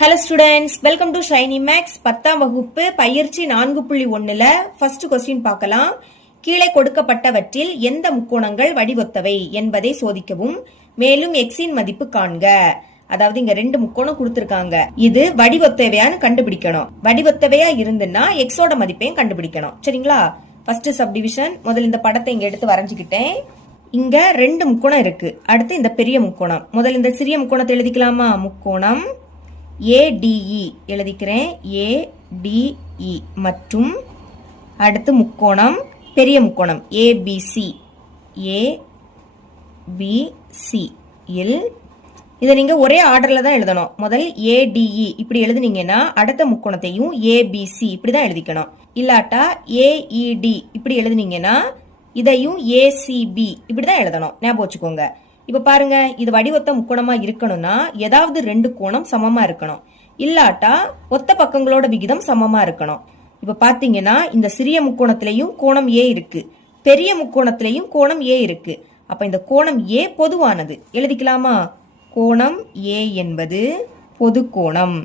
Hello students, welcome to Shiny Max. 10ஆம் வகுப்பு பயிற்சி 4.1ல ஃபர்ஸ்ட் கொஸ்டின் பார்க்கலாம். கீழே கொடுக்கப்பட்டவற்றில் எந்த முக்கோணங்கள் வடிவொத்தவை என்பதை சோதிக்கவும். மேலும் எக்ஸின் மதிப்பு காண்க. அதாவது இங்க ரெண்டு முக்கோணம் கொடுத்திருக்காங்க. இது வடிவொத்தவையான்னு கண்டுபிடிக்கணும். வடிவொத்தவையா இருந்துன்னா எக்ஸோட மதிப்பையும் கண்டுபிடிக்கணும். சரிங்களா? First subdivision. முதல்ல இந்த படத்தை இங்க எடுத்து வரைஞ்சுக்கிட்டேன். இங்க ரெண்டு முக்கோணம் இருக்கு. அடுத்து இந்த பெரிய முக்கோணம். முதல்ல இந்த சிறிய முக்கோணத்தை எழுதிக்கலாமா? முக்கோணம் ADE எழுதிக்கிறேன். ADE மற்றும் அடுத்து முக்கோணம் பெரிய முக்கோணம் ABC. ABC இல் இதை நீங்க ஒரே ஆர்டர்ல தான் எழுதணும். முதல் ADE இப்படி எழுதுனீங்கன்னா அடுத்த முக்கோணத்தையும் ABC இப்படிதான் எழுதிக்கணும். இல்லாட்டா AED இப்படி எழுதுனீங்கன்னா இதையும் ACB இப்படிதான் எழுதணும். ஞாபகம் வச்சுக்கோங்க. இப்ப பாருங்க, இது வடிவொத்த முக்கோணமா இருக்கணும்னா ஏதாவது ரெண்டு கோணம் சமமா இருக்கணும். இல்லாட்டா ஒத்த பக்கங்களோட விகிதம் சமமா இருக்கணும். இப்ப பாத்தீங்கன்னா இந்த சிறிய முக்கோணத்திலையும் கோணம் A இருக்கு, பெரிய முக்கோணத்திலையும் கோணம் A இருக்கு. அப்ப இந்த கோணம் A பொதுவானது. எழுதிக்கலாமா? கோணம் A என்பது பொது கோணம்.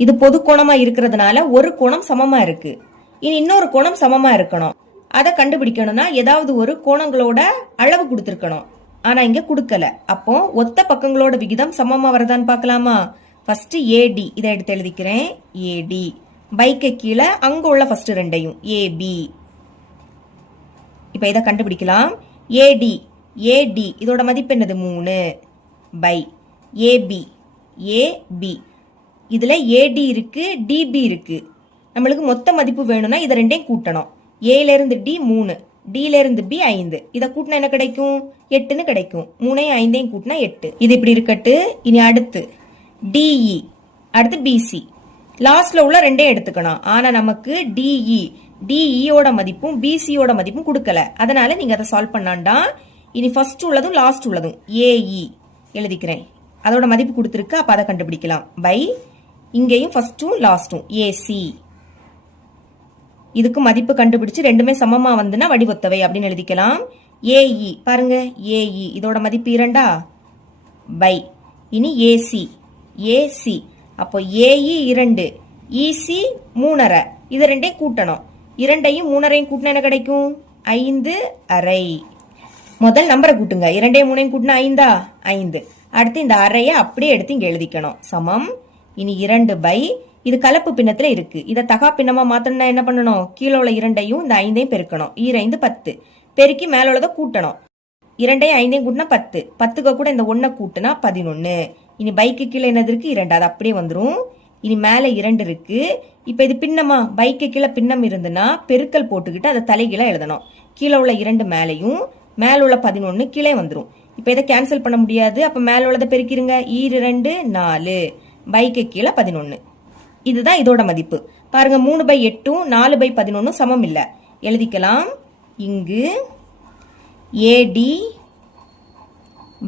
இது பொது கோணமா இருக்கிறதுனால ஒரு கோணம் சமமா இருக்கு. இனி இன்னொரு கோணம் சமமா இருக்கணும். அதை கண்டுபிடிக்கணும்னா ஏதாவது ஒரு கோணங்களோட அளவு கொடுத்திருக்கணும். ஆனா இங்க கொடுக்கல. அப்போ ஒத்த பக்கங்களோட விகிதம் சமமா வரதான்னு பார்க்கலாமா? ஃபர்ஸ்ட் AD இதை எடுத்து எழுதிக்கிறேன். AD பைக்கு கீழே அங்க உள்ள ஃபர்ஸ்ட் ரெண்டையும் AB. இப்ப இதை கண்டுபிடிக்கலாம். AD இதோட மதிப்பு என்னது? 3 பை AB இதுல AD இருக்கு, DB இருக்கு. நம்மளுக்கு மொத்த மதிப்பு வேணும்னா இதை ரெண்டையும் கூட்டணும். Aல இருந்து D 3, Dல இருந்து B 5. இதை கூட்டினா என்ன கிடைக்கும்? 8ன்னு கிடைக்கும். 3ஐயும் 5ஐயும் கூட்டினா 8. இது இப்படி இருக்கட்டு. இனி அடுத்து DE, அடுத்து BC. லாஸ்ட்ல உள்ள ரெண்டையும் எடுத்துக்கணும். ஆனா நமக்கு DEயோட மதிப்பும் BCயோட மதிப்பும் கொடுக்கல. அதனால நீங்க அதை சால்வ் பண்ணாண்டா. இனி ஃபர்ஸ்ட் உள்ளதும் லாஸ்ட் உள்ளதும் AE எழுதிக்கிறேன். அதோட மதிப்பு கொடுத்துருக்கு. அப்ப அதை கண்டுபிடிக்கலாம். பை இங்கேயும் ஃபர்ஸ்டும் லாஸ்டும் AC. இதுக்கு மதிப்பு கண்டுபிடிச்சு ரெண்டுமே சமமா வந்துன்னா வடிவொத்தவை அப்படின்னு எழுதிக்கலாம். AE பாருங்க, AE இதோட மதிப்பு 2 பை இனி AC. அப்போ AE 2, EC 3.5. இது ரெண்டையும் கூட்டணும். 2ஐயும் 3.5 கூட்டினா என்ன கிடைக்கும்? 5.5. முதல் நம்பரை கூட்டுங்க. 2ஐயும் 3ஐயும் கூட்டினா 5. அடுத்து இந்த அரையை அப்படியே எடுத்து இங்க எழுதிக்கணும். சமம் இனி 2 பை இது கலப்பு பின்னத்துல இருக்கு. இதை தகா பின்னமா மாத்தணும்னா என்ன பண்ணணும்? கீழே உள்ள 2ஐயும் இந்த 5ஐயும் பெருக்கணும். 2 10 பெருக்கி மேல உள்ளதை கூட்டணும். 2ஐயும் 5ஐயும் கூட்டினா 10. 10க்கு கூட இந்த 1 கூட்டினா 11. இனி பைக்கு கீழே என்னது இருக்கு? 2. அது அப்படியே வந்துடும். இனி மேல 2 இருக்கு. இப்ப இது பின்னமா? பைக்கு கீழே பின்னம் இருந்துன்னா பெருக்கல் போட்டுக்கிட்டு அதை தலைகீழா எழுதணும். கீழே உள்ள 2 மேலையும் மேல உள்ள 11 கீழே வந்துடும். இப்ப இதை கேன்சல் பண்ண முடியாது. அப்ப மேல உள்ளதை பெருக்கிருங்க. 2 4 பைக்கு கீழே 11. இதுதான் இதோட மதிப்பு. பாருங்க, 3 பை 8 4 பை 11 சமம் இல்ல. எழுதிக்கலாம். இங்கு AD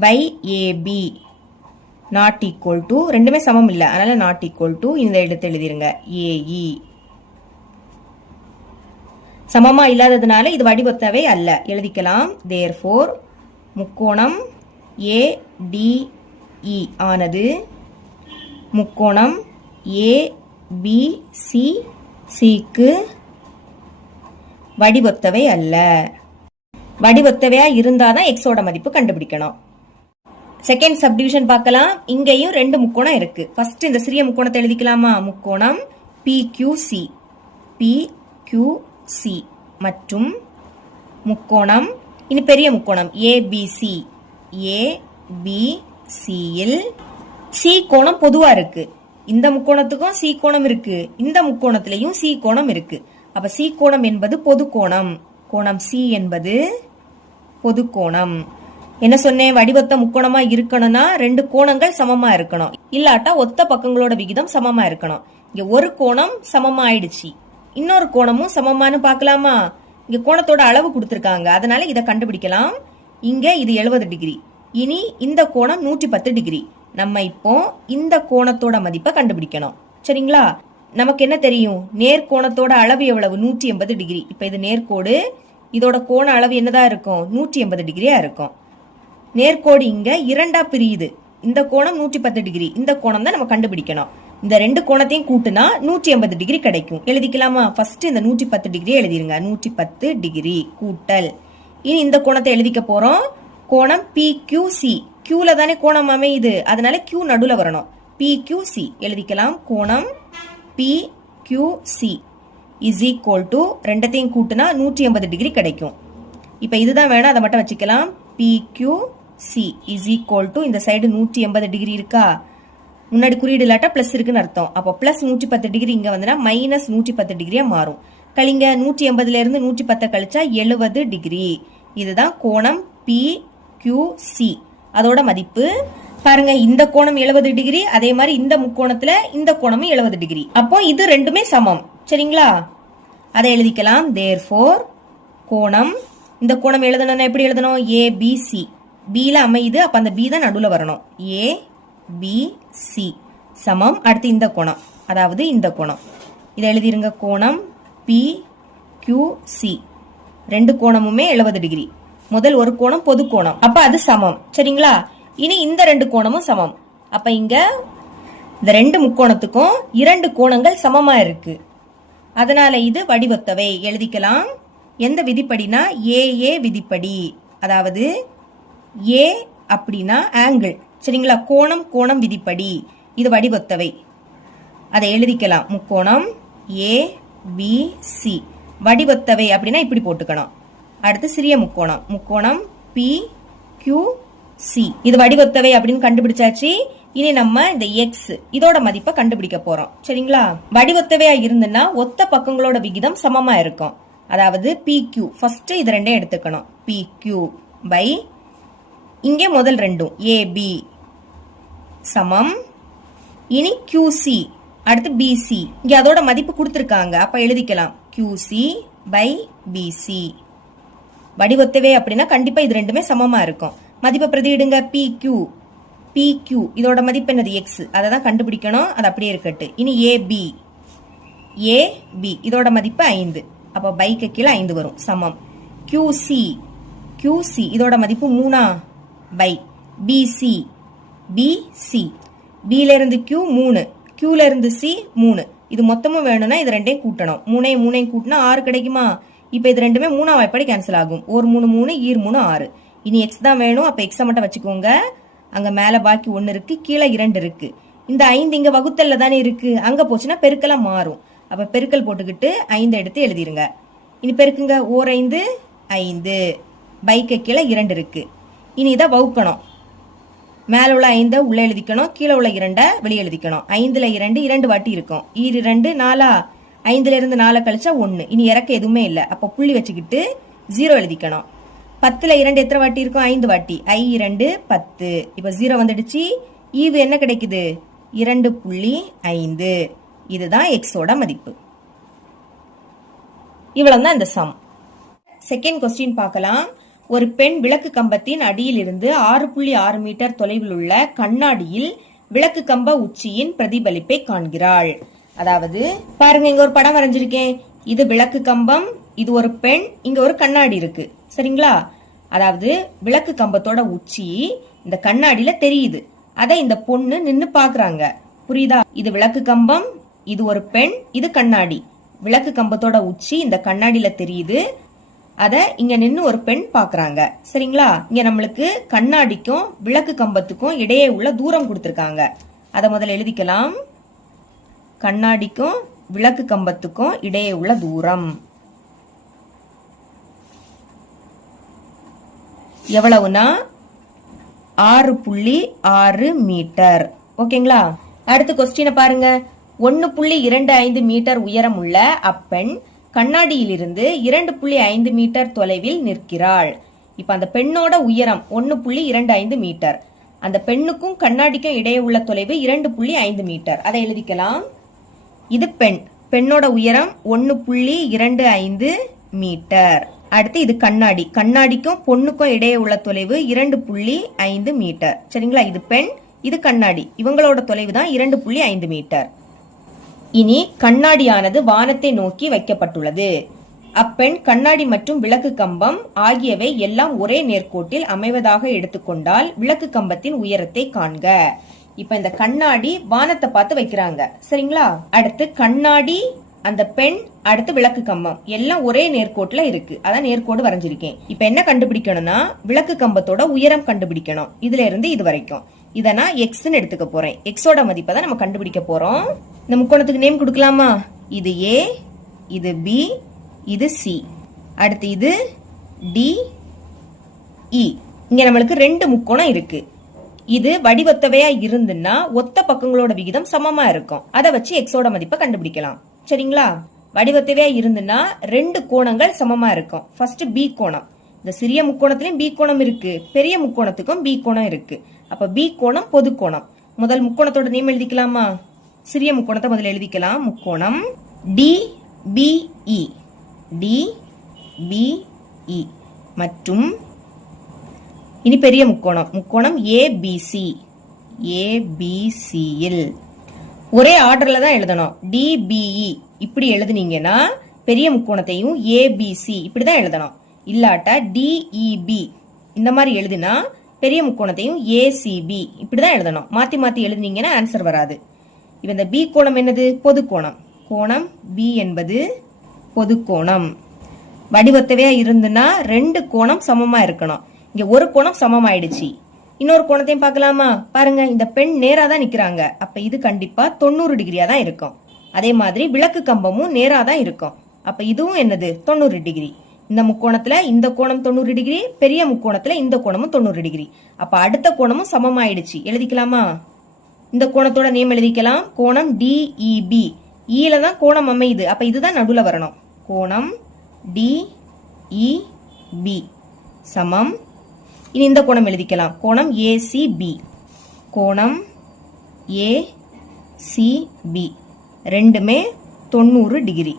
by AB not equal to, ரெண்டுமே சமம் இல்ல, அதனால நாட் ஈக்குவல் டு இந்த எடுத்து எழுதிருங்க. AE சமமா இல்லாததுனால இது வடிவொத்தவை அல்ல. எழுதிக்கலாம். therefore முக்கோணம் ADE ஆனது முக்கோணம் ABCக்கு வடிவொத்தவை அல்ல. வடிவொத்தவையா இருந்தாதான் எக்ஸோட மதிப்பு கண்டுபிடிக்கணும். செகண்ட் சப்டிவிஷன் பார்க்கலாம். இங்கேயும் ரெண்டு முக்கோணம் இருக்கு. ஃபர்ஸ்ட் இந்த சிறிய முக்கோணத்தை எழுதிக்கலாமா? முக்கோணம் PQC மற்றும் முக்கோணம் இனி பெரிய முக்கோணம் ABC இல் C கோணம் பொதுவா இருக்கு. இந்த முக்கோணத்துக்கும் C கோணம் இருக்கு, இந்த முக்கோணத்திலையும் C கோணம் இருக்கு. அப்ப C கோணம் என்பது பொது கோணம். கோணம் C என்பது பொது கோணம். என்ன சொன்னேன்? வடிவொத்த முக்கோணமா இருக்கணும்னா ரெண்டு கோணங்கள் சமமா இருக்கணும். இல்லாட்டா ஒத்த பக்கங்களோட விகிதம் சமமா இருக்கணும். இங்க ஒரு கோணம் சமமா ஆயிடுச்சு. இன்னொரு கோணமும் சமமானு பார்க்கலாமா? இங்க கோணத்தோட அளவு கொடுத்திருக்காங்க. அதனால இதை கண்டுபிடிக்கலாம். இங்க இது 70 டிகிரி. இனி இந்த கோணம் 110 டிகிரி. நம்ம இப்போ இந்த கோணத்தோட மதிப்பை கண்டுபிடிக்கணும். சரிங்களா? நமக்கு என்ன தெரியும்? நேர்கோணத்தோட அளவு எவ்வளவு? 180 டிகிரி. இப்ப இது நேர்கோடு. இதோட கோண அளவு என்னதான் இருக்கும்? 180 டிகிரியா இருக்கும். நேர்கோடு இங்க 2ஆ பிரியுது. இந்த கோணம் 110 டிகிரி. இந்த கோணம் தான் நம்ம கண்டுபிடிக்கணும். இந்த ரெண்டு கோணத்தையும் கூட்டுனா 180 டிகிரி கிடைக்கும். எழுதிக்கலாமா? ஃபர்ஸ்ட் இந்த 110 டிகிரி எழுதிருங்க. 110 டிகிரி கூட்டல். இனி இந்த கோணத்தை எழுதிக்க போறோம். கோணம் PQC. Qல தானே கோணம் அமையுது, அதனால Q நடுவுல வரணும். PQC எழுதிக்கலாம். கோணம் PQC இஸ் ஈக்குவல் டு ரெண்டத்தையும் கூட்டுனா 180 டிகிரி கிடைக்கும். இப்ப இதுதான் வேணும், அதை மட்டும் வச்சுக்கலாம். PQC இஸ் ஈக்குவல் டு இந்த சைடு 180 டிகிரி இருக்கா, முன்னாடி குறியீடு இல்லாட்டா பிளஸ் இருக்குன்னு அர்த்தம். அப்போ பிளஸ் 110 டிகிரி இங்க வந்துனா மைனஸ் 110 டிகிரியா மாறும். கழிங்க, 180ல இருந்து 110 கழிச்சா 70 டிகிரி. இதுதான் கோணம் PQC. அதோட மதிப்பு பாருங்க, இந்த கோணம் 70 டிகிரி, அதே மாதிரி இந்த முக்கோணத்துல இந்த கோணமும் 70 டிகிரி. அப்போ இது ரெண்டுமே சமம். சரிங்களா? அதை எழுதிக்கலாம். therefore கோணம், இந்த கோணம் எழுதணும்னா எப்படி எழுதணும்? ABC. Bல அமையுது, அப்ப அந்த B தான் நடுவுல வரணும். ABC சமம். அடுத்து இந்த கோணம், அதாவது இந்த கோணம் இதை எழுதிருங்க. கோணம் PQC. ரெண்டு கோணமுமே 70 டிகிரி. முதல் ஒரு கோணம் பொது கோணம், அப்ப அது சமம். சரிங்களா? இனி இந்த ரெண்டு கோணமும் சமம். அப்ப இங்க இந்த ரெண்டு முக்கோணத்துக்கும் இரண்டு கோணங்கள் சமமா இருக்கு, அதனால இது வடிவொத்தவை. எழுதிக்கலாம். எந்த விதிப்படினா AA விதிப்படி. அதாவது A அப்படின்னா ஆங்கிள். சரிங்களா? கோணம் கோணம் விதிப்படி இது வடிவொத்தவை. அதை எழுதிக்கலாம். முக்கோணம் ABC வடிவொத்தவை அப்படின்னா இப்படி போட்டுக்கணும். அடுத்து சிறிய முக்கோணம், முக்கோணம் PQC இது வடிவொத்தவை அப்படின்னு கண்டுபிடிச்சாச்சு. இனி நம்ம இந்த எக்ஸ் இதோட மதிப்பை கண்டுபிடிக்க போறோம். சரிங்களா? வடிவொத்தவையா இருந்துன்னா ஒத்த பக்கங்களோட விகிதம் சமமா இருக்கும். அதாவது PQ ஃபர்ஸ்ட் இது ரெண்டையும் எடுத்துக்கணும். PQ பை இங்கே முதல் ரெண்டும் AB சமம். இனி QC அடுத்து BC, இங்க அதோட மதிப்பு கொடுத்திருக்காங்க, அப்ப எழுதிக்கலாம். QC பை BC வடிவொத்தவை அப்படின்னா கண்டிப்பா இது ரெண்டுமே சமமா இருக்கும். மதிப்பை பிரதியிடுங்க. PQ இதோட மதிப்பு என்னது? எக்ஸ். அதை தான் கண்டுபிடிக்கணும், அது அப்படியே இருக்கட்டு. இனி AB இதோட மதிப்பு 5, அப்ப பைக்கு கீழே 5 வரும் சமம். QC இதோட மதிப்பு 3 பை BC Bல இருந்து Q 3, Qல இருந்து C 3. இது மொத்தமும் வேணும்னா இது ரெண்டையும் கூட்டணும். 3 கூட்டினா 6 கிடைக்குமா? இப்ப இது ரெண்டுமே 3ஆம் வாய்ப்பாடு கேன்சல் ஆகும். 1 3 3 ஈர் 3 6. இனி எக்ஸ் தான் வேணும், அப்ப எக்ஸை மட்டும் வச்சுக்கோங்க. அங்க மேல பாக்கி 1 இருக்கு, கீழே 2 இருக்கு. இந்த 5 இங்க வகுத்தல்ல தானே இருக்கு, அங்க போச்சுன்னா பெருக்கலா மாறும். அப்ப பெருக்கல் போட்டுக்கிட்டு 5 எடுத்து எழுதிருங்க. இனி பெருக்குங்க. 4 5 5 பைக்கு கீழே 2 இருக்கு. இனி இதை வகுக்கணும். மேல உள்ள 5 உள்ள எழுதிக்கணும், கீழே உள்ள 2 வெளியே எழுதிக்கணும். 5ல 2 வாட்டி இருக்கும். 2 4, 5ல இருந்து 4 கழிச்சா 1. இனி இறக்க எதுவுமே இல்லை, அப்ப புள்ளி வச்சுக்கிட்டு 0 எழுதிக்கணும். 10ல 2 எத்தனை வாட்டி இருக்கும்? 5 வாட்டி. 2 10. இப்ப 0 வந்துடுச்சு. ஈவு என்ன கிடைக்குது? 2.5. இதுதான் எக்ஸோட மதிப்பு. இவ்வளவுதான் இந்த சம். செகண்ட் கொஸ்டின் பார்க்கலாம். ஒரு பெண் விளக்கு கம்பத்தின் அடியில் இருந்து 6.6 மீட்டர் தொலைவில் உள்ள கண்ணாடியில் விளக்கு கம்ப உச்சியின் பிரதிபலிப்பை காண்கிறாள். அதாவது பாருங்க, இங்க ஒரு படம் வரைஞ்சிருக்கேன். இது விளக்கு கம்பம், இது ஒரு பெண், இங்க ஒரு கண்ணாடி இருக்கு. சரிங்களா? அதாவது விளக்கு கம்பத்தோட உச்சி இந்த கண்ணாடியில தெரியுது. அதை இந்த பொண்ணு நின்னு பாக்குறாங்க. புரியுதா? இது விளக்கு கம்பம், இது ஒரு பெண், இது கண்ணாடி. விளக்கு கம்பத்தோட உச்சி இந்த கண்ணாடியில தெரியுது, அத இங்க நின்னு ஒரு பெண் பாக்குறாங்க. சரிங்களா? இங்க நம்மளுக்கு கண்ணாடிக்கும் விளக்கு கம்பத்துக்கும் இடையே உள்ள தூரம் கொடுத்திருக்காங்க. அதை முதல்ல எழுதிக்கலாம். கண்ணாடிக்கும் விளக்கு கம்பத்துக்கும் இடையே உள்ள தூரம் எவ்வளவுனா 6.6 மீட்டர். ஓகேங்களா? அடுத்த கொஸ்டினை பாருங்க. 1.25 மீட்டர் உயரம் உள்ள அப்பெண் கண்ணாடியிலிருந்து 2.5 மீட்டர் தொலைவில் நிற்கிறாள். இப்ப அந்த பெண்ணோட உயரம் 1.25 மீட்டர். அந்த பெண்ணுக்கும் கண்ணாடிக்கும் இடையே உள்ள தொலைவு 2.5 மீட்டர். அதை எழுதிக்கலாம். இது பெண், பெண்ணோட உயரம் 1.25 மீட்டர். அடுத்து இது கண்ணாடி, கண்ணாடிக்கும் பொண்ணுக்கும் இடையே உள்ள தொலைவு 2.5 மீட்டர். சரிங்களா? இது பெண், இது கண்ணாடி, இவங்களோட தொலைவு தான் 2.5 மீட்டர். இனி கண்ணாடியானது வானத்தை நோக்கி வைக்கப்பட்டுள்ளது. அப்பெண் கண்ணாடி மற்றும் விளக்கு கம்பம் ஆகியவை எல்லாம் ஒரே நேர்கோட்டில் அமைவதாக எடுத்துக்கொண்டால் விளக்கு கம்பத்தின் உயரத்தை காண்க. இப்ப இந்த கண்ணாடி வானத்தை பார்த்து வைக்கிறாங்க, சரிங்களா? அடுத்து கண்ணாடி, அந்த பெண், அடுத்து விளக்கு கம்பம் எல்லாம் ஒரே நேர்கோட்டுல இருக்கு. அதான் நேர்கோடு வரைஞ்சிருக்கேன். இப்ப என்ன கண்டுபிடிக்கணும்னா விளக்கு கம்பத்தோட உயரம் கண்டுபிடிக்கணும். இதுல இருந்து இது வரைக்கும் இதை நான் எக்ஸ்ன்னு எடுத்துக்க போறேன். எக்ஸோட மதிப்பை தான் நம்ம கண்டுபிடிக்க போறோம். இந்த முக்கோணத்துக்கு நேம் கொடுக்கலாமா? இது ஏ, இது பி, இது சி, அடுத்து இது டி இ. இங்க நம்மளுக்கு 2 முக்கோணம் இருக்கு. இது வடிவத்தவையா இருந்துன்னா ஒத்த பக்கங்களோட விகிதம் சமமா இருக்கும். அதை வச்சு எக்ஸோட மதிப்பை கண்டுபிடிக்கலாம், சரிங்களா? வடிவத்தவையா இருந்துன்னா 2 கோணங்கள் சமமா இருக்கும். ஃபர்ஸ்ட் பி கோணம். இந்த சிறிய முக்கோணத்திலும் பி கோணம் இருக்கு, பெரிய முக்கோணத்துக்கும் பி கோணம் இருக்கு. அப்ப பி கோணம் பொது கோணம். முதல் முக்கோணத்தோட நேம் எழுதிக்கலாமா? சிறிய முக்கோணத்தை முதல்ல எழுதிக்கலாம். முக்கோணம் D B E, D B E. மற்றும் இனி பெரிய முக்கோணம், முக்கோணம் ஏபிசி, ஏபிசியில் ஒரே ஆர்டர்ல தான் எழுதணும். டிபிஇ இப்படி எழுதுனீங்கன்னா பெரிய முக்கோணத்தையும் ஏபிசி இப்படிதான் எழுதணும். இல்லாட்டா டிஇபி இந்த மாதிரி எழுதினா பெரிய முக்கோணத்தையும் ஏசிபி இப்படிதான் எழுதணும். மாத்தி மாத்தி எழுதுனீங்கன்னா ஆன்சர் வராது. இப்ப இந்த பி கோணம் என்னது? பொது கோணம். கோணம் பி என்பது பொது கோணம். வடிவத்தவையா இருந்துன்னா 2 கோணம் சமமா இருக்கணும். இங்க ஒரு கோணம் சமமாயிடுச்சு. இன்னொரு கோணத்தையும் பார்க்கலாமா? பாருங்க, இந்த பெண் நேரா தான் நிக்கிறாங்க. அப்ப இது கண்டிப்பா 90 டிகிரியா தான் இருக்கும். அதே மாதிரி விளக்கு கம்பமும் நேரா தான் இருக்கும். அப்ப இதுவும் என்னது? 90 டிகிரி. இந்த முக்கோணத்துல இந்த கோணம் 90 டிகிரி, பெரிய முக்கோணத்துல இந்த கோணமும் 90 டிகிரி. அப்ப அடுத்த கோணமும் சமமாயிடுச்சு. எழுதிக்கலாமா? இந்த கோணத்தோட நேம் எழுதிக்கலாம். கோணம் டிஇபி. ஈல தான் கோணம் அமையுது. அப்ப இதுதான் நடுவுல வரணும். கோணம் டிஇபி சமம். இனி இந்த கோணம் எழுதிக்கலாம். கோணம் ஏசிபி. கோணம் ஏசிபி ரெண்டுமே 90 டிகிரி.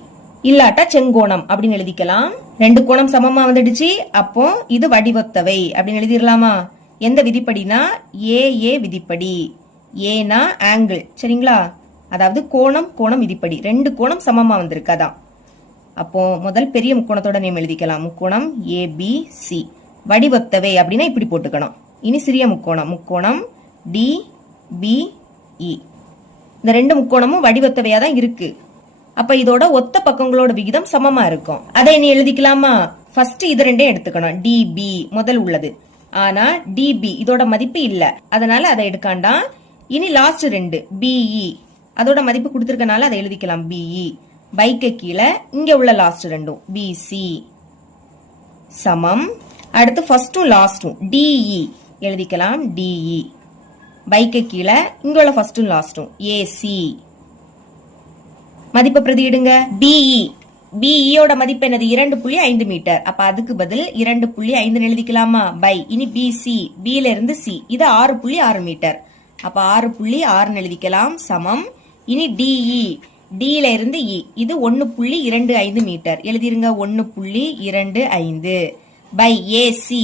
இல்லாட்டா செங்கோணம் அப்படின்னு எழுதிக்கலாம். 2 கோணம் சமமா வந்துடுச்சு. அப்போ இது வடிவத்தவை அப்படின்னு எழுதிடலாமா? எந்த விதிப்படினா ஏ விதிப்படி. ஏனா ஆங்கிள், சரிங்களா? அதாவது கோணம் கோணம் விதிப்படி 2 கோணம் சமமா வந்திருக்கு. அதான். அப்போ முதல் பெரிய முக்கோணத்தோட நேம் எழுதிக்கலாம். முக்கோணம் ஏபிசி. வடிவத்தவை அப்படின்னா இப்படி போட்டுக்கணும். இனி சிறிய முக்கோணம், முக்கோணம் டிபிஇ. இந்த 2 முக்கோணமும் வடிவத்தவையா தான் இருக்கு. அப்ப இதோட ஒத்த பக்கங்களோட விகிதம் சமமா இருக்கும். அதை இனி எழுதிக்கலாமா? ஃபர்ஸ்ட் இது 2 எடுத்துக்கணும். டிபி முதல் உள்ளது. ஆனா டிபி இதோட மதிப்பு இல்ல, அதனால அதை எடுக்காண்டாம். இனி லாஸ்ட் 2 பிஇ அதோட மதிப்பு கொடுத்திருக்கனால அதை எழுதிக்கலாம். பிஇ பைக்கு கீழே இங்க உள்ள லாஸ்ட் 2 பிசி சமம். அடுத்து ஃபர்ஸ்டும் லாஸ்டும் டிஇ எழுதிக்கலாம். டிஇ பைக்கு கீழே இங்க உள்ள ஃபர்ஸ்டும் லாஸ்டும் ஏசி. மதிப்பை பிரதியிடுங்க. பிஇ பிஇயோட மதிப்பு என்னது? 2.5 மீட்டர். அப்ப அதுக்கு பதில் 2.5 எழுதிக்கலாமா? பை இனி பிசி, பில இருந்து சி, இது 6.6 மீட்டர். அப்ப 6.6 எழுதிக்கலாம். சமம். இனி டிஇ, டில இருந்து இ, இது 1.25 மீட்டர். எழுதிருங்க. 1.25 பை ஏசி,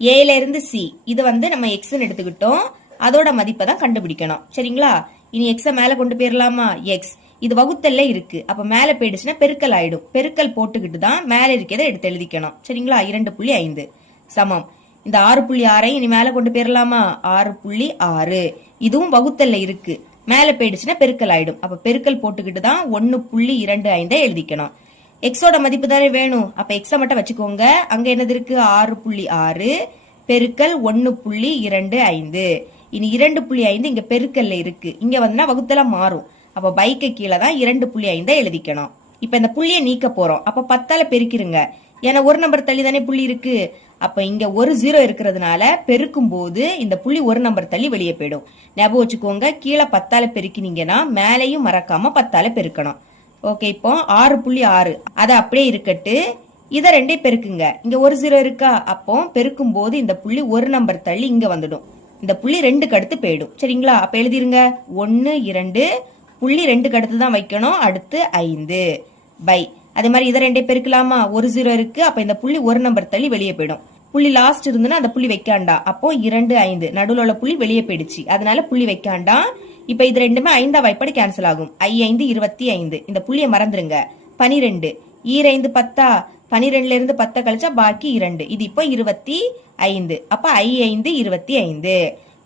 ஏல இருந்து சி, இது நம்ம எக்ஸ் எடுத்துக்கிட்டோம். அதோட மதிப்பை தான் கண்டுபிடிக்கணும், சரிங்களா? இனி எக்ஸ மேல கொண்டு போயிடலாமா? எக்ஸ் இது வகுத்தல்ல இருக்கு. அப்ப மேல போயிடுச்சுன்னா பெருக்கல் ஆயிடும். பெருக்கல் போட்டுக்கிட்டு தான் மேல இருக்கிறத எடுத்து எழுதிக்கணும், சரிங்களா? 2.5 சமம். இந்த 6.6 இனி மேல கொண்டு போயிடலாமா? 6.6 இதுவும் வகுத்தல்ல இருக்கு. மேல போயிடுச்சுன்னா பெருக்கல் ஆயிடும். அப்ப பெருக்கல் போட்டுக்கிட்டு தான் 1.25 எழுதிக்கணும். எக்ஸோட மதிப்பு தானே வேணும். அப்ப எக்ஸ மட்டும் வச்சுக்கோங்க. அங்க என்னது இருக்கு? 6.6 பெருக்கல் 1.25. இனி 2.5 இங்க பெருக்கல்ல இருக்கு. இங்க வந்தா வகுத்தல மாறும். அப்ப பைக்கு கீழே தான் 2.5 எழுதிக்கணும். இப்ப இந்த புள்ளியை நீக்க போறோம். அப்ப 10ஆல பெருக்கிருங்க. ஏன்னா ஒரு நம்பர் தள்ளி தானே புள்ளி இருக்கு. அப்ப இங்க ஒரு 0 இருக்கிறதுனால பெருக்கும் போது இந்த புள்ளி ஒரு நம்பர் தள்ளி வெளியே போயிடும். ஞாபகம் வச்சுக்கோங்க. கீழே 10ஆல பெருக்கினீங்கன்னா மேலையும் மறக்காம 10ஆல பெருக்கணும். ஓகே, இப்போ 6.6 அதை அப்படியே இருக்கட்டு. இதை 2 பெருக்குங்க. இங்க ஒரு 0 இருக்கா? அப்போ பெருக்கும் போது இந்த புள்ளி ஒரு நம்பர் தள்ளி இங்க வந்துடும். இந்த புள்ளி 2க்கு அடுத்து போயிடும், சரிங்களா? அப்ப எழுதிருங்க. 1 2 புள்ளி 2க்கு அடுத்து தான் வைக்கணும். அடுத்து 5 பை. அதே மாதிரி இதை 2 பெருக்கலாமா? ஒரு 0 இருக்கு. அப்ப இந்த புள்ளி ஒரு நம்பர் தள்ளி வெளியே போயிடும். புள்ளி லாஸ்ட் இருந்துன்னா அந்த புள்ளி வைக்காண்டா. அப்போ 2 5 நடுவில் உள்ள புள்ளி வெளியே போயிடுச்சு. அதனால புள்ளி வைக்காண்டா. இப்ப இது ரெண்டுமே 5ஆம் வாய்ப்பாடு கேன்சல் ஆகும். 5 25 இந்த புள்ளியை மறந்துருங்க. 12 5 10 12ல இருந்து 10 கழிச்சா பாக்கி 2. இது இப்போ 25. அப்ப 5 25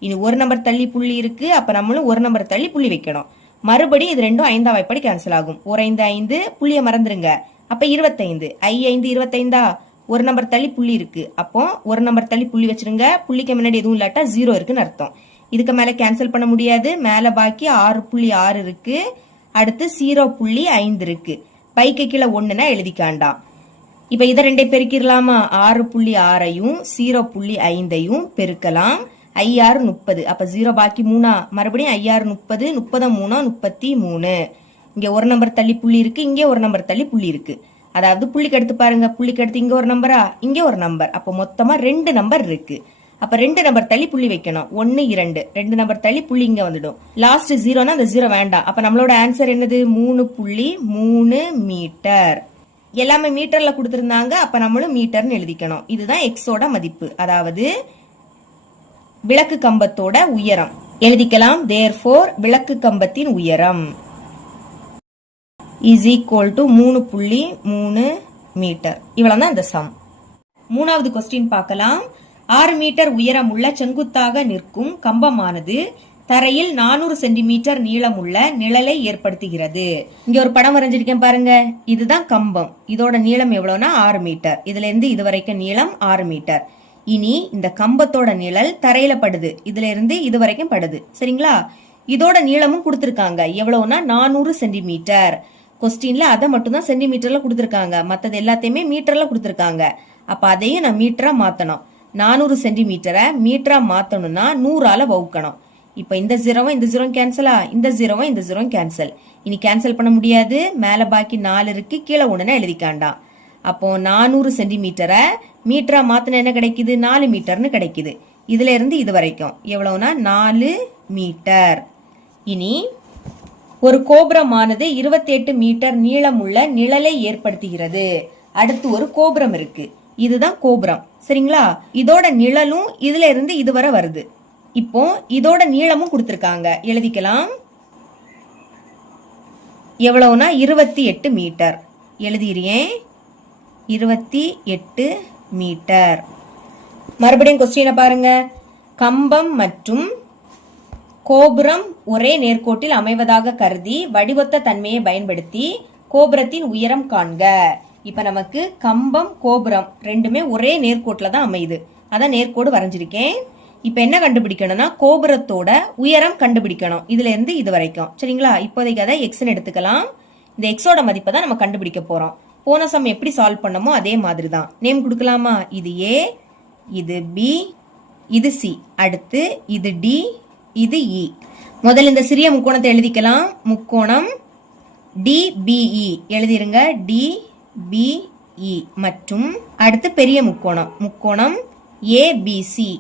இனி ஒரு நம்பர் தள்ளி புள்ளி இருக்கு, அப்ப நம்மளும் ஒரு நம்பர் தள்ளி புள்ளி வைக்கணும். மறுபடியும் இது ரெண்டும் 5ஆம் வாய்ப்பாடு கேன்சல் ஆகும். ஒரு 5 5 புள்ளிய மறந்துருங்க. அப்ப 25 5 25 ஒரு நம்பர் தள்ளி புள்ளி இருக்கு. அப்போ ஒரு நம்பர் தள்ளி புள்ளி வச்சிருங்க. புள்ளிக்கு முன்னாடி எதுவும் இல்லாட்டா 0 இருக்குன்னு அர்த்தம். இதுக்கு மேல கேன்சல் பண்ண முடியாது. மேல பாக்கி 6.6 இருக்கு. அடுத்து 0.5 இருக்கு. பைக்கு கீழே 1னா எழுதிக்காண்டாம். இப்ப இதை ரெண்டே பெருக்கிடலாமா? 6.6ஐயும் 0.5ஐயும் பெருக்கலாம். 5 30. அப்ப 0 பாக்கி 3. மறுபடியும் 5 30. 30 33. இங்க ஒரு நம்பர் தள்ளி புள்ளி இருக்கு, இங்கே ஒரு நம்பர் தள்ளி புள்ளி இருக்கு. அதாவது புள்ளிக்கு எடுத்து பாருங்க, புள்ளிக்கு எடுத்து இங்க ஒரு நம்பரா, இங்க ஒரு நம்பர். அப்ப மொத்தமா 2 நம்பர் இருக்கு. அப்ப 2 நம்பர் தள்ளி புள்ளி வைக்கணும். 1 2 2 நம்பர் தள்ளி புள்ளி இங்க வந்துடும். லாஸ்ட் 0னா அந்த 0 வேண்டாம். அப்ப நம்மளோட ஆன்சர் என்னது? 3.3 மீட்டர். எல்லாமே மீட்டர்ல கொடுத்திருந்தாங்க. அப்ப நம்மளும் மீட்டர்னு எழுதிக்கணும். இதுதான் எக்ஸோட மதிப்பு, அதாவது விளக்கு கம்பத்தோட உயரம். எழுதிக்கலாம். therefore விளக்கு கம்பத்தின் உயரம் is equal to 3.3 மீட்டர். இவ்வளவுதான் இந்த சம். மூணாவது கொஸ்டின் பார்க்கலாம். 6 மீட்டர் உயரம் உள்ள செங்குத்தாக நிற்கும் கம்பமானது தரையில் 400 சென்டிமீட்டர் நீளமுள்ள நிழலை ஏற்படுத்துகிறது. இங்க ஒரு படம் வரைஞ்சிருக்கேன் பாருங்க. இதுதான் கம்பம். இதோட நீளம் எவ்வளவுனா 6 மீட்டர். இதுல இருந்து இது வரைக்கும் நீளம் 6 மீட்டர். இனி இந்த கம்பத்தோட நிழல் தரையில படுது. இதுல இருந்து இது வரைக்கும் படுது. சரிங்களா? இதோட நீளமும் கொடுத்திருக்காங்க. எவ்வளவுனா 400 சென்டிமீட்டர். கொஸ்டின்ல அதை மட்டும் தான் சென்டிமீட்டர்ல கொடுத்திருக்காங்க. மத்தது எல்லாத்தையுமே மீட்டர்ல கொடுத்திருக்காங்க. அப்ப அதையும் நான் மீட்டரா மாத்தணும். 400 சென்டிமீட்டரை மீட்டரா மாத்தணும்னா 100ஆல வகுக்கணும். இப்ப இந்த 0 இந்த 0 கேன்சலா, இந்த 0 இந்த 0 கேன்சல். இனி கேன்சல் பண்ண முடியாது. மேல பாக்கி 4 இருக்கு, கீழே 1ன்னு எழுதிக்காண்டாம். அப்போ 400 சென்டிமீட்டரை மீட்டரா மாத்தின என்ன கிடைக்குது? 4 மீட்டர்னு கிடைக்குது. இதுல இருந்து இது வரைக்கும் எவ்வளவுனா 4 மீட்டர். இனி ஒரு கோபுரமானது 28 மீட்டர் நீளமுள்ள நிழலை ஏற்படுத்துகிறது. அடுத்து ஒரு கோபுரம் இருக்கு. இதுதான் கோபுரம். சரிங்களா? இதோட நிழலும் இதுல இருந்து இதுவரை வருது. இப்போ இதோட நீளமும் கொடுத்திருக்காங்க. எழுதிக்கலாம். எவ்வளவுனா 28 மீட்டர். எழுதிறேன். 28 மீட்டர். மறுபடியும் கொஸ்டினை பாருங்க. கம்பம் மற்றும் கோபுரம் ஒரே நேர்கோட்டில் அமைவதாக கருதி வடிவொத்த தன்மையை பயன்படுத்தி கோபுரத்தின் உயரம் காண்க. இப்ப நமக்கு கம்பம் கோபுரம் ரெண்டுமே ஒரே நேர்கோட்டில தான் அமையுது. அதான் நேர்கோடு வரைஞ்சிருக்கேன். இப்ப என்ன கண்டுபிடிக்கணும்னா கோபுரத்தோட உயரம் கண்டுபிடிக்கணும். இதுல இருந்து இது வரைக்கும். சரிங்களா? இப்போதைக்கு அதை எக்ஸ்ன்னு எடுத்துக்கலாம். இந்த எக்ஸோட மதிப்பை தான் நம்ம கண்டுபிடிக்க போறோம். போன சம் எப்படி சால்வ் பண்ணமோ அதே மாதிரி தான். நேம் கொடுக்கலாமா? இது ஏ, இது பி, இது சி. அடுத்து இது டி, இது இ. முதல்ல இந்த சிறிய முக்கோணத்தை எழுதிக்கலாம். முக்கோணம் டிபிஇ எழுதிருங்க. டிபிஇ. மற்றும் அடுத்து பெரிய முக்கோணம், முக்கோணம் ஏபிசி.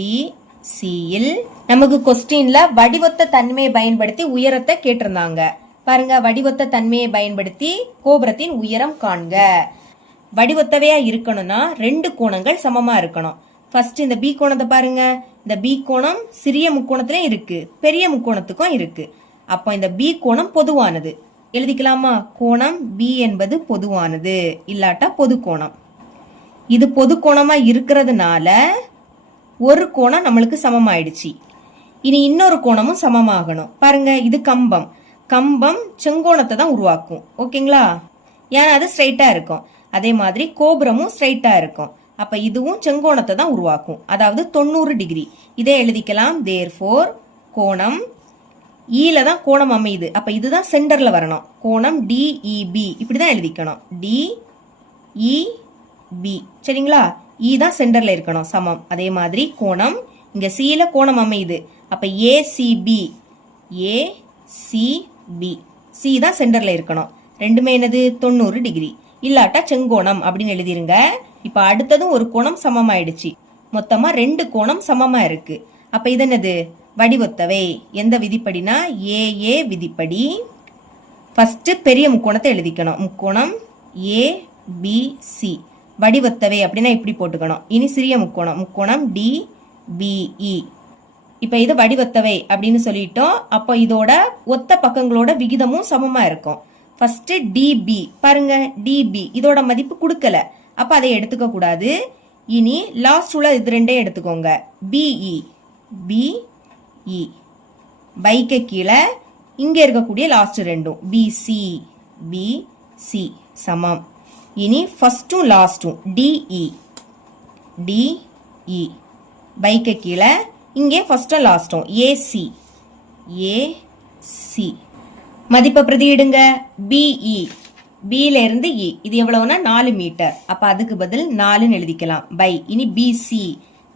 ஏபிசியில் நமக்கு கொஸ்டின்ல வடிவொத்த தன்மையை பயன்படுத்தி உயரத்தை கேட்டிருந்தாங்க. பாருங்க, வடிவொத்த தன்மையை பயன்படுத்தி கோபுரத்தின் உயரம் காண்க. வடிவொத்தவையா இருக்கணும்னா 2 கோணங்கள் சமமா இருக்கணும். ஃபர்ஸ்ட் இந்த பி கோணத்தை பாருங்க. இந்த பி கோணம் சிறிய முக்கோணத்திலும் இருக்கு, பெரிய முக்கோணத்துக்கும் இருக்கு. அப்போ இந்த பி கோணம் பொதுவானது. எழுதிக்கலாமா? கோணம் பி என்பது பொதுவானது, இல்லாட்டா பொது கோணம். இது பொது கோணமா இருக்கிறதுனால ஒரு கோணம் நம்மளுக்கு சமமாயிடுச்சு. இனி இன்னொரு கோணமும் சமமாகணும். பாருங்க, இது கம்பம். கம்பம் செங்கோணத்தை தான் உருவாக்கும். ஓகேங்களா? ஏன்னா அது ஸ்ட்ரைட்டா இருக்கும். அதே மாதிரி கோபுரமும் ஸ்ட்ரைட்டா இருக்கும். அப்ப இதுவும் செங்கோணத்தை தான் உருவாக்கும், அதாவது 90 டிகிரி. இதே எழுதிக்கலாம். therefore கோணம் ஈல தான் கோணம் அமையுது. அப்ப இதுதான் சென்டர்ல வரணும். கோணம் டிஇபி இப்படிதான் எழுதிக்கணும். டிஇபி. சரிங்களா? இ தான் சென்டர்ல இருக்கணும், சமம். அதே மாதிரி கோணம் இங்க சில கோணம் அமையுது. அப்ப ஏசிபி. ஏசிபி. சி தான் சென்டர்ல இருக்கணும். ரெண்டுமே என்னது? 90 டிகிரி. இல்லாட்டா செங்கோணம் அப்படின்னு எழுதிருங்க. இப்ப அடுத்ததும் ஒரு கோணம் சமமாயிடுச்சு. மொத்தமா 2 கோணம் சமமா இருக்கு. அப்ப இது என்னது? வடிவொத்தவை. எந்த விதிப்படினா ஏஏ விதிப்படி. ஃபர்ஸ்ட் பெரிய முக்கோணத்தை எழுதிக்கணும். முக்கோணம் ஏபிசி. வடிவொத்தவை அப்படின்னா இப்படி போட்டுக்கணும். இனி சிறிய முக்கோணம், முக்கோணம் டிபிஇ. இப்ப இது வடிவொத்தவை அப்படின்னு சொல்லிட்டோம். அப்போ இதோட ஒத்த பக்கங்களோட விகிதமும் சமமா இருக்கும். ஃபர்ஸ்ட் டிபி பாருங்க, டிபி இதோட மதிப்பு கொடுக்கல. அப்ப அதை எடுத்துக்க கூடாது. இனி லாஸ்ட் உள்ள இது ரெண்டே எடுத்துக்கோங்க. பிஇ பிஇ பைக்கு கீழே இங்க இருக்கக்கூடிய லாஸ்ட் ரெண்டும் பிசி பிசி சமம். இனி ஃபர்ஸ்டும் லாஸ்டும் டிஇ டிஇ பைக்கு கீழே இங்கே ஃபர்ஸ்டும் லாஸ்டும் ஏசி ஏசி மதிப்பை பிரதியிடுங்க. பிஇ பில இருந்து இ இது எவ்வளவுனா 4 மீட்டர். அப்ப அதுக்கு பதில் 4ன்னு எழுதிக்கலாம். பை இனி பிசி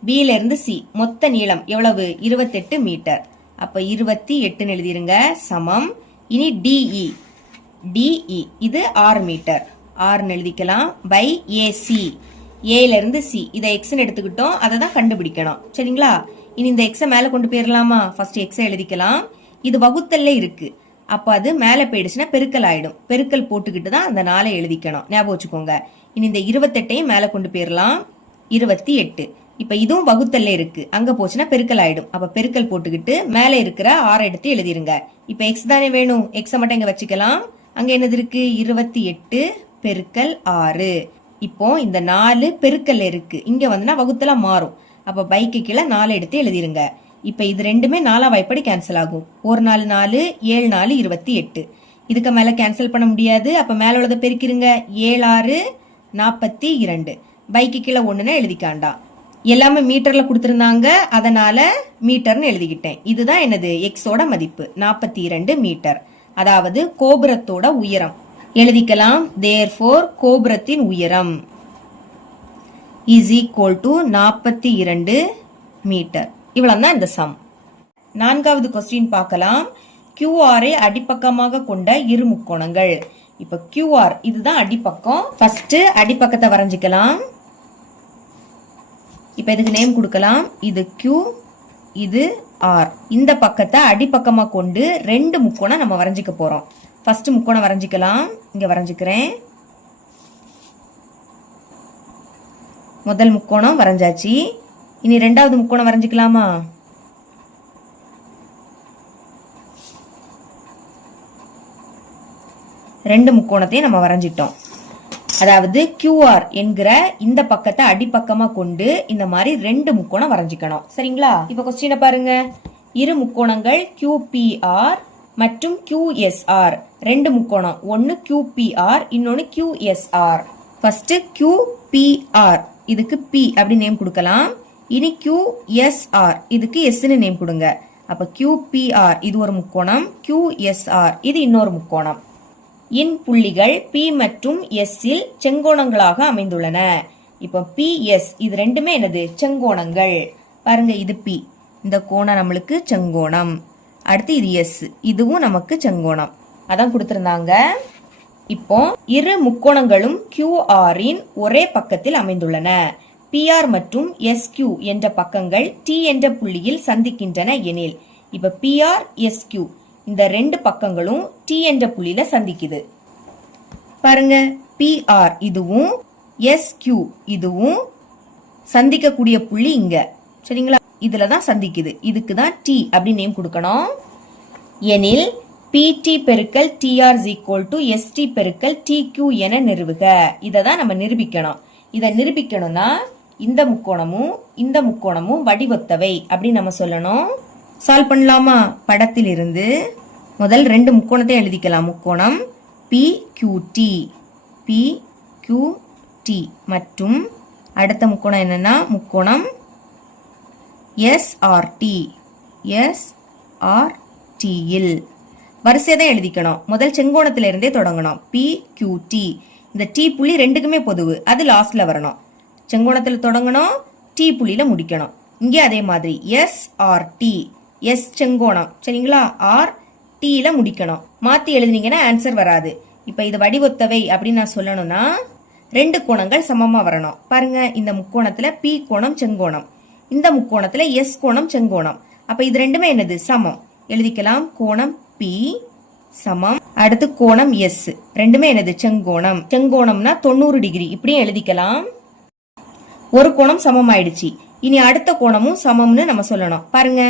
பில இருந்து சி மொத்த நீளம் எவ்வளவு 28 மீட்டர். அப்ப 28ன்னு எழுதிருங்க சமம். இனி டிஇ டிஇ இது 6 மீட்டர் 6ன்னு எழுதிக்கலாம். பை ஏசி ஏல இருந்து சி இதை எக்ஸ்ன்னு எடுத்துக்கிட்டோம். அதை தான் கண்டுபிடிக்கணும். சரிங்களா? இனி இந்த எக்ஸை மேல கொண்டு போயிடலாமா? ஃபர்ஸ்ட் எக்ஸை எழுதிக்கலாம். இது வகுத்தல்ல இருக்கு. அப்ப அது மேல போயிடுச்சுன்னா பெருக்கல் ஆயிடும். பெருக்கல் போட்டுக்கிட்டு தான் அந்த 4 எழுதிக்கணும். ஞாபகம் வச்சுக்கோங்க. இனி இந்த 28ஐயும் மேல கொண்டு போயிடலாம். 28. இப்ப இதுவும் வகுத்தல்ல இருக்கு. அங்க போச்சுன்னா பெருக்கல் ஆயிடும். அப்ப பெருக்கல் போட்டுக்கிட்டு மேல இருக்கிற 6 எடுத்து எழுதிருங்க. இப்ப எக்ஸ் தானே வேணும். எக்ஸை மட்டும் இங்க வச்சுக்கலாம். அங்க என்னது இருக்கு? 28 பெருக்கல் 6. இப்போ இந்த 4 பெருக்கல்ல இருக்கு. இங்க வந்துன்னா வகுத்தலா மாறும். அப்ப பைக்கு கீழே 4 எடுத்து எழுதிருங்க. இப்ப இது ரெண்டுமே 4 வாய்ப்படி கேன்சல் ஆகும். 1 4 4 7 4 28. இதுக்கு மேல கேன்சல் பண்ண முடியாது. அப்ப மேல உள்ளதை பெருக்கிருங்க. 7 6 42. பைக்கு கீழே 1ன்னு எழுதிக்காண்டா. எல்லாமே மீட்டர்ல கொடுத்திருந்தாங்க. அதனால மீட்டர்னு எழுதிக்கிட்டேன். இதுதான் என்னது? எக்ஸோட மதிப்பு 42 மீட்டர். அதாவது கோபுரத்தோட உயரம் எழுதிக்கலாம். therefore கோபுரத்தின் உயரம் is equal to 42 மீட்டர். இவ்வளவுதான் இந்த சம். 4வது கொஸ்டின் பார்க்கலாம். QR அடிப்பக்கமாக கொண்ட இரு முக்கோணங்கள். இப்ப QR இதுதான் அடிப்பக்கம். ஃபர்ஸ்ட் அடிப்பக்கத்தை வரைஞ்சிக்கலாம். இப்ப இதுக்கு நேம் கொடுக்கலாம். இது Q இது R. இந்த பக்கத்தை அடிப்பக்கமா கொண்டு 2 முக்கோணம் நம்ம வரைஞ்சிக்க போறோம். ஃபர்ஸ்ட் முக்கோணம் வரைஞ்சிக்கலாம். இங்க வரைஞ்சிக்கிறேன். முதல் முக்கோணம் வரைஞ்சாச்சு. இனி 2வது முக்கோணம் வரைஞ்சிக்கலாமா? ரெண்டு முக்கோணத்தையும் நம்ம வரைஞ்சிட்டோம். அதாவது QR என்கிற இந்த பக்கத்தை அடிப்பக்கமா கொண்டு இந்த மாதிரி 2 முக்கோணம் வரைஞ்சிக்கணும். சரிங்களா? இப்ப கொஸ்டினை பாருங்க. இரு முக்கோணங்கள் QPR மற்றும் QSR. 2 முக்கோணம். ஒன்னு QPR இன்னொன்னு QSR. ஃபர்ஸ்ட் QPR இதுக்கு P அப்படி நேம் கொடுக்கலாம். இனி QSR இதுக்கு Sன்னு நேம் கொடுங்க. அப்ப QPR இது ஒரு முக்கோணம். QSR இது இன்னொரு முக்கோணம். இன் புள்ளிகள் P மற்றும் S இல் செங்கோணங்களாக அமைந்துள்ளன. இப்ப PS இது ரெண்டுமே என்னது? செங்கோணங்கள். பாருங்க இது P. இந்த கோணம் நம்மளுக்கு செங்கோணம். அடுத்து இது S. இதுவும் நமக்கு செங்கோணம். அதான் கொடுத்திருந்தாங்க. இப்போ இரு முக்கோணங்களும் QR இன் ஒரே பக்கத்தில் அமைந்துள்ளன. PR மற்றும் SQ என்ற பக்கங்கள் T என்ற புள்ளியில் சந்திக்கின்றன எனில். இப்ப PR SQ இந்த 2 பக்கங்களும் T என்ற புள்ளியில சந்திக்குது. பாருங்க PR இதுவும் SQ இதுவும் சந்திக்கக்கூடிய புள்ளி இங்க. சரிங்களா? இதுலதான் சந்திக்குது. இதுக்கு தான் T அப்படி நேம் கொடுக்கணும். எனில் PT பெருக்கல் TR is equal to ST பெருக்கல் TQ என நிறுவுக. இததான் நம்ம நிரூபிக்கணும். இதை நிரூபிக்கணும்னா இந்த முக்கோணமும் வடிவொத்தவை அப்படி நம்ம சொல்லணும். சால்வ் பண்ணலாமா? படத்தில் இருந்து முதல் 2 முக்கோணத்தை எழுதிக்கலாம். முக்கோணம் PQT மற்றும் அடுத்த முக்கோணம் என்னன்னா முக்கோணம் SRT இல் வரிசையை தான் எழுதிக்கணும். முதல் செங்கோணத்தில இருந்தே தொடங்கணும். PQT இந்த T புள்ளி ரெண்டுக்குமே பொதுவு. அது லாஸ்ட்ல வரணும். செங்கோணத்துல தொடங்கணும். T புள்ளியில முடிக்கணும். இங்கே அதே மாதிரி SRT S செங்கோணம். சரிங்களா? R T ல முடிக்கணும். மாத்தி எழுதினீங்கன்னா ஆன்சர் வராது. இப்ப இது வடிவொத்தவை அப்படின்னு நான் சொல்லணும்னா 2 கோணங்கள் சமமா வரணும். பாருங்க இந்த முக்கோணத்துல P கோணம் செங்கோணம். இந்த முக்கோணத்துல S கோணம் செங்கோணம். அப்ப இது ரெண்டுமே என்னது? சமம். எழுதிக்கலாம். கோணம் P சமம். அடுத்து கோணம் S. ரெண்டுமே என்னது? செங்கோணம். செங்கோணம்னா 90 டிகிரி. இப்படியும் எழுதிக்கலாம். ஒரு கோணம் சமம் ஆயிடுச்சு. இனி அடுத்த கோணமும் சமம்னு நம்ம சொல்லணும். பாருங்க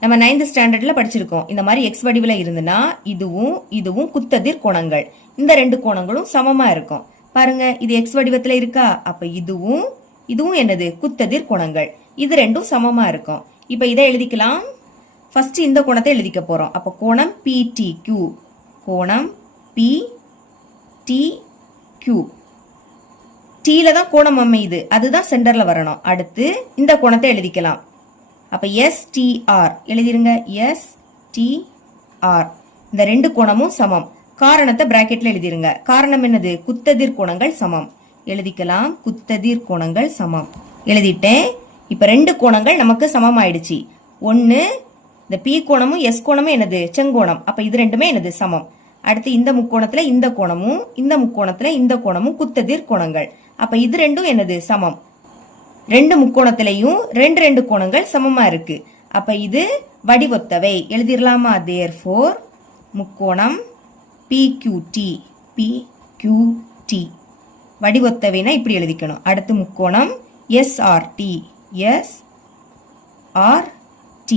நம்ம 9th ஸ்டாண்டர்ட்ல படிச்சிருக்கோம். இந்த மாதிரி X வடிவில இருந்துன்னா இதுவும் குத்ததிர் கோணங்கள். இந்த 2 கோணங்களும் சமமா இருக்கும். பாருங்க இது X வடிவத்துல இருக்கா? அப்ப இதுவும் இதுவும் என்னது குத்ததிர் கோணங்கள். இது ரெண்டும் சமமா இருக்கும். இப்ப இதை எழுதிக்கலாம். ஃபர்ஸ்ட் இந்த கோணத்தை எழுதிக்க போறோம். அப்ப கோணம் PTQ, கோணம் PTQ. டீல தான் கோணம் அமையுது, அதுதான் சென்டர்ல வரணும். அடுத்து இந்த கோணத்தை எழுதிக்கலாம். அப்ப STR எழுதிருங்க. STR. இந்த ரெண்டு கோணமும் சமம். காரணத்தை பிராக்கெட்ல எழுதிருங்க. காரணம் என்னது? குத்ததிர் கோணங்கள் சமம். எழுதிக்கலாம். குத்ததிர் கோணங்கள் சமம். எழுதிட்டேன். இப்ப ரெண்டு கோணங்கள் நமக்கு சமம் ஆயிடுச்சு. ஒன்னு இந்த P கோணமும் S கோணமும் என்னது? செங்கோணம். அப்ப இது ரெண்டுமே என்னது? சமம். அடுத்து இந்த முக்கோணத்துல இந்த கோணமும் இந்த முக்கோணத்துல இந்த கோணமும் குத்ததிர் கோணங்கள். அப்ப இது ரெண்டும் என்னது? சமம். ரெண்டு முக்கோணத்திலையும் ரெண்டு ரெண்டு கோணங்கள் சமமா இருக்கு. அப்ப இது வடிவொத்தவை. எழுதிடலாமா? therefore முக்கோணம் PQT, PQT வடிவொத்தவைனா இப்படி எழுதிக்கணும். அடுத்து முக்கோணம் SRT, SRT.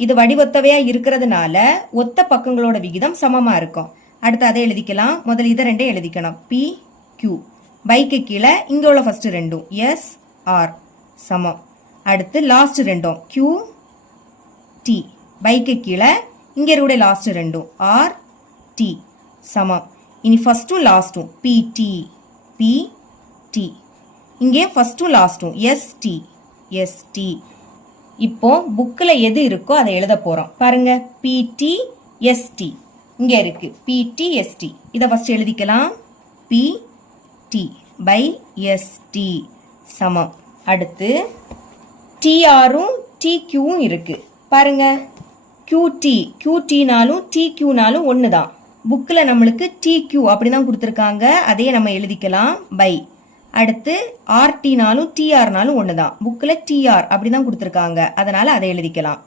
இது வடிவொத்தவையா இருக்கிறதுனால ஒத்த பக்கங்களோட விகிதம் சமமா இருக்கும். அடுத்து அதை எழுதிக்கலாம். முதல்ல இதை ரெண்டே எழுதிக்கணும். PQ பைக்கு கீழே இங்க உள்ள ஃபர்ஸ்ட் ரெண்டும் SR சமம். அடுத்து லாஸ்ட் ரெண்டும் QT பைக்கு கீழே இங்க இருக்க லாஸ்ட் ரெண்டும் RT சமம். இனி ஃபர்ஸ்டும் லாஸ்டும் PT, PT. இங்கே ஃபர்ஸ்டும் லாஸ்டும் ST, ST. இப்போ புக்ல எது இருக்கோ அதை எழுத போறோம். பாருங்க, PTST இங்க இருக்கு. PTST இத ஃபர்ஸ்ட் எழுதிக்கலாம். PT by ST சமம். அடுத்து TRும் TQவும் இருக்கு. பாருங்க, QT, QTனாலும் TQனாலும் ஒண்ணுதான். புக்ல நம்மளுக்கு TQ அப்படிதான் கொடுத்திருக்காங்க. அதையே நம்ம எழுதிக்கலாம். பை. அடுத்து RTனாலும் TRனாலும் ஒண்ணுதான். புக்ல TR அப்படிதான் கொடுத்திருக்காங்க. அதனால அதை எழுதிக்கலாம்.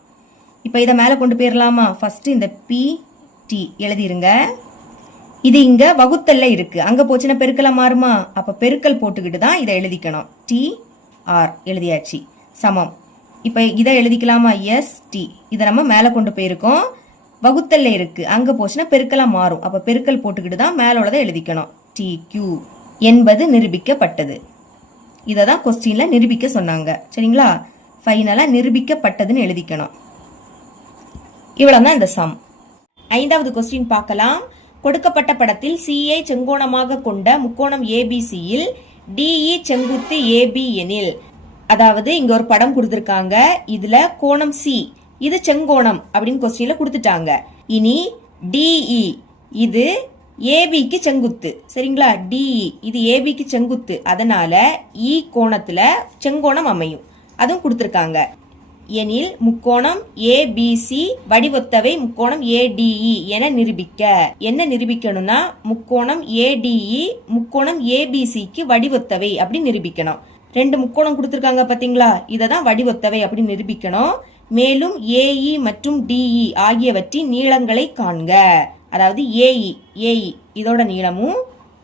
இப்ப இதை மேல கொண்டு போயிடலாமா? ஃபர்ஸ்ட் இந்த PT எழுதிருங்க. இது இங்க வகுத்தல்ல இருக்கு. அங்க போச்சுன்னா பெருக்கலா மாறுமா? அப்ப பெருக்கல் போட்டுக்கிட்டு தான் இதை எழுதிக்கணும். TR எழுதியாச்சு. சமம். இப்ப இதை எழுதிக்கலாமா? ST. இதை நம்ம மேல கொண்டு போயிருக்கோம். வகுத்தல்ல இருக்கு. அங்க போச்சுன்னா பெருக்கலா மாறும். அப்ப பெருக்கல் போட்டுக்கிட்டு தான் மேல உள்ளதை எழுதிக்கணும். TQ என்பது நிரூபிக்கப்பட்டது. இததான் கொஸ்டின்ல நிரூபிக்க சொன்னாங்க. சரிங்களா? ஃபைனலா நிரூபிக்கப்பட்டதுன்னு எழுதிக்கணும். இவ்வளவுதான் இந்த சம். ஐந்தாவது கொஸ்டின் பார்க்கலாம். கொடுக்கப்பட்ட படத்தில் CA செங்கோணமாக கொண்ட முக்கோணம் ABCயில் DE செங்குத்து AB எனில், அதாவது இங்க ஒரு படம் கொடுத்திருக்காங்க. இதுல கோணம் C இது செங்கோணம் அப்படின்னு கொஸ்டின்ல கொடுத்துட்டாங்க. இனி DE இது ஏபிக்கு செங்குத்து. சரிங்களா? டிஇ இது ஏபிக்கு செங்குத்து. அதனால இ கோணத்துல செங்கோணம் அமையும். அதுவும் கொடுத்திருக்காங்க. எனில் முக்கோணம் ஏபிசி வடிவொத்தவை முக்கோணம் ஏடிஇ என நிரூபிக்க. என்ன நிரூபிக்கணும்னா முக்கோணம் ஏடிஇ முக்கோணம் ஏபிசிக்கு வடிவொத்தவை அப்படி நிரூபிக்கணும். ரெண்டு முக்கோணம் கொடுத்திருக்காங்க பாத்தீங்களா? இததான் வடிவொத்தவை அப்படி நிரூபிக்கணும். மேலும் ஏஇ மற்றும் டிஇ ஆகியவற்றின் நீளங்களை காண்க. அதாவது ஏஇ இதோட நீளமும்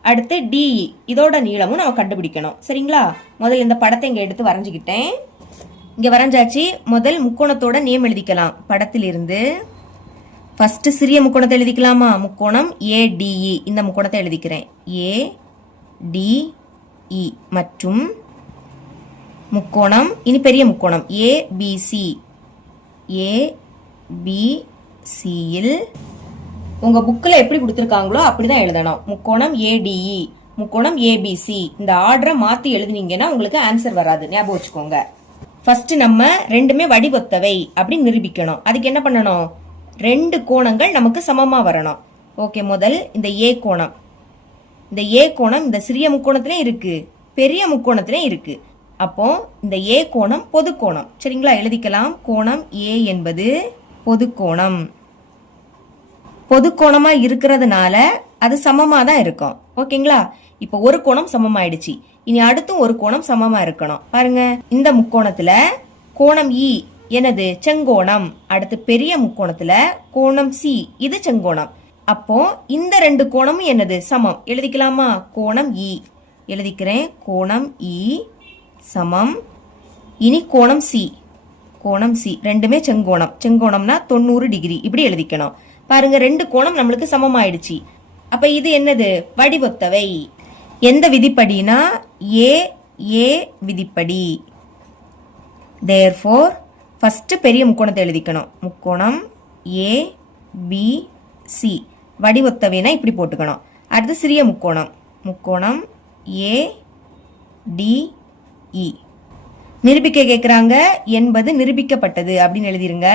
அடுத்து டிஇ இதோட நீளமும் நம்ம கண்டுபிடிக்கணும். சரிங்களா? முதல்ல இந்த படத்தை இங்க எடுத்து வரைஞ்சுக்கிட்டேன். இங்க வரைஞ்சாச்சு. முதல் முக்கோணத்தோட நேம் எழுதிக்கலாம். படத்திலிருந்து ஃபர்ஸ்ட் சிறிய முக்கோணத்தை எழுதிக்கலாமா? முக்கோணம் ஏடிஇ. இந்த முக்கோணத்தை எழுதிக்கிறேன். ஏடிஇ மற்றும் முக்கோணம் இனி பெரிய முக்கோணம் ஏபிசி. ஏபிசியில் உங்க புக்ல எப்படி கொடுத்திருக்காங்களோ அப்படிதான் எழுதணும். முக்கோணம் ஏடிஇ முக்கோணம் ஏபிசி. இந்த ஆர்டரை மாத்தி எழுதினீங்கன்னா உங்களுக்கு ஆன்சர் வராது. ஞாபகம் வச்சுக்கோங்க. ஃபர்ஸ்ட் நம்ம ரெண்டுமே வடிவொத்தவை அப்படி நிரூபிக்கணும். அதுக்கு என்ன பண்ணணும்? ரெண்டு கோணங்கள் நமக்கு சமமா வரணும். ஓகே, முதல் இந்த ஏ கோணம். இந்த ஏ கோணம் இந்த சிறிய முக்கோணத்திலே இருக்கு, பெரிய முக்கோணத்திலே இருக்கு. அப்போ இந்த ஏ கோணம் பொது கோணம். சரிங்களா? எழுதிக்கலாம். கோணம் ஏ என்பது பொது கோணம். பொது கோணமா இருக்கிறதுனால அது சமமா தான் இருக்கும். ஓகேங்களா? இப்ப ஒரு கோணம் சமமாயிடுச்சு. இனி அடுத்தும் ஒரு கோணம் சமமா இருக்கணும். பாருங்க, இந்த முக்கோணத்துல கோணம் இ எனது செங்கோணம். அடுத்து பெரிய முக்கோணத்துல கோணம் சி இது செங்கோணம். அப்போ இந்த ரெண்டு கோணமும் என்னது? சமம். எழுதிக்கலாமா? கோணம் இ எழுதிக்கிறேன். கோணம் இ சமம். இனி கோணம் சி. கோணம் சி ரெண்டுமே செங்கோணம். செங்கோணம்னா 90 டிகிரி இப்படி எழுதிக்கணும். பாருங்க, ரெண்டு கோணம் நம்மளுக்கு சமமாயிடுச்சு. அப்ப இது என்னது? வடிவொத்தவை. எந்த விதிப்படினா ஏ ஏ விதிப்படி. தேர்ஃபோர் ஃபர்ஸ்ட் பெரிய முக்கோணத்தை எழுதிக்கணும். முக்கோணம் ஏ பி சி வடிவொத்தவைனா இப்படி போட்டுக்கணும். அடுத்து சிறிய முக்கோணம், முக்கோணம் ஏ டி இ. நிரூபிக்க கேட்குறாங்க, என்பது நிரூபிக்கப்பட்டது அப்படின்னு எழுதிருங்க.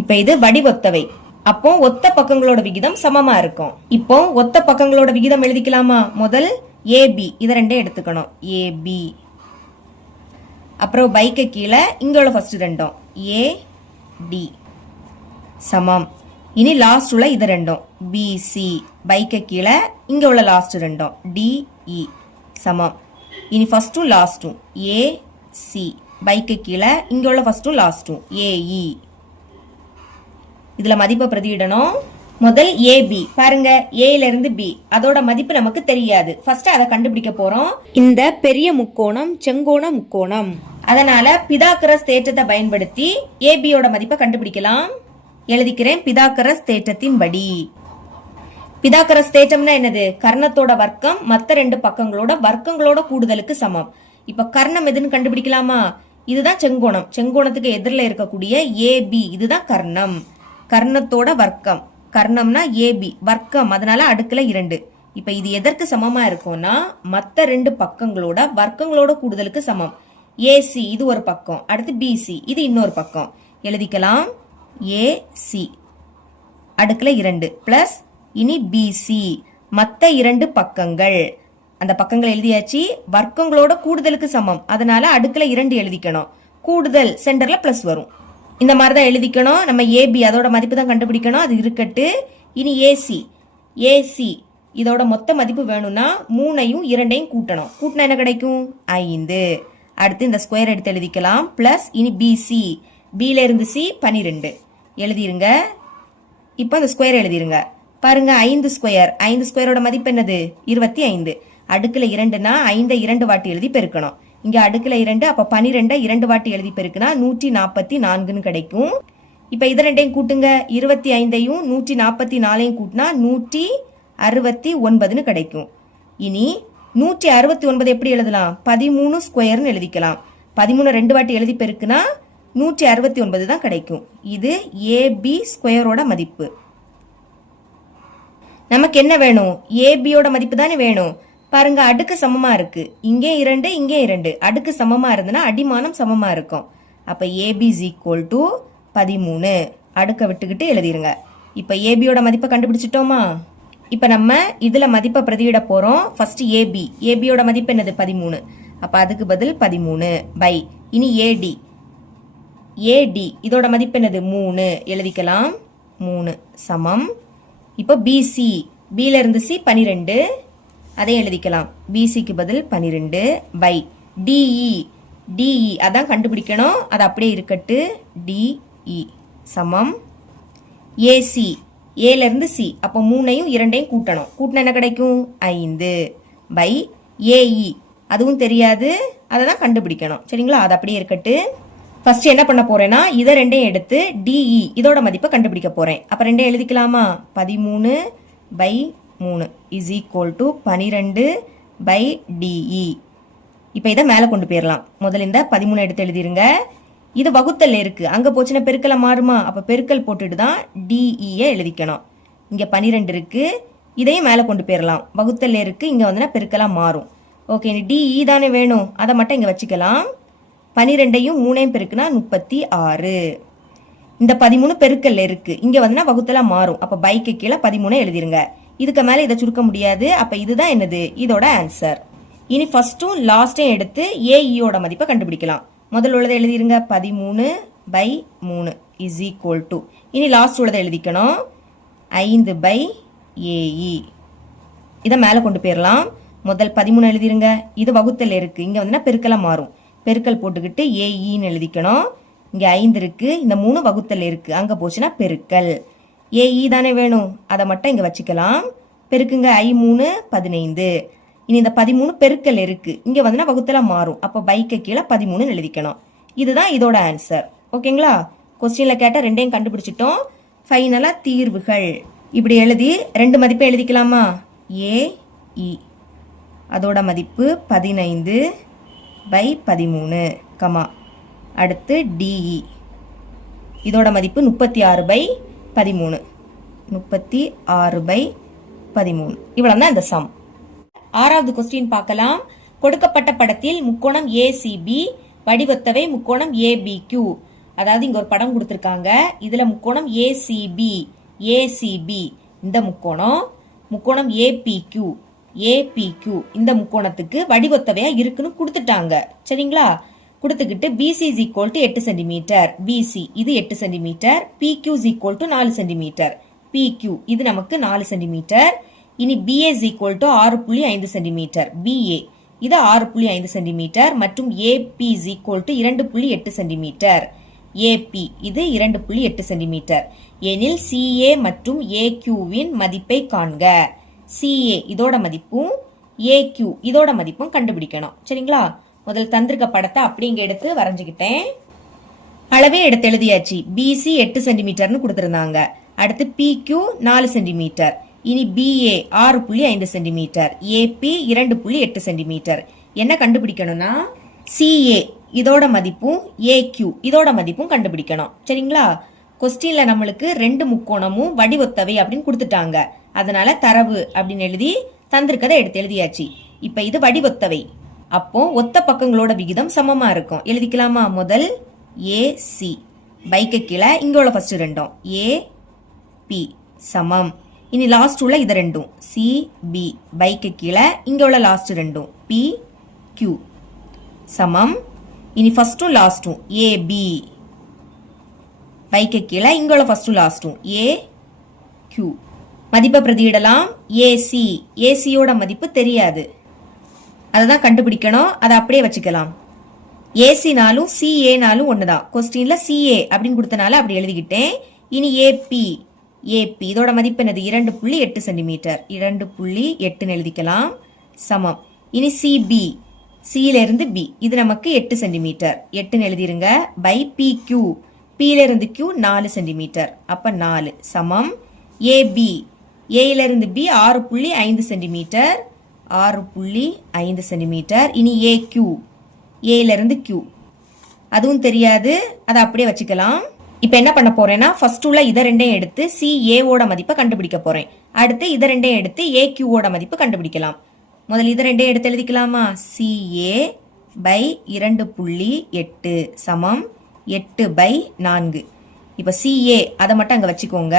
இப்போ இது வடிவொத்தவை. அப்போ ஒத்த பக்கங்களோட விகிதம் சமமா இருக்கும். இப்போ ஒத்த பக்கங்களோட விகிதம் எழுதிக்கலாமா? முதல் ஏபி, இதை ரெண்டே எடுத்துக்கணும். ஏபி, அப்புறம் பைக்கு கீழே இங்க உள்ள ஃபர்ஸ்ட் ரெண்டும் ஏ டி சமம். இனி லாஸ்ட் உள்ள இது ரெண்டும் பிசி, பைக்கு கீழே இங்க உள்ள லாஸ்ட் ரெண்டும் டிஇ சமம். இனி ஃபர்ஸ்டும் லாஸ்டும் ஏசி, பைக்கு கீழே இங்க உள்ள ஃபர்ஸ்டும் லாஸ்டும் ஏஇ. இதுல மதிப்பை பிரதியிடணும். முதல் ஏபி பாருங்க, ஏல இருந்து பி, அதோட மதிப்பு நமக்கு தெரியாது. ஃபர்ஸ்ட் அதை கண்டுபிடிக்க போறோம். இந்த பெரிய முக்கோணம் செங்கோண முக்கோணம், அதனால பிதாகரஸ் தேற்றத்தை பயன்படுத்தி ஏபியோட மதிப்பை கண்டுபிடிக்கலாம். எழுதிக்கிறேன். பிதாகரஸ் தேற்றத்தின் படி, பிதாகரஸ் தேற்றம்னா என்னது? கர்ணத்தோட வர்க்கம் மத்த ரெண்டு பக்கங்களோட வர்க்கங்களோட கூடுதலுக்கு சமம். இப்ப கர்ணம் எதுன்னு கண்டுபிடிக்கலாமா? இதுதான் செங்கோணம். செங்கோணத்துக்கு எதிரில் இருக்கக்கூடிய ஏபி, இதுதான் கர்ணம். கர்ணத்தோட வர்க்கம், கர்ணம்னா ஏபி, வர்க்கம், அதனால அடுக்குல 2. இப்ப இது எதற்கு சமமா இருக்கும்னா மத்த ரெண்டு பக்கங்களோட வர்க்கங்களோட கூடுதலுக்கு சமம். ஏசி இது ஒரு பக்கம், அடுத்து பிசி இது இன்னொரு பக்கம். எழுதிக்கலாம். ஏசி அடுக்குல 2 பிளஸ் இனி பிசி மத்த 2 பக்கங்கள். அந்த பக்கங்கள் எழுதியாச்சு. வர்க்கங்களோட கூடுதலுக்கு சமம், அதனால அடுக்குல 2 எழுதிக்கணும். கூடுதல் சென்டர்ல பிளஸ் வரும். இந்த மாதிரி தான் எழுதிக்கணும். நம்ம ஏபி அதோட மதிப்பு தான் கண்டுபிடிக்கணும். அது இருக்கட்டு. இனி ஏசி, ஏசி இதோட மொத்த மதிப்பு வேணும்னா 3ஐயும் 2ஐயும் கூட்டணும். கூட்டினா என்ன கிடைக்கும்? 5. அடுத்து இந்த ஸ்கொயர் எடுத்து எழுதிக்கலாம். பிளஸ் இனி பிசி, பில இருந்து சி 12 எழுதிருங்க. இப்போ இந்த ஸ்கொயர் எழுதிருங்க. பாருங்க 5 ஸ்கொயர், 5 ஸ்கொயரோட மதிப்பு என்னது? 25. அடுக்குல 2னா 5ஐ 2 வாட்டி எழுதி பெருக்கணும். இங்க அடுக்குல 2, அப்ப 12 2 வாட்டி எழுதி பெருக்குனா 144ன்னு கிடைக்கும். இப்ப இது ரெண்டையும் கூட்டுங்க. 25ஐயும் 144ஐயும் கூட்டினா 169ன்னு கிடைக்கும். இனி 169 எப்படி எழுதலாம்? 13 ஸ்கொயர்னு எழுதிக்கலாம். 13 2 வாட்டி எழுதி பெருக்குனா 169 தான் கிடைக்கும். இது ஏபி ஸ்கொயரோட மதிப்பு. நமக்கு என்ன வேணும்? ஏபியோட மதிப்பு தானே வேணும். பாருங்க அடுக்கு சமமா இருக்கு. இங்கே 2 இங்கே 2, அடுக்கு சமமா இருந்தனா அடிமானம் சமமா இருக்கும். அப்ப ஏபி இஸ் ஈக்குவல் டு 13. அடுக்க விட்டுக்கிட்டு எழுதிருங்க. இப்ப ஏபியோட மதிப்பை கண்டுபிடிச்சிட்டோமா? இப்ப நம்ம இதுல மதிப்பை பிரதியிட போறோம். ஃபர்ஸ்ட் ஏபி, ஏபியோட மதிப்பு என்னது? 13. அப்ப அதுக்கு பதில் 13 பை இனி ஏடி, ஏடி இதோட மதிப்பு என்னது? 3 எழுதிக்கலாம். 3 சமம். இப்போ பிசி, பில இருந்து சி 12 அதை எழுதிக்கலாம். பிசிக்கு பதில் 12 பை டிஇ, டிஇ அதான் கண்டுபிடிக்கணும். அது அப்படியே இருக்கட்டு. டிஇ சமம் ஏசி, ஏல இருந்து சி, அப்போ 3ஐயும் 2ஐயும் கூட்டணும். கூட்டினா என்ன கிடைக்கும்? 5 பை ஏஇ, அதுவும் தெரியாது, அதை தான் கண்டுபிடிக்கணும். சரிங்களா? அது அப்படியே இருக்கட்டு. ஃபர்ஸ்ட் என்ன பண்ண போறேன்னா இதை ரெண்டையும் எடுத்து டிஇ இதோட மதிப்பை கண்டுபிடிக்க போறேன். அப்ப ரெண்டையும் எழுதிக்கலாமா? 13 by 3 is equal to 12 by DE. இப்போ இதை மேலே கொண்டு போயிடலாம். முதல்ல இந்த 13 எடுத்து எழுதிருங்க. இது வகுத்தல் இருக்கு, அங்க போச்சுன்னா பெருக்கல மாறுமா? அப்ப பெருக்கல் போட்டுட்டு தான் டிஇயை எழுதிக்கணும். இங்க 12 இருக்கு, இதையும் மேலே கொண்டு போயிடலாம். வகுத்தல் இருக்கு, இங்க வந்து பெருக்கலா மாறும். ஓகே, டிஇ தானே வேணும், அதை மட்டும் இங்க வச்சுக்கலாம். 12ஐயும் 3ஐயும் பெருக்குனா 36. இந்த 13 பெருக்கல்ல இருக்கு, இங்க வந்து வகுத்தலா மாறும். அப்ப பைக்கு கீழே 13 எழுதிருங்க. இதுக்கு மேல இதை சுருக்க முடியாது. அப்ப இதுதான் என்னது? இதோட ஆன்சர். இனி ஃபர்ஸ்டும் லாஸ்டையும் எடுத்து ஏஇயோட மதிப்பை கண்டுபிடிக்கலாம். முதல் உள்ளதை எழுதிருங்க. 13 பை 3 இஸ் ஈக்குவல் டு, இனி லாஸ்ட் உள்ளதை எழுதிக்கணும். 5 பை ஏஇ. இதை மேல கொண்டு போயிடலாம். முதல் 13 எழுதிருங்க. இது வகுத்தல் இருக்கு, இங்க வந்து பெருக்கலா மாறும். பெருக்கல் போட்டுக்கிட்டு ஏஇன்னு எழுதிக்கணும். இங்க 5 இருக்கு, இந்த 3 வகுத்தல் இருக்கு, அங்க போச்சுன்னா பெருக்கல். ஏஇ தானே வேணும், அதை மட்டும் இங்க வச்சுக்கலாம். பெருக்குங்க. 3 15. இனி இந்த 13 பெருக்கல் இருக்கு, இங்க வந்து வகுத்தலா மாறும். அப்ப பைக்கு கீழே 13 எழுதிக்கணும். இதுதான் இதோட ஆன்சர். ஓகேங்களா? கொஸ்டின்ல கேட்ட ரெண்டையும் கண்டுபிடிச்சிட்டோம். ஃபைனலா தீர்வுகள் இப்படி எழுதி 2 மதிப்பை எழுதிக்கலாமா? ஏஇ அதோட மதிப்பு 15/13, கமா. அடுத்து டிஇ, இதோட மதிப்பு 36/13, 36/13. இவ்வளவு தான் இந்த சம். ஆறாவது கொஸ்டின் பார்க்கலாம். கொடுக்கப்பட்ட படத்தில் முக்கோணம் ஏசிபி வடிவொத்தவை முக்கோணம் ஏபிக்யூ. அதாவது இங்க ஒரு படம் கொடுத்திருக்காங்க. இதுல முக்கோணம் ஏசிபி இந்த முக்கோணம் ஏபிக்யூ இந்த முக்கோணத்துக்கு வடிவொத்தவையா இருக்குன்னு கொடுத்துட்டாங்க. சரிங்களா? கொடுத்துக்கிட்டு PC is equal to 8 centimetre, PC இது 8 centimetre, PQ is equal to 4 centimetre, PQ இது நமக்கு 4 சென்டிமீட்டர். இனி PA is equal to 6.5 centimetre, PA இது 6.5 சென்டிமீட்டர் மற்றும் AB is equal to 2.8 centimetre, AB இது 2.8 சென்டிமீட்டர். எனில் சிஏ மற்றும் ஏக்யூவின் மதிப்பை காண்க. சிஏ இதோட மதிப்பும் ஏக்யூ இதோட மதிப்பும் கண்டுபிடிக்கணும். சரிங்களா? முதல் தந்திருக்க படத்தை அப்படி இங்க எடுத்து வரைஞ்சுக்கிட்டேன். அளவே எடுத்து எழுதியாச்சு. பிசி 8 சென்டிமீட்டர்னு கொடுத்திருந்தாங்க. அடுத்து பிக்யூ 4 சென்டிமீட்டர். இனி பிஏ 6.5 சென்டிமீட்டர், ஏபி 2.8 சென்டிமீட்டர். என்ன கண்டுபிடிக்கணும்னா சிஏ இதோட மதிப்பும் ஏக்யூ இதோட மதிப்பும் கண்டுபிடிக்கணும். சரிங்களா? கொஸ்டின்ல நம்மளுக்கு 2 முக்கோணமும் வடிவொத்தவை அப்படின்னு கொடுத்துட்டாங்க. அதனால தரவு அப்படின்னு எழுதி தந்திருக்கதை எடுத்து எழுதியாச்சு. இப்ப இது வடிவொத்தவை. அப்போ ஒத்த பக்கங்களோட விகிதம் சமமா இருக்கும். எழுதிக்கலாமா? முதல் ஏசி பைக்கு கீழே இங்க உள்ள ஃபர்ஸ்ட் ரெண்டும் ஏபி சமம். இனி லாஸ்ட் உள்ள இது ரெண்டும் சிபி பைக்கு கீழே இங்க உள்ள லாஸ்ட் ரெண்டும் பிக்யூ சமம். இனி ஃபர்ஸ்டும் லாஸ்டும் ஏபி பைக்கு கீழே இங்க உள்ள ஃபர்ஸ்டும் லாஸ்டும் ஏக்யூ. மதிப்பை பிரதியிடலாம். ஏசி ஏசியோட மதிப்பு தெரியாது, அதை கண்டுபிடிக்கணும். அதை அப்படியே வச்சுக்கலாம். ஏசினாலும் சிஏனாலும் ஒண்ணுதான். கொஸ்டின்ல சிஏ அப்படின்னு கொடுத்தனால அப்படி எழுதிக்கிட்டேன். இனி ஏபி ஏபி இதோட மதிப்பு என்னது? 2.8 சென்டிமீட்டர், 2.8 எழுதிக்கலாம் சமம். இனி சிபி சில இருந்து பி இது நமக்கு 8 சென்டிமீட்டர், 8 எழுதிருங்க. பை பிக்யூ பில இருந்து கியூ 4 சென்டிமீட்டர், அப்ப 4 சமம். ஏபி ஏல இருந்து பி 6.5 சென்டிமீட்டர், 6.5 சென்டிமீட்டர். இனி ஏக்யூ ஏல இருந்து கியூ அதுவும் தெரியாது, அதை அப்படியே வச்சுக்கலாம். இப்ப என்ன பண்ண போறேன்னா ஃபர்ஸ்ட் உள்ள இத ரெண்டையும் எடுத்து சிஏவோட மதிப்பை கண்டுபிடிக்க போறேன். அடுத்து இத ரெண்டையும் எடுத்து ஏக்யூவோட மதிப்பு கண்டுபிடிக்கலாம். முதல்ல இத ரெண்டையும் எடுத்து எழுதிக்கலாமா? சிஏ பை 2.8 சமம் 8/4. இப்ப சிஏ அதை மட்டும் அங்க வச்சுக்கோங்க.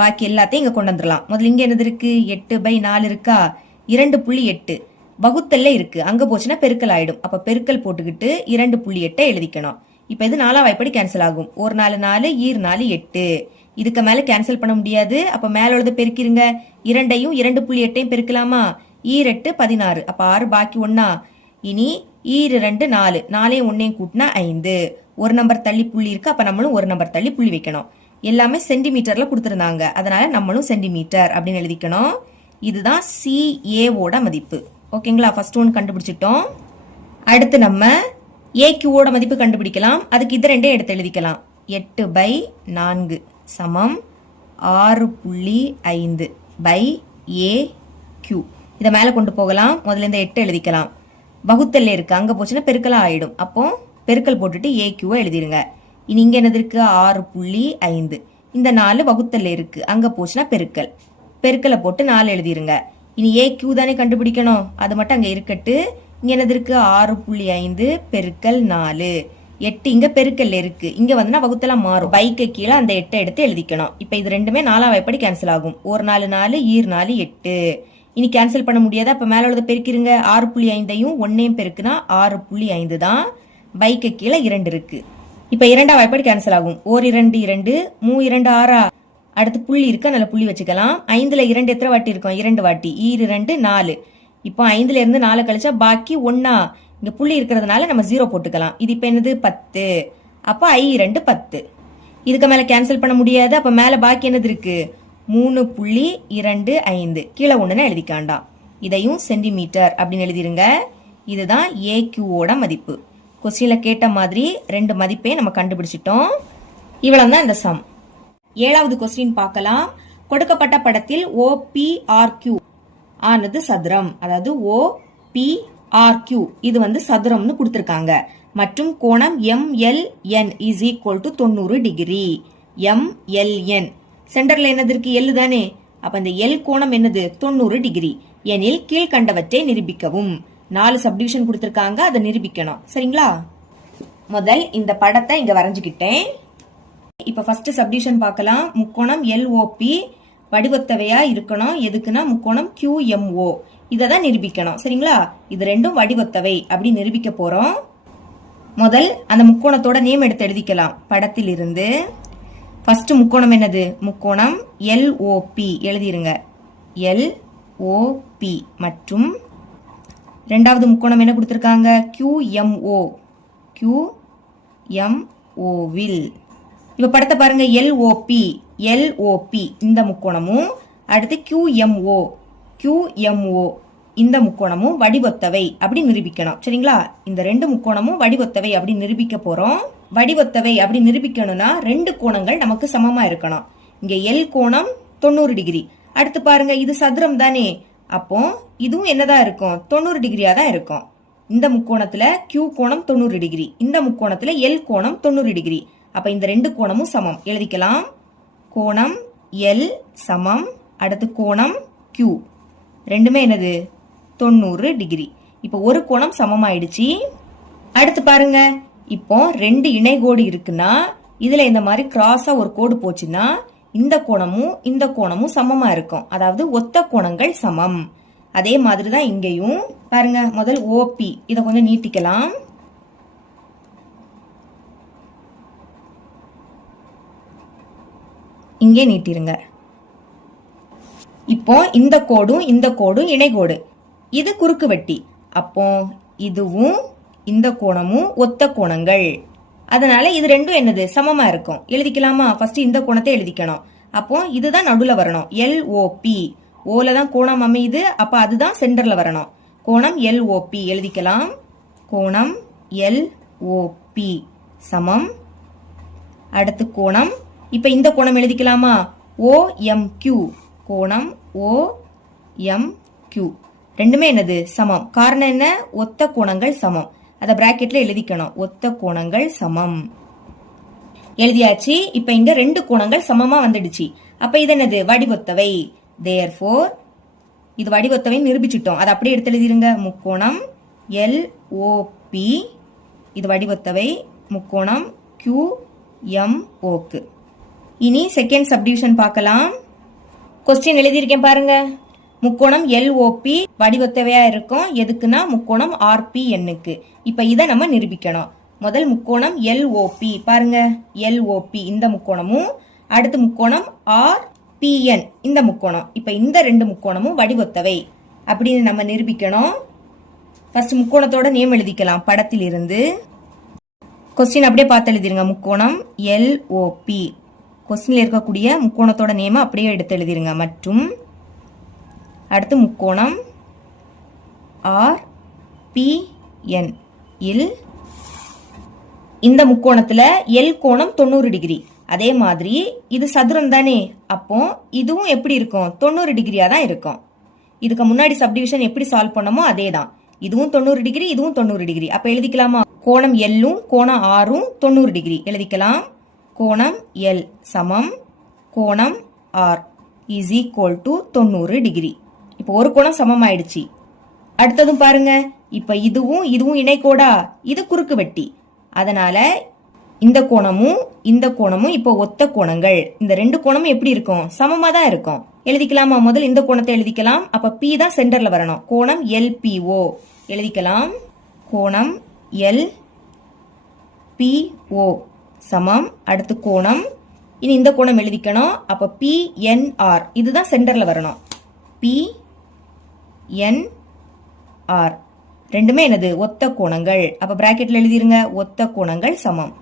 பாக்கி எல்லாத்தையும் இங்க கொண்டு வந்துடலாம். முதல்ல இங்க என்னது இருக்கு? 8/4 இருக்கா? 2.8 வகுத்தல்ல இருக்கு, அங்க போச்சுன்னா பெருக்கல் ஆயிடும். அப்ப பெருக்கல் போட்டுக்கிட்டு 2.8 எழுதிக்கணும். இப்ப இது 4 வாய்ப்படி கேன்சல் ஆகும். 1 4 4 ஈர் 4 8. இதுக்கு மேல கேன்சல் பண்ண முடியாது. அப்ப மேல உள்ளது பெருக்கிருங்க. 2ஐயும் 2.8ஐயும் பெருக்கலாமா? ஈர் 8 16, அப்ப 6 பாக்கி 1. இனி ஈர் 2 4, 4ஐயும் 1ஐயும் கூட்டினா 5. ஒரு நம்பர் தள்ளி புள்ளி இருக்கு, அப்ப நம்மளும் ஒரு நம்பர் தள்ளி புள்ளி வைக்கணும். எல்லாமே சென்டிமீட்டர்ல கொடுத்திருந்தாங்க, அதனால நம்மளும் சென்டிமீட்டர் அப்படின்னு எழுதிக்கணும். இதுதான் சிஏவோட மதிப்பு. ஓகேங்களா? ஃபர்ஸ்ட் ஒன் கண்டுபிடிச்சிட்டோம். அடுத்து நம்ம ஏக்யூவோட மதிப்பு கண்டுபிடிக்கலாம். அதுக்கு இது ரெண்டே எடுத்து எழுதிக்கலாம். 8/4 சமம் 6.5 பை ஏக்யூ. இதை மேல கொண்டு போகலாம். முதல்ல இந்த 8 எழுதிக்கலாம். வகுத்தல்ல இருக்கு, அங்க போச்சுன்னா பெருக்கலா ஆயிடும். அப்போ பெருக்கல் போட்டுட்டு ஏக்யூவை எழுதிருங்க. இனி இங்க என்னது இருக்கு? 6.5. இந்த 4 வகுத்தல்ல இருக்கு, அங்க போச்சுன்னா பெருக்கல். பெருக்கலை போட்டு 4 எழுதிருங்க. இனி ஏக்யூ தானே கண்டுபிடிக்கணும், அது மட்டும் அங்க இருக்கட்டு. இங்க என்னது இருக்கு? 6.5 பெருக்கல் 4. 8 இங்க பெருக்கல்ல இருக்கு, இங்க வந்து வகுத்தலாம் மாறும். பைக்கு கீழே அந்த 8 எடுத்து எழுதிக்கணும். இப்ப இது ரெண்டுமே 4 வாய்ப்படி கேன்சல் ஆகும். 1 4 4 ஈர் 4 8. இனி கேன்சல் பண்ண முடியாது. அப்ப மேல உள்ளதை பெருக்கிருங்க. 6.5ஐயும் 1ஐயும் பெருக்குனா 6.5 தான். பைக்கு கீழே 2 இருக்கு. இப்ப 2 வாய்ப்படி கேன்சல் ஆகும். 1 2 2 3 2 6. அடுத்து புள்ளி இருக்கு, நல்ல புள்ளி வச்சுக்கலாம். 5ல 2 எத்தனை வாட்டி இருக்கும்? 2 வாட்டி. ஈர் 2 4. இப்போ 5ல இருந்து 4 கழிச்சா பாக்கி 1. இங்க புள்ளி இருக்கிறதுனால நம்ம 0 போட்டுக்கலாம். இது இப்ப என்னது? 10. அப்ப I 2 10. இதுக்கு மேல கேன்சல் பண்ண முடியாது. அப்ப மேல பாக்கி என்னது இருக்கு? 3.25. கீழே 1ன்னு எழுதிக்காண்டாம். இதையும் சென்டிமீட்டர் அப்படின்னு எழுதிருங்க. இதுதான் ஏக்யூவோட மதிப்பு. கொஸ்டின்ல கேட்ட மாதிரி 2 மதிப்பை நம்ம கண்டுபிடிச்சிட்டோம். இவ்வளவு தான் இந்த சம். 7வது கொஸ்டின் பார்க்கலாம். கொடுக்கப்பட்ட படத்தில் OPRQ ஆனது சதுரம், அதாவது OPRQ இது வந்து சதுரம்னு கொடுத்திருக்காங்க. மற்றும் கோணம் MLN is equal to 90 degree. MLN சென்டர்ல என்னது இருக்கு? L தானே. அப்ப இந்த L கோணம் என்னது? 90 டிகிரி. எனில் கீழ்கண்டவற்றை நிரூபிக்கவும். 4 சப்டிவிஷன் கொடுத்திருக்காங்க, அதை நிரூபிக்கணும். சரிங்களா? முதல் இந்த படத்தை இங்க வரைஞ்சுக்கிட்டேன். இப்ப ஃபர்ஸ்ட் சப்டிவிஷன் பார்க்கலாம். முக்கோணம் LOP வடிவத்தவையா இருக்கணும். எதுக்குன்னா முக்கோணம் QMO இதை தான் நிரூபிக்கணும். சரிங்களா? இது ரெண்டும் வடிவத்தவை அப்படி நிரூபிக்க போறோம். முதல் அந்த முக்கோணத்தோட நேம் எடுத்து எழுதிக்கலாம். படத்தில் இருந்து ஃபர்ஸ்ட் முக்கோணம் என்னது? முக்கோணம் LOP எழுதிருங்க. LOP மற்றும் இரண்டாவது முக்கோணம் என்ன கொடுத்திருக்காங்க? QMO. QMO வில் இப்ப படத்தை பாருங்க. LOP இந்த முக்கோணமும் அடுத்து QMO இந்த முக்கோணமும் வடிவொத்தவை அப்படி நிரூபிக்கணும். சரிங்களா? இந்த ரெண்டு முக்கோணமும் வடிவொத்தவை அப்படி நிரூபிக்க போறோம். வடிவொத்தவை அப்படி நிரூபிக்கணும்னா ரெண்டு கோணங்கள் நமக்கு சமமா இருக்கணும். இங்க L கோணம் 90 டிகிரி. அடுத்து பாருங்க, இது சதுரம் தானே. அப்போ இதுவும் என்னதான் இருக்கும்? 90 டிகிரியா தான் இருக்கும். இந்த முக்கோணத்துல Q கோணம் 90 டிகிரி, இந்த முக்கோணத்துல L கோணம் 90 டிகிரி. அப்ப இந்த ரெண்டு கோணமும் சமம். எழுதிக்கலாம். கோணம் L சமம் அடுத்து கோணம் Q ரெண்டுமே என்னது? 90 டிகிரி. இப்போ ஒரு கோணம் சமமாயிடுச்சு. அடுத்து பாருங்க, இப்போ ரெண்டு இணைகோடு இருக்குன்னா இதுல இந்த மாதிரி கிராஸா ஒரு கோடு போச்சுன்னா இந்த கோணமும் சமமா இருக்கும். அதாவது ஒத்த கோணங்கள் சமம். அதே மாதிரிதான் இங்கேயும் பாருங்க. முதல் OP இத கொஞ்சம் நீட்டிக்கலாம். இங்கே நீட்டிருங்க. இப்போ இந்த கோடும் இணைகோடு, இது குறுக்கு வெட்டி. அப்போ இதுவும் இந்த கோணமும் ஒத்த கோணங்கள். அதனால இது ரெண்டும் என்னது? சமமா இருக்கும். எழுதிக்கலாமா? ஃபர்ஸ்ட் இந்த கோணத்தை எழுதிக்கணும். அப்போ இதுதான் நடுவுல வரணும். LOP ஓல தான் கோணம் அமையுது. அப்ப அதுதான் சென்டர்ல வரணும். கோணம் LOP எழுதிக்கலாம். கோணம் LOP சமம் அடுத்து கோணம். இப்ப இந்த கோணம் எழுதிக்கலாமா? OMQ கோணம் OMQ ரெண்டுமே என்னது? சமம். காரணம் என்ன? ஒத்த கோணங்கள் சமம். அத பிராக்கெட்ல எழுதிக்கணும். ஒத்த கோணங்கள் சமம் எழுதியாச்சு. இப்ப இங்க ரெண்டு கோணங்கள் சமமா வந்துடுச்சு. அப்ப இது என்னது? வடிவொத்தவை. therefore இது வடிவொத்தவை நிரூபிச்சிட்டோம். அதை அப்படியே எடுத்து எழுதிருங்க. முக்கோணம் LOP இது வடிவொத்தவை. முக்கோணம் QMOக்கு. இனி செகண்ட் சப்டிவிஷன் பார்க்கலாம். கொஸ்டின் எழுதியிருக்கேன் பாருங்க. முக்கோணம் LOP வடிவொத்தவையா இருக்கும். எதுக்குன்னா முக்கோணம் RPNக்கு. இப்ப இதை நம்ம நிரூபிக்கணும். முதல் முக்கோணம் LOP பாருங்க. LOP இந்த முக்கோணமும் அடுத்து முக்கோணம் RPN இந்த முக்கோணம். இப்ப இந்த ரெண்டு முக்கோணமும் வடிவொத்தவை அப்படின்னு நம்ம நிரூபிக்கணும். ஃபர்ஸ்ட் முக்கோணத்தோட நேம் எழுதிக்கலாம். படத்தில் இருந்து கொஸ்டின் அப்படியே பார்த்து எழுதிருங்க. முக்கோணம் LOP கொஸ்டின்ல இருக்கக்கூடிய முக்கோணத்தோட நேம் அப்படியே எடுத்து எழுதிருங்க. மற்றும் அடுத்து முக்கோணம் RPN இல் இந்த முக்கோணத்துல L கோணம் 90 டிகிரி. அதே மாதிரி இது சதுரம் தானே. அப்போ இதுவும் எப்படி இருக்கும்? 90 டிகிரியா தான் இருக்கும். இதுக்கு முன்னாடி சப்டிவிஷன் எப்படி சால்வ் பண்ணமோ அதே தான். இதுவும் 90 டிகிரி, இதுவும் 90 டிகிரி. அப்ப எழுதிக்கலாமா? கோணம் Lயும் கோணம் Rயும் 90 டிகிரி எழுதிக்கலாம். கோணம் L சமம் கோணம் R is equal to 90 degree. இப்போ ஒரு கோணம் சமம் ஆயிடுச்சு. அடுத்ததும் பாருங்க. இப்ப இதுவும் இணைக்கோடா, இது குறுக்கு வெட்டி. அதனால இந்த கோணமும் இப்போ ஒத்த கோணங்கள். இந்த ரெண்டு கோணமும் எப்படி இருக்கும்? சமமா தான் இருக்கும். எழுதிக்கலாமா? முதல் இந்த கோணத்தை எழுதிக்கலாம். அப்ப P தான் சென்டர்ல வரணும். கோணம் LPO எழுதிக்கலாம். கோணம் LPO சமம் அடுத்து கோணம். இனி இந்த கோணம் எழுதிக்கணும். அப்ப PNR இதுதான் சென்டர்ல வரணும். PNR ரெண்டுமே என்னது? ஒத்த கோணங்கள். அப்ப பிராக்கெட்ல எழுதிருங்க. ஒத்த கோணங்கள் சமம்.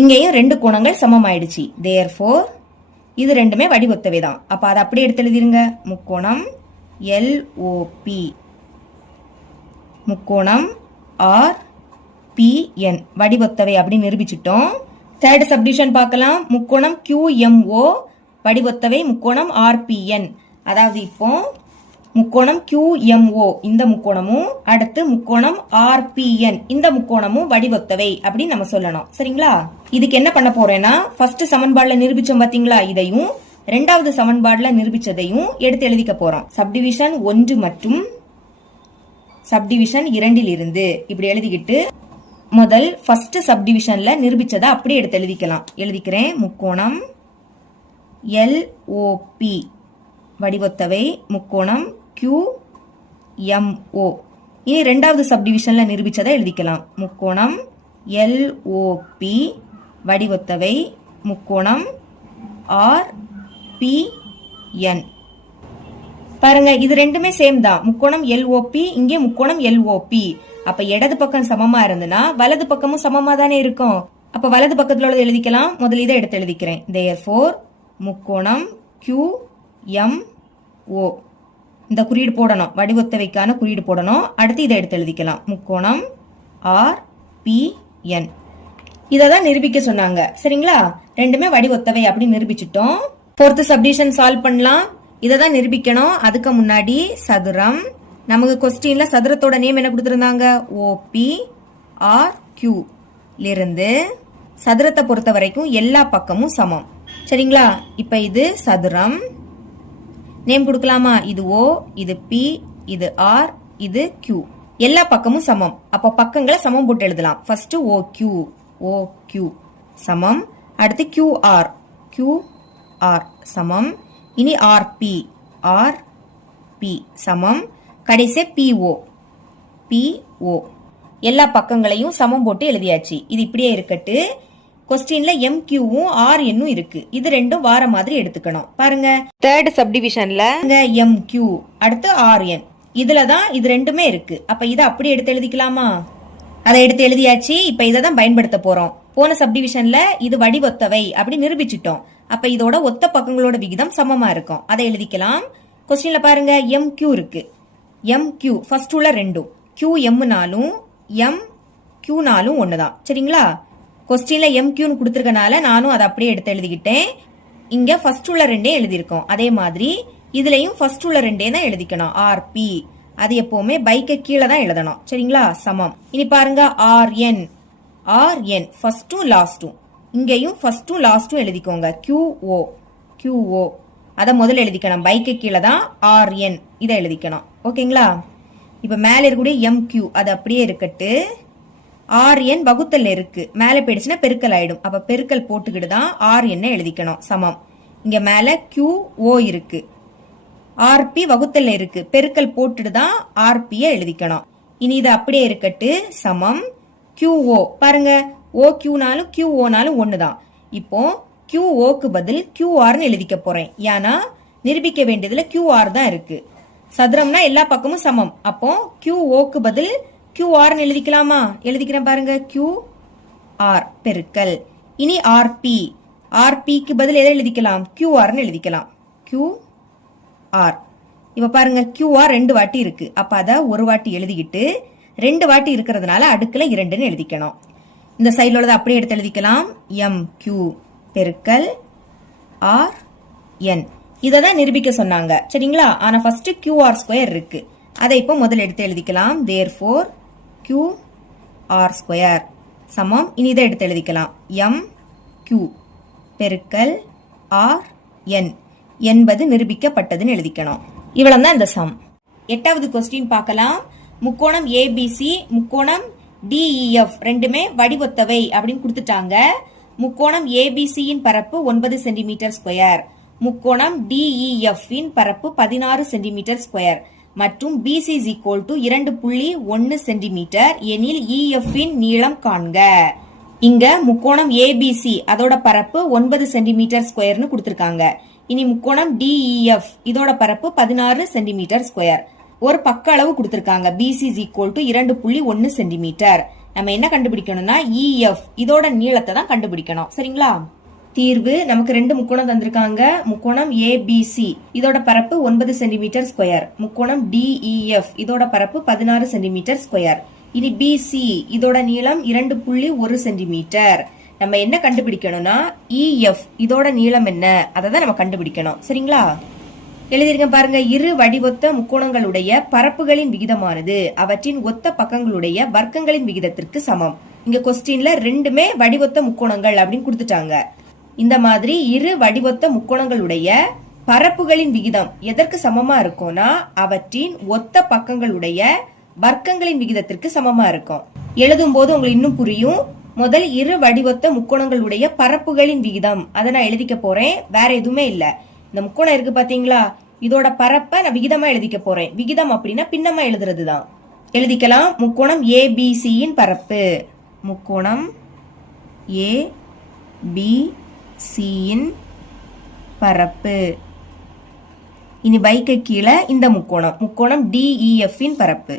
இங்கேயும் ரெண்டு கோணங்கள் சமம் ஆயிடுச்சு. therefore இது ரெண்டுமே வடிவொத்தவை தான். அப்ப அதை அப்படியே எடுத்து எழுதிருங்க. முக்கோணம் LOP முக்கோணம் RPN வடிவொத்தவை அப்படி நிரூபிச்சிட்டோம். தேர்ட் சப்டிவிஷன் பார்க்கலாம். முக்கோணம் QMO வடிவொத்தவை முக்கோணம் RPN. அதாவது இப்போ முக்கோணம் QMO இந்த முக்கோணமும் அடுத்து முக்கோணம் RPN இந்த முக்கோணமும் வடிவொத்தவை அப்படின்னு நம்ம சொல்லணும். சரிங்களா? இதுக்கு என்ன பண்ண போறேன்னா ஃபர்ஸ்ட் சமன்பாடுல நிரூபிச்சோம் பாத்தீங்களா, இதையும் இரண்டாவது சமன்பாடுல நிரூபிச்சதையும் எடுத்து எழுதிக்க போறோம். சப்டிவிஷன் 1 மற்றும் சப்டிவிஷன் 2 இருந்து இப்படி எழுதிக்கிட்டு முதல் ஃபர்ஸ்ட் சப்டிவிஷன்ல நிரூபிச்சதை அப்படியே எடுத்து எழுதிக்கலாம். எழுதிக்கிறேன். முக்கோணம் LOP வடிவொத்தவை முக்கோணம் QMO. இனி இரண்டாவது சப்டிவிஷன்ல நிரூபிச்சதை எழுதிக்கலாம். முக்கோணம் LOP வடிவொத்தவை முக்கோணம் RPN. பாருங்க, இது ரெண்டுமே சேம் தான். முக்கோணம் LOP, இங்கே முக்கோணம் LOP. அப்ப இடது பக்கம் சமமா இருந்ததுன்னா வலது பக்கமும் சமமா தானே இருக்கும். அப்ப வலது பக்கத்துல உள்ளது எழுதிக்கலாம். முதல்ல இதை எடுத்து எழுதிக்கிறேன். therefore முக்கோணம் QMO இந்த குறியீடு போடணும், வடிவொத்தவைக்கான குறியீடு போடணும். அடுத்து இதை எடுத்து எழுதிக்கலாம். முக்கோணம் RPN. இததான் நிரூபிக்க சொன்னாங்க. சரிங்களா? ரெண்டுமே வடிவொத்தவை அப்படி நிரூபிச்சிட்டோம். ஃபோர்த் சப்டிவிஷன் சால்வ் பண்ணலாம். இததான் நிரூபிக்கணும். அதுக்கு முன்னாடி சதுரம், நமக்கு கொஸ்டின்ல சதுரத்தோட நேம் என்ன கொடுத்திருந்தாங்க, OPRQ இருந்து சதுரத்தை பொறுத்த வரைக்கும் எல்லா பக்கமும் சமம். சரிங்களா? இப்ப இது சதுரம், நேம் கொடுக்கலாமா? இது O, இது P, இது R, இது Q. எல்லா பக்கமும் சமம். அப்ப பக்கங்களை சமம் போட்டு எழுதலாம். ஃபர்ஸ்ட் OQ சமம், அடுத்து QR சமம், இனி RP சமம், கடைசி PO. எல்லா பக்கங்களையும் சமம் போட்டு எழுதியாச்சு. இது இப்படியே இருக்கட்டு. கொஸ்டின்ல MQவும் RNும் இருக்கு. இது ரெண்டும் வார மாதிரி எடுத்துக்கணும். பாருங்க, தேர்ட் சப்டிவிஷன்ல MQ அடுத்து RN, இதுலதான் இது ரெண்டுமே இருக்கு. அப்ப இதை அப்படி எடுத்து எழுதிக்கலாமா? அதை எடுத்து எழுதியாச்சு. இப்ப இதை தான் பயன்படுத்த போறோம். போன சப்டிவிஷன்ல இது வடிவொத்தவை அப்படி நிரூபிச்சிட்டோம். அப்ப இதோட ஒத்த பக்கங்களோட விகிதம் சமமா இருக்கும். அதை எழுதிக்கலாம். கொஸ்டின்ல பாருங்க, MQ இருக்கு. MQ ஃபர்ஸ்ட் உள்ள ரெண்டும் QMனாலும் MQனாலும் ஒண்ணுதான். சரிங்களா? கொஸ்டின்ல MQன்னு கொடுத்திருக்கனால நானும் அதை அப்படியே எடுத்து எழுதிக்கிட்டேன். இங்க ஃபர்ஸ்ட் உள்ள ரெண்டே எழுதியிருக்கோம். அதே மாதிரி இதுலயும் ஃபர்ஸ்ட் உள்ள ரெண்டே தான் எழுதிக்கணும். RP அது எப்பவுமே பைக்கு கீழே தான் எழுதணும். சரிங்களா? சமம். இனி பாருங்க RN ஃபர்ஸ்டும் லாஸ்டும், இங்கேயும் ஃபர்ஸ்டும் லாஸ்டும் எழுதிக்கோங்க. QO அதை முதல்ல எழுதிக்கணும். பைக்கு கீழே தான் RN இதை எழுதிக்கணும். ஓகேங்களா? இப்ப மேல இருக்கக்கூடிய MQ அது அப்படியே இருக்கட்டு. RN வகுத்தல் இருக்கு, மேல போயிடுச்சுன்னா பெருக்கல் ஆயிடும். அப்ப பெருக்கல் போட்டுக்கிட்டு தான் RN எழுதிக்கணும். சமம். இங்க மேல QO இருக்கு, RP வகுத்தல் இருக்கு, பெருக்கல் போட்டுட்டு தான் RP எழுதிக்கணும். இனி இது அப்படியே இருக்கட்டு. சமம் QO. பாருங்க, OQனாலும் QOனாலும் ஒண்ணுதான். இப்போ QOக்கு பதில் QRன்னு எழுதிக்க போறேன். ஏன்னா நிரூபிக்க வேண்டியதுல QR தான் இருக்கு. சதுரம்னா எல்லா பக்கமும் சமம். அப்போ QOக்கு பதில் QRன்னு எழுதிக்கலாமா? எழுதிக்கிறேன். பாருங்க, QR பெருக்கல். இனி RPக்கு பதில் எதை எழுதிக்கலாம்? QRன்னு எழுதிக்கலாம். QR. இப்ப பாருங்க, QR ரெண்டு வாட்டி இருக்கு. அப்ப அத ஒரு வாட்டி எழுதிக்கிட்டு ரெண்டு வாட்டி இருக்கிறதுனால அடுக்குல 2ன்னு எழுதிக்கணும். இந்த சைடுல உள்ளதை அப்படியே எடுத்து எழுதிக்கலாம். MQ பெருக்கல் RN. இததான் நிரூபிக்க சொன்னாங்க. சரிங்களா? ஆனா ஃபர்ஸ்ட் QR² இருக்கு. அதை இப்போ முதல்ல எடுத்து எழுதிக்கலாம். therefore QR² சமம். இனி இதை எடுத்து எழுதிக்கலாம். MQ பெருக்கல் RN என்பது நிரூபிக்கப்பட்டதுன்னு எழுதிக்கணும். இவ்வளவுதான் இந்த சம். எட்டாவது கொஸ்டின் பார்க்கலாம். முக்கோணம் ABC முக்கோணம் DEF ரெண்டுமே வடிவொத்தவை அப்படின்னு கொடுத்துட்டாங்க. முக்கோணம் ABCயின் பரப்பு 9 சென்டிமீட்டர் ஸ்கொயர், முக்கோணம் DEF இன் பரப்பு 16 சென்டிமீட்டர் ஸ்கொயர் மற்றும் BC is equal to 2.1 centimetre எனில் EF இன் நீளம் காண்க. இங்க முக்கோணம் ABC அதோட பரப்பு 9 சென்டிமீட்டர் ஸ்கொயர்னு கொடுத்திருக்காங்க. இனி முக்கோணம் DEF இதோட பரப்பு 16 சென்டிமீட்டர் ஸ்கொயர். ஒரு பக்க அளவு கொடுத்திருக்காங்க. BC is equal to 2.1 centimetre. நம்ம என்ன கண்டுபிடிக்கணும்னா EF இதோட நீளத்தை தான் கண்டுபிடிக்கணும். சரிங்களா? தீர்வு, நமக்கு ரெண்டு முக்கோணம் தந்திருக்காங்க. முக்கோணம் ABC இதோட பரப்பு 9 சென்டிமீட்டர் ஸ்கொயர், முக்கோணம் DEF இதோட பரப்பு 16 சென்டிமீட்டர் ஸ்கொயர். இனி BC இதோட நீளம் 2.1 சென்டிமீட்டர். நம்ம என்ன கண்டுபிடிக்கணும்னா EF இதோட நீளம் என்ன, அதை தான் நம்ம கண்டுபிடிக்கணும். சரிங்களா? எழுதிருக்கேன் பாருங்க. இரு வடிவொத்த முக்கோணங்களுடைய பரப்புகளின் விகிதமானது அவற்றின் ஒத்த பக்கங்களுடைய வர்க்கங்களின் விகிதத்திற்கு சமம். இங்க கொஸ்டின்ல ரெண்டுமே வடிவொத்த முக்கோணங்கள் அப்படின்னு கொடுத்துட்டாங்க. இந்த மாதிரி இரு வடிவொத்த முக்கோணங்களுடைய பரப்புகளின் விகிதம் எதற்கு சமமா இருக்கும்னா அவற்றின் ஒத்த பக்கங்களுடைய வர்க்கங்களின் விகிதத்திற்கு சமமா இருக்கும். எழுதும் போது உங்களுக்கு இன்னும் புரியும். முதல் இரு வடிவொத்த முக்கோணங்களுடைய பரப்புகளின் விகிதம் அதை நான் எழுதிக்க போறேன். வேற எதுவுமே இல்ல. இந்த முக்கோணம் இருக்கு பாத்தீங்களா, இதோட பரப்பை நான் விகிதமா எழுதிக்க போறேன். விகிதம் அப்படின்னா பின்னமா எழுதுறதுதான். எழுதிக்கலாம். முக்கோணம் ஏபிசியின் பரப்பு, முக்கோணம் ஏபிசியின் பரப்பு. இனி பைக்கு கீழே இந்த முக்கோணம், முக்கோணம் டிஇஎஃப்பின் பரப்பு,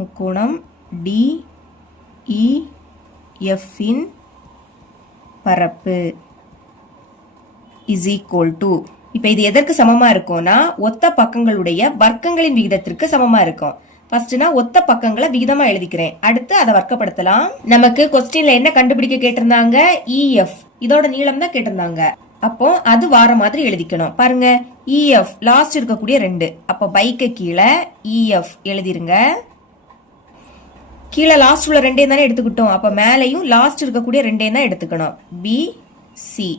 முக்கோணம் டிஇஎஃப்பின் பரப்பு இஸ் ஈக்குவல் டு. இப்ப இது எதற்கு சமமா இருக்கும்னா ஒத்த பக்கங்களுடைய வர்க்கங்களின் விகிதத்திற்கு சமமா இருக்கும். ஃபர்ஸ்ட் நான் ஒத்த பக்கங்களை விகிதமா எழுதிக்கிறேன். அடுத்து அதை வர்க்கப்படுத்தலாம். நமக்கு கொஸ்டின்ல என்ன கண்டுபிடிக்க கேட்டிருந்தாங்க? இஎஃப், இதோட நீளம் தான் கேட்டிருந்தாங்க. அப்போ அது வார மாதிரி எழுதிக்கணும். பாருங்க, இஎஃப் லாஸ்ட் இருக்கக்கூடிய 2. அப்போ பைக்கு கீழே இஎஃப் எழுதிருங்க. கீழே லாஸ்ட் உள்ள 2 தானே எடுத்துக்கிட்டோம். அப்ப மேலையும் லாஸ்ட் இருக்கக்கூடிய 2 தான் எடுத்துக்கணும். B C.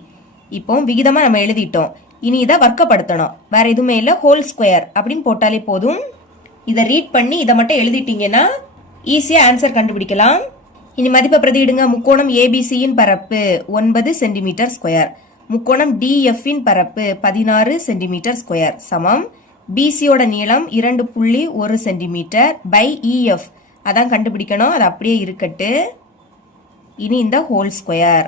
இப்போ விகிதமா நம்ம எழுதிட்டோம். இனி இதை வர்க்கப்படுத்தணும். வேற எதுவுமே இல்லை. ஹோல் ஸ்கொயர் அப்படின்னு போட்டாலே போதும். இதை ரீட் பண்ணி இதை மட்டும் எழுதிட்டீங்கன்னா ஈஸியா ஆன்சர் கண்டுபிடிக்கலாம். இனி மதிப்பை பிரதியிடுங்க. முக்கோணம் ஏபிசியின் பரப்பு 9 சென்டிமீட்டர் ஸ்கொயர், முக்கோணம் டிஎஃப்பின் பரப்பு 16 சென்டிமீட்டர் ஸ்கொயர் சமம் பிசியோட நீளம் 2.1 சென்டிமீட்டர் பை இஎஃப். அதான் கண்டுபிடிக்கணும். அது அப்படியே இருக்கட்டு. இனி இந்த ஹோல் ஸ்கொயர்.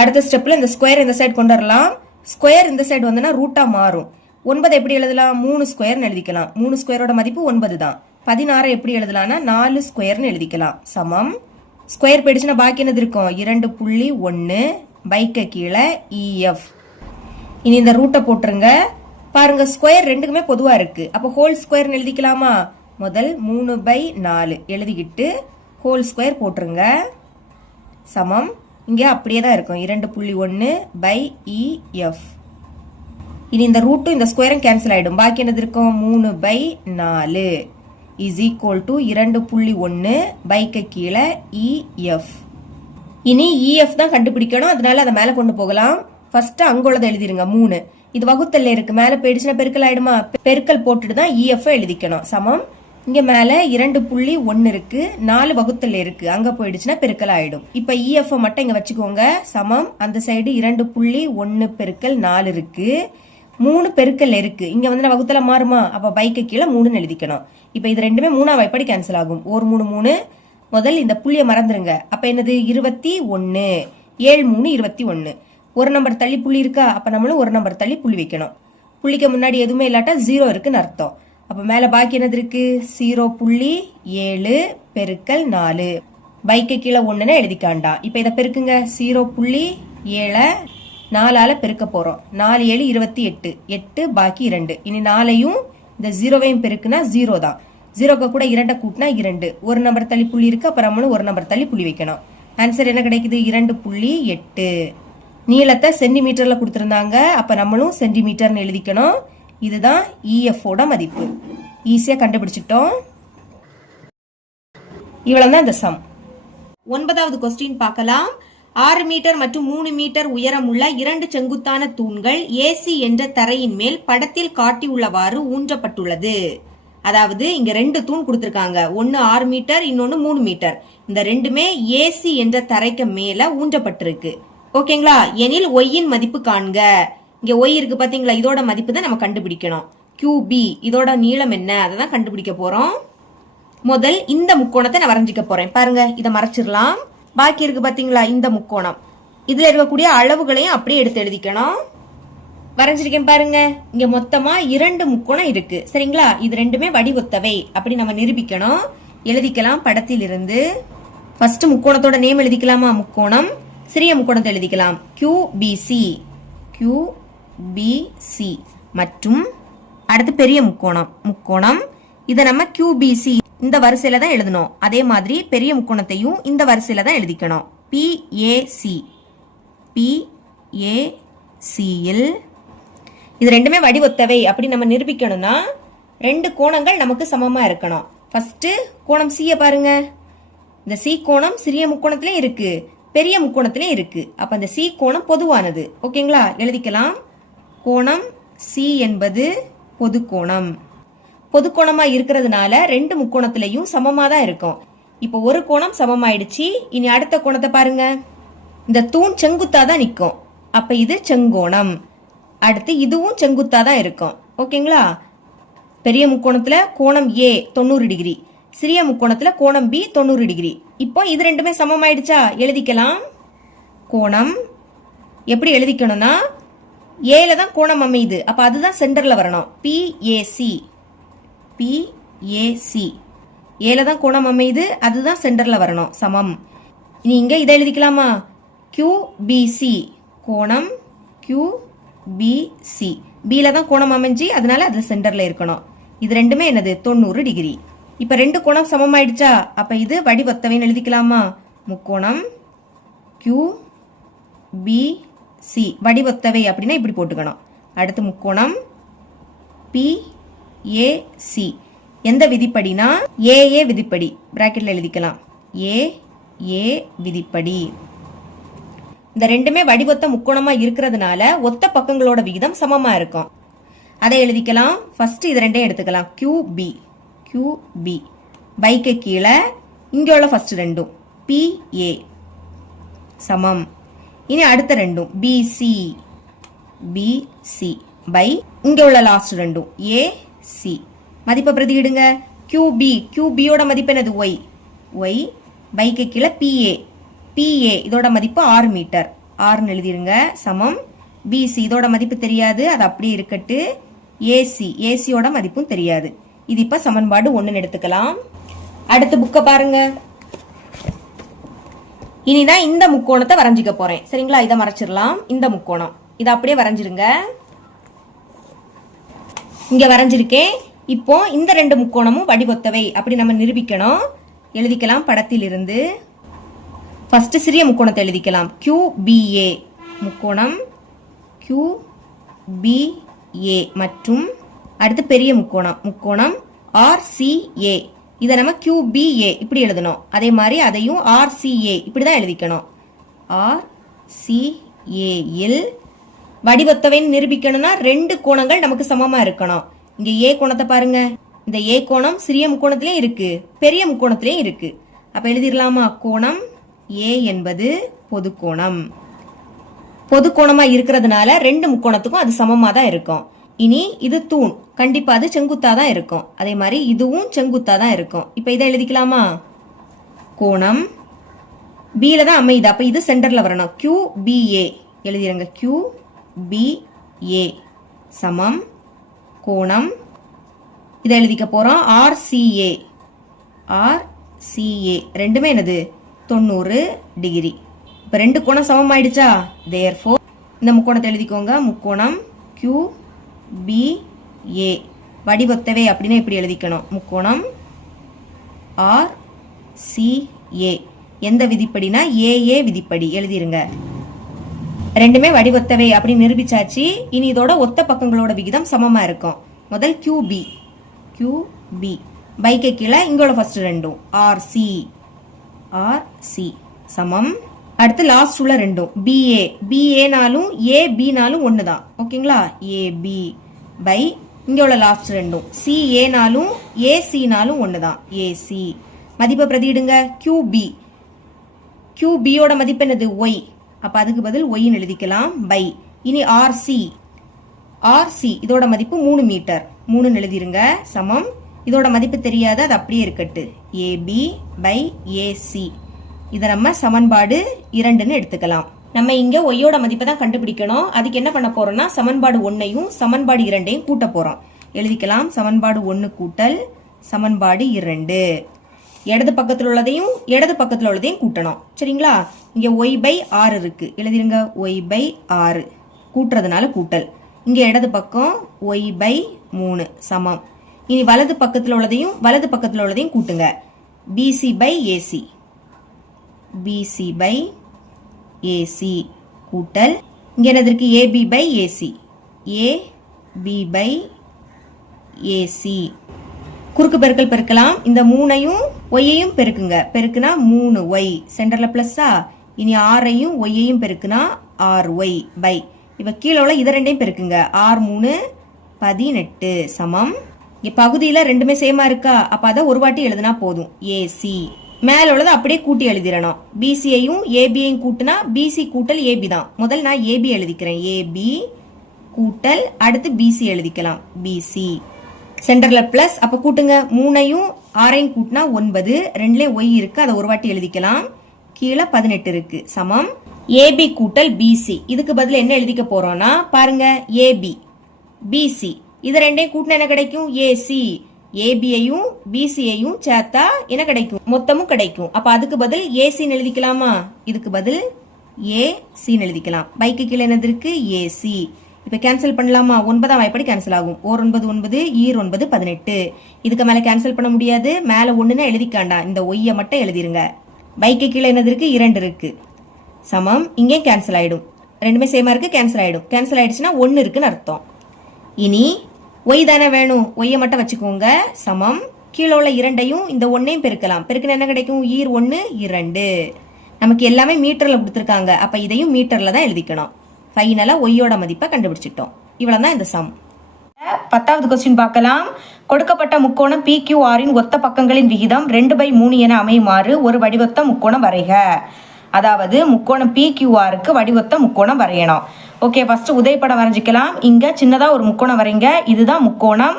அடுத்த ஸ்டெப்ல இந்த ஸ்கொயர் இந்த சைடு கொண்டு வரலாம். ஸ்கொயர் இந்த சைடு வந்தனா ரூட்டா மாறும். 9 எப்படி எழுதலாம்? 3 ஸ்கொயர்னு எழுதிக்கலாம். 3 ஸ்கொயரோட மதிப்பு 9 தான். 16 எப்படி எழுதலாம்னா 4 ஸ்கொயர்னு எழுதிக்கலாம். சமம் ஸ்கொயர் போயிடுச்சுன்னா பாக்கி என்னது இருக்கும்? 2.1 பைக்கு கீழே இஎஃப். இனி இந்த ரூட்டை போட்டுருங்க. பாருங்க, ஸ்கொயர் ரெண்டுக்குமே பொதுவா இருக்கு. அப்போ ஹோல் ஸ்கொயர்னு எழுதிக்கலாமா? முதல் 3/4 எழுதிக்கிட்டு ஹோல் ஸ்கொயர் போட்டுருங்க. சமம் இங்கே அப்படியே தான் இருக்கும். 2.1 பை இஎஃப். இனி இந்த ரூட்டும் இந்த ஸ்கொயரும் கேன்சல் ஆயிடும். பாக்கி என்னது இருக்கும்? 3/4 இஸ் ஈக்குவல் டு 2.1 பைக்கு கீழே இஎஃப். இனி இஎஃப் தான் கண்டுபிடிக்கணும். அதனால அதை மேலே கொண்டு போகலாம். ஃபர்ஸ்ட் அங்குள்ளதை எழுதிருங்க. 3 இது வகுத்தல்ல இருக்கு. மேலே போயிடுச்சுன்னா பெருக்கல் ஆயிடுமா? பெருக்கல் போட்டுட்டு தான் இஎஃப் எழுதிக்கணும். சமம் இங்க மேல 2.1 இருக்கு, 4 வகுத்தல்ல இருக்கு. அங்க போயிடுச்சுன்னா பெருக்கல் ஆயிடும். இப்ப இஎஃப் மட்டும் இங்க வச்சுக்கோங்க. சமம் அந்த சைடு 2.1 பெருக்கல் 4 இருக்கு, 3 பெருக்கல் இருக்கு. இங்க வந்து வகுத்தல மாறுமா? அப்ப பைக்கு கீழே 3 எழுதிக்கணும். இப்ப இது ரெண்டுமே 3 எப்படி கேன்சல் ஆகும்? 1 3 3. முதல் இந்த புள்ளியை மறந்துருங்க. அப்ப என்னது? 21. 7 3 21. ஒரு நம்பர் தள்ளி புள்ளி இருக்கா? அப்ப நம்மளும் ஒரு நம்பர் தள்ளி புள்ளி வைக்கணும். புள்ளிக்கு முன்னாடி எதுவுமே இல்லாட்டா 0 இருக்குன்னு அர்த்தம். அப்ப மேல பாக்கி என்னது இருக்கு? 0.7 பெருக்கல் 4 பைக்கு கீழே 1 எழுதிக்காண்டா. இப்ப இதை பெருக்குங்க. 0.7 4ஆல பெருக்க போறோம். 4 7 28. 8 பாக்கி 2. இனி 4ஐயும் இந்த 0வையும் பெருக்குனா 0 தான். 0க்கு கூட 2 கூட்டினா 2. ஒரு நம்பர் தள்ளி புள்ளி இருக்கு. அப்ப நம்மளும் ஒரு நம்பர் தள்ளி புள்ளி வைக்கணும். ஆன்சர் என்ன கிடைக்குது? 2.8. நீளத்தை சென்டிமீட்டர்ல கொடுத்திருந்தாங்க. அப்ப நம்மளும் சென்டிமீட்டர்னு எழுதிக்கணும். இதுதான் இஎஃப்ஓட மதிப்பு. ஈஸியா கண்டுபிடிச்சிட்டோம். இவ்வளவுதான் இந்த சம். 9வது கொஸ்டின் பார்க்கலாம். 6 மீட்டர் மற்றும் 3 மீட்டர் உயரம் உள்ள 2 செங்குத்தான தூண்கள் ஏசி என்ற தரையின் மேல் படத்தில் காட்டியுள்ளவாறு ஊன்றப்பட்டுள்ளது. அதாவது இங்க 2 தூண் கொடுத்திருக்காங்க. ஒன்னு 6 மீட்டர், இன்னொன்னு 3 மீட்டர். இந்த ரெண்டுமே ஏசி என்ற தரைக்கு மேல ஊன்றப்பட்டிருக்கு. ஓகேங்களா? எனில் ஒய்யின் மதிப்பு காண்க. இங்க ஒய் இருக்கு பாத்தீங்களா? இதோட மதிப்பு தான் நம்ம கண்டுபிடிக்கணும். QB இதோட நீளம் என்ன? அதை தான் கண்டுபிடிக்க போறோம். முதல் இந்த முக்கோணத்தை நான் வரைஞ்சிக்க போறேன். பாருங்க, இதை மறைச்சிடலாம். பாக்கி இருக்கு பாத்தீங்களா இந்த முக்கோணம். இதுல இருக்கக்கூடிய அளவுகளையும் அப்படியே எடுத்து எழுதிக்கணும். வரைஞ்சிருக்கேன் பாருங்க. இங்க மொத்தமா 2 முக்கோணம் இருக்கு. சரிங்களா? இது ரெண்டுமே வடிவொத்தவை அப்படி நம்ம நிரூபிக்கணும். எழுதிக்கலாம் படத்தில் இருந்து. ஃபர்ஸ்ட் முக்கோணத்தோட நேம் எழுதிக்கலாமா? முக்கோணம். சிறிய முக்கோணத்தை எழுதிக்கலாம். QBC மற்றும் அடுத்து பெரிய முக்கோணம். முக்கோணம் இதை நம்ம QBC இந்த வரிசையில தான் எழுதணும். அதே மாதிரி பெரிய முக்கோணத்தையும் இந்த வரிசையில தான் எழுதிக்கணும். PAC இல் இது ரெண்டுமே வடிவொத்தவை அப்படி நம்ம நிரூபிக்கணும்னா ரெண்டு கோணங்கள் நமக்கு சமமா இருக்கணும். ஃபர்ஸ்ட் கோணம் சியை பாருங்க. இந்த சி கோணம் சிறிய முக்கோணத்திலே இருக்கு, பெரிய முக்கோணத்திலே இருக்கு. அப்ப அந்த சி கோணம் பொதுவானது. ஓகேங்களா? எழுதிக்கலாம். கோணம் சி என்பது பொது கோணம். பொது கோணமா இருக்கிறதுனால ரெண்டு முக்கோணத்திலையும் சமமா தான் இருக்கும். இப்போ ஒரு கோணம் சமமாயிடுச்சு. இனி அடுத்த கோணத்தை பாருங்க. இந்த தூண் செங்குத்தா தான் நிற்கும். அப்ப இது செங்கோணம். அடுத்து இதுவும் செங்குத்தா தான் இருக்கும். ஓகேங்களா? பெரிய முக்கோணத்துல கோணம் ஏ 90 டிகிரி, சிறிய முக்கோணத்துல கோணம் பி 90 டிகிரி. இப்போ இது ரெண்டுமே சமமாயிடுச்சா? எழுதிக்கலாம். கோணம் எப்படி எழுதிக்கணும்னா ஏல தான் கோணம் அமையுது. அப்ப அதுதான் சென்டர்ல வரணும். பிஏசி, பிஏசி ஏல தான் கோணம் அமையுது, அதுதான் சென்டர்ல வரணும். சமம். இனி இங்க இதை எழுதிக்கலாமா? கியூபிசி, கோணம் கியூபிசி, பில தான் கோணம் அமைஞ்சு, அதனால அது சென்டர்ல இருக்கணும். இது ரெண்டுமே என்னது? 90 டிகிரி. இப்ப ரெண்டு கோணம் சமமாயிடுச்சா? அப்ப இது வடிவொத்தவைன்னு எழுதிக்கலாமா? முக்கோணம் கியூபிசி வடிவொத்தவை அப்படின்னா இப்படி போட்டுக்கணும். அடுத்து முக்கோணம் பிஏசி எந்த விதிப்படினா ஏஏ விதிப்படி. பிராக்கெட்ல எழுதிக்கலாம். ஏஏ விதிப்படி. இந்த ரெண்டுமே வடிவொத்த முக்கோணமா இருக்கிறதுனால ஒத்த பக்கங்களோட விகிதம் சமமா இருக்கும். அதை எழுதிக்கலாம். ஃபர்ஸ்ட் இது ரெண்டையும் எடுத்துக்கலாம். கியூபி, கியூபி பைக்கு கீழே இங்க உள்ள ஃபர்ஸ்ட் ரெண்டும் பிஏ சமம். இனி அடுத்த ரெண்டும் பிசி, பிசி பை இங்க உள்ள லாஸ்ட் ரெண்டும் ஏசி. மதிப்பை பிரதியிடுங்க. கியூபி, கியூபியோட மதிப்பு என்னது? ஒய், ஒய் பைக்கு கீழே பிஏ, பிஏ இதோட மதிப்பு 6 மீட்டர், 6 எழுதிருங்க. சமம். பிசி இதோட மதிப்பு தெரியாது, அது அப்படியே இருக்கட்டு. ஏசி, ஏசியோட மதிப்பும் தெரியாது. இது இப்ப சமன்பாடு 1 எடுத்துக்கலாம். அடுத்த புக்க பாருங்க. இனிதான் இந்த முக்கோணத்தை வரைஞ்சிக்க போறேன். சரிங்களா? இதை மறைச்சிடலாம். இந்த முக்கோணம் இதை அப்படியே வரைஞ்சிருங்க. இங்க வரைஞ்சிருக்கேன். இப்போ இந்த ரெண்டு முக்கோணமும் வடிவொத்தவை அப்படி நம்ம நிரூபிக்கணும். எழுதிக்கலாம் படத்தில் இருந்து. ஃபர்ஸ்ட் சிறிய முக்கோணத்தை எழுதிக்கலாம். QBA முக்கோணம் QBA மற்றும் அடுத்து பெரிய முக்கோணம் முக்கோணம் RCA. இதை நம்ம QBA இப்படி எழுதணும். அதே மாதிரி அதையும் RCA இப்படிதான் எழுதிக்கணும். RCA இல் வடிவொத்தவைன்னு நிரூபிக்கணும்னா ரெண்டு கோணங்கள் நமக்கு சமமா இருக்கணும். இங்க ஏ கோணத்தை பாருங்க. இந்த ஏ கோணம் சிறிய முக்கோணத்திலே இருக்கு, பெரிய முக்கோணத்திலே இருக்கு. அப்ப எழுதிடலாமா? கோணம் ஏ என்பது பொது கோணம். பொது கோணமா இருக்கிறதுனால ரெண்டு முக்கோணத்துக்கும் அது சமமா தான் இருக்கும். இனி இது தூண், கண்டிப்பா அது செங்குத்தா தான் இருக்கும். அதே மாதிரி இதுவும் செங்குத்தா தான் இருக்கும். இப்ப இதை எழுதிக்கலாமா? கோணம் பில தான் அமையுது. அப்ப இது சென்டர்ல வரணும். QBA எழுதிருங்க. QBA சமம் கோணம் இதை எழுதிக்க போறோம். RCA, RCA ரெண்டுமே என்னது? 90 டிகிரி. இப்ப ரெண்டு கோணம் சமம் ஆயிடுச்சா? therefore இந்த முக்கோணத்தை எழுதிக்கோங்க. முக்கோணம் QBA வடிவொத்தவை அப்படின்னா இப்படி எழுதிக்கணும். முக்கோணம் RCA எந்த விதிப்படினா AA விதிப்படி எழுதிருங்க. ரெண்டுமே வடிவொத்தவை அப்படி நிரூபிச்சாச்சு. இனி இதோட ஒத்த பக்கங்களோட விகிதம் சமமா இருக்கும். முதல் QB, QB பைக்கு கீழே இங்கோட ஃபர்ஸ்ட் ரெண்டும் RC, RC சமம். அடுத்து லாஸ்ட் உள்ள ரெண்டும் BA, BAனாலும் ABனாலும் ஒண்ணுதான். ஓகேங்களா? AB பை இங்க உள்ள லாஸ்ட் ரெண்டும் CAனாலும் ACனாலும் ஒண்ணுதான். AC மதிப்பை பிரதியிடுங்க. QB, QBயோட மதிப்பு என்னது? Y. அப்ப அதுக்கு பதில் ஒய்ன்னு எழுதிக்கலாம். பை இனி RC, RC இதோட மதிப்பு 3 மீட்டர், 3 எழுதிருங்க. சமம். இதோட மதிப்பு தெரியாது, அது அப்படியே இருக்கட்டு. AB by AC. இதை நம்ம சமன்பாடு 2ன்னு எடுத்துக்கலாம். நம்ம இங்க ஒய்யோட மதிப்பை தான் கண்டுபிடிக்கணும். அதுக்கு என்ன பண்ண போறோம்னா சமன்பாடு 1ஐயும் சமன்பாடு 2ஐயும் கூட்ட போறோம். எழுதிக்கலாம். சமன்பாடு 1 கூட்டல் சமன்பாடு 2. இடது பக்கத்தில் உள்ளதையும் இடது பக்கத்தில் உள்ளதையும் கூட்டணும். சரிங்களா? இங்க ஒய் பை 6 இருக்கு. எழுதிருங்க. ஒய் பை 6 கூட்டுறதுனால கூட்டல். இங்க இடது பக்கம் ஒய் பை 3 சமம். இனி வலது பக்கத்தில் உள்ளதையும் வலது பக்கத்தில் உள்ளதையும் கூட்டுங்க. BC by AC, BC by AC கூட்டல் இங்க என்னது இருக்கு? AB by AC, B by AC. குறுக்கு பெருக்கல் பெருக்கலாம். இந்த 3ஐயும் ஒய்யையும் பெருக்குங்க. பெருக்குனா 3y சென்டர்ல பிளஸ்ஸா. இனி 6ஐயும் ஒய்யையும் பெருக்குனா 6y பை. இப்போ கீழே உள்ள இதை ரெண்டையும் பெருக்குங்க. 6 3 18 சமம். பகுதியில் ரெண்டுமே சேமா இருக்கா? அப்போ அதை ஒரு வாட்டி எழுதுனா போதும். ஏசி மேல உள்ளதை அப்படியே கூட்டி எழுதிடணும். பிசியையும் ஏபியையும் கூட்டினா பிசி கூட்டல் ஏபி தான். முதல் நான் ஏபி எழுதிக்கிறேன். ஏபி கூட்டல் அடுத்து பிசி எழுதிக்கலாம். பிசி சென்டர்ல பிளஸ். அப்ப கூட்டுங்க. 3ஐயும் 6ஐயும் கூட்டினா 9. 2லயும் ஒய் இருக்கு, அதை ஒரு வாட்டி எழுதிக்கலாம். கீழே 18 இருக்கு சமம். ஏபி கூட்டல் பிசி. இதுக்கு பதில் என்ன எழுதிக்க போறோம்னா பாருங்க, ஏபி பிசி இது ரெண்டையும் கூட்டினா என்ன கிடைக்கும்? ஏசி. ஏபியையும் பிசியையும் சேர்த்தா என்ன கிடைக்கும்? மொத்தமும் கிடைக்கும். அப்ப அதுக்கு பதில் ஏசின்னு எழுதிக்கலாமா? இதுக்கு பதில் ஏசின்னு எழுதிக்கலாம். பைக்கு கீழே என்னது இருக்கு? ஏசி. இப்ப கேன்சல் பண்ணலாமா? 9ஆம் வாய்ப்படி கேன்சல் ஆகும். 9 9 ஈர் 9 18. இதுக்கு மேல கேன்சல் பண்ண முடியாது. மேல 1ன்னு எழுதிக்காண்டாம். இந்த ஒய்ய மட்டும் எழுதிருங்க. பைக்கு கீழே என்னது இருக்கு? 2 இருக்கு சமம். இங்கே கேன்சல் ஆயிடும். ரெண்டுமே சேமா இருக்கு, கேன்சல் ஆயிடும். கேன்சல் ஆயிடுச்சுன்னா 1 இருக்குன்னு அர்த்தம். இனி ஒய் தானே வேணும், ஒய்யை மட்டும் வச்சுக்கோங்க. சமம். கீழே உள்ள 2ஐயும் இந்த 1ஐயும் பெருக்கலாம். பெருக்குன்னு என்ன கிடைக்கும்? ஈர் 1 2. நமக்கு எல்லாமே மீட்டர்ல கொடுத்துருக்காங்க. அப்ப இதையும் மீட்டர்ல தான் எழுதிக்கணும். ஃபைனலா ஒய்யோட மதிப்பை கண்டுபிடிச்சிட்டோம். இவ்வளவுதான் இந்த சம். 10வது கொஸ்டின் பார்க்கலாம். கொடுக்கப்பட்ட முக்கோணம் PQRின் ஒத்த பக்கங்களின் விகிதம் 2/3 என அமையுமாறு ஒரு வடிவொத்த முக்கோணம் வரைக. அதாவது முக்கோணம் PQRக்கு வடிவொத்த முக்கோணம் வரையணும். ஓகே, ஃபர்ஸ்ட் உதயப்படம் வரைஞ்சிக்கலாம். இங்க சின்னதா ஒரு முக்கோணம் வரைங்க. இதுதான் முக்கோணம்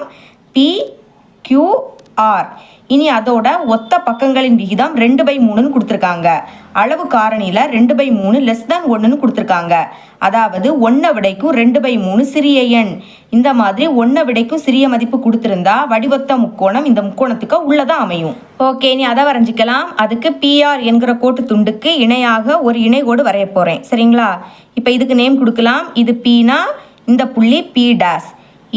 PQR. இனி அதோட ஒத்த பக்கங்களின் விகிதம் 2/3ன்னு கொடுத்துருக்காங்க. அளவு காரணியில 2/3 லெஸ் தேன் 1ன்னு கொடுத்துருக்காங்க. அதாவது 1 விடைக்கும் 2/3 சிறிய எண். இந்த மாதிரி 1 விடைக்கும் சிறிய மதிப்பு கொடுத்திருந்தா வடிவொத்த முக்கோணம் இந்த முக்கோணத்துக்கு உள்ளதான் அமையும். ஓகே, நீ அதை வரைஞ்சிக்கலாம். அதுக்கு PR என்கிற கோட்டு துண்டுக்கு இணையாக ஒரு இணைகோடு வரைய போறேன். சரிங்களா? இப்ப இதுக்கு நேம் கொடுக்கலாம். இது Pனா இந்த புள்ளி P டேஸ்.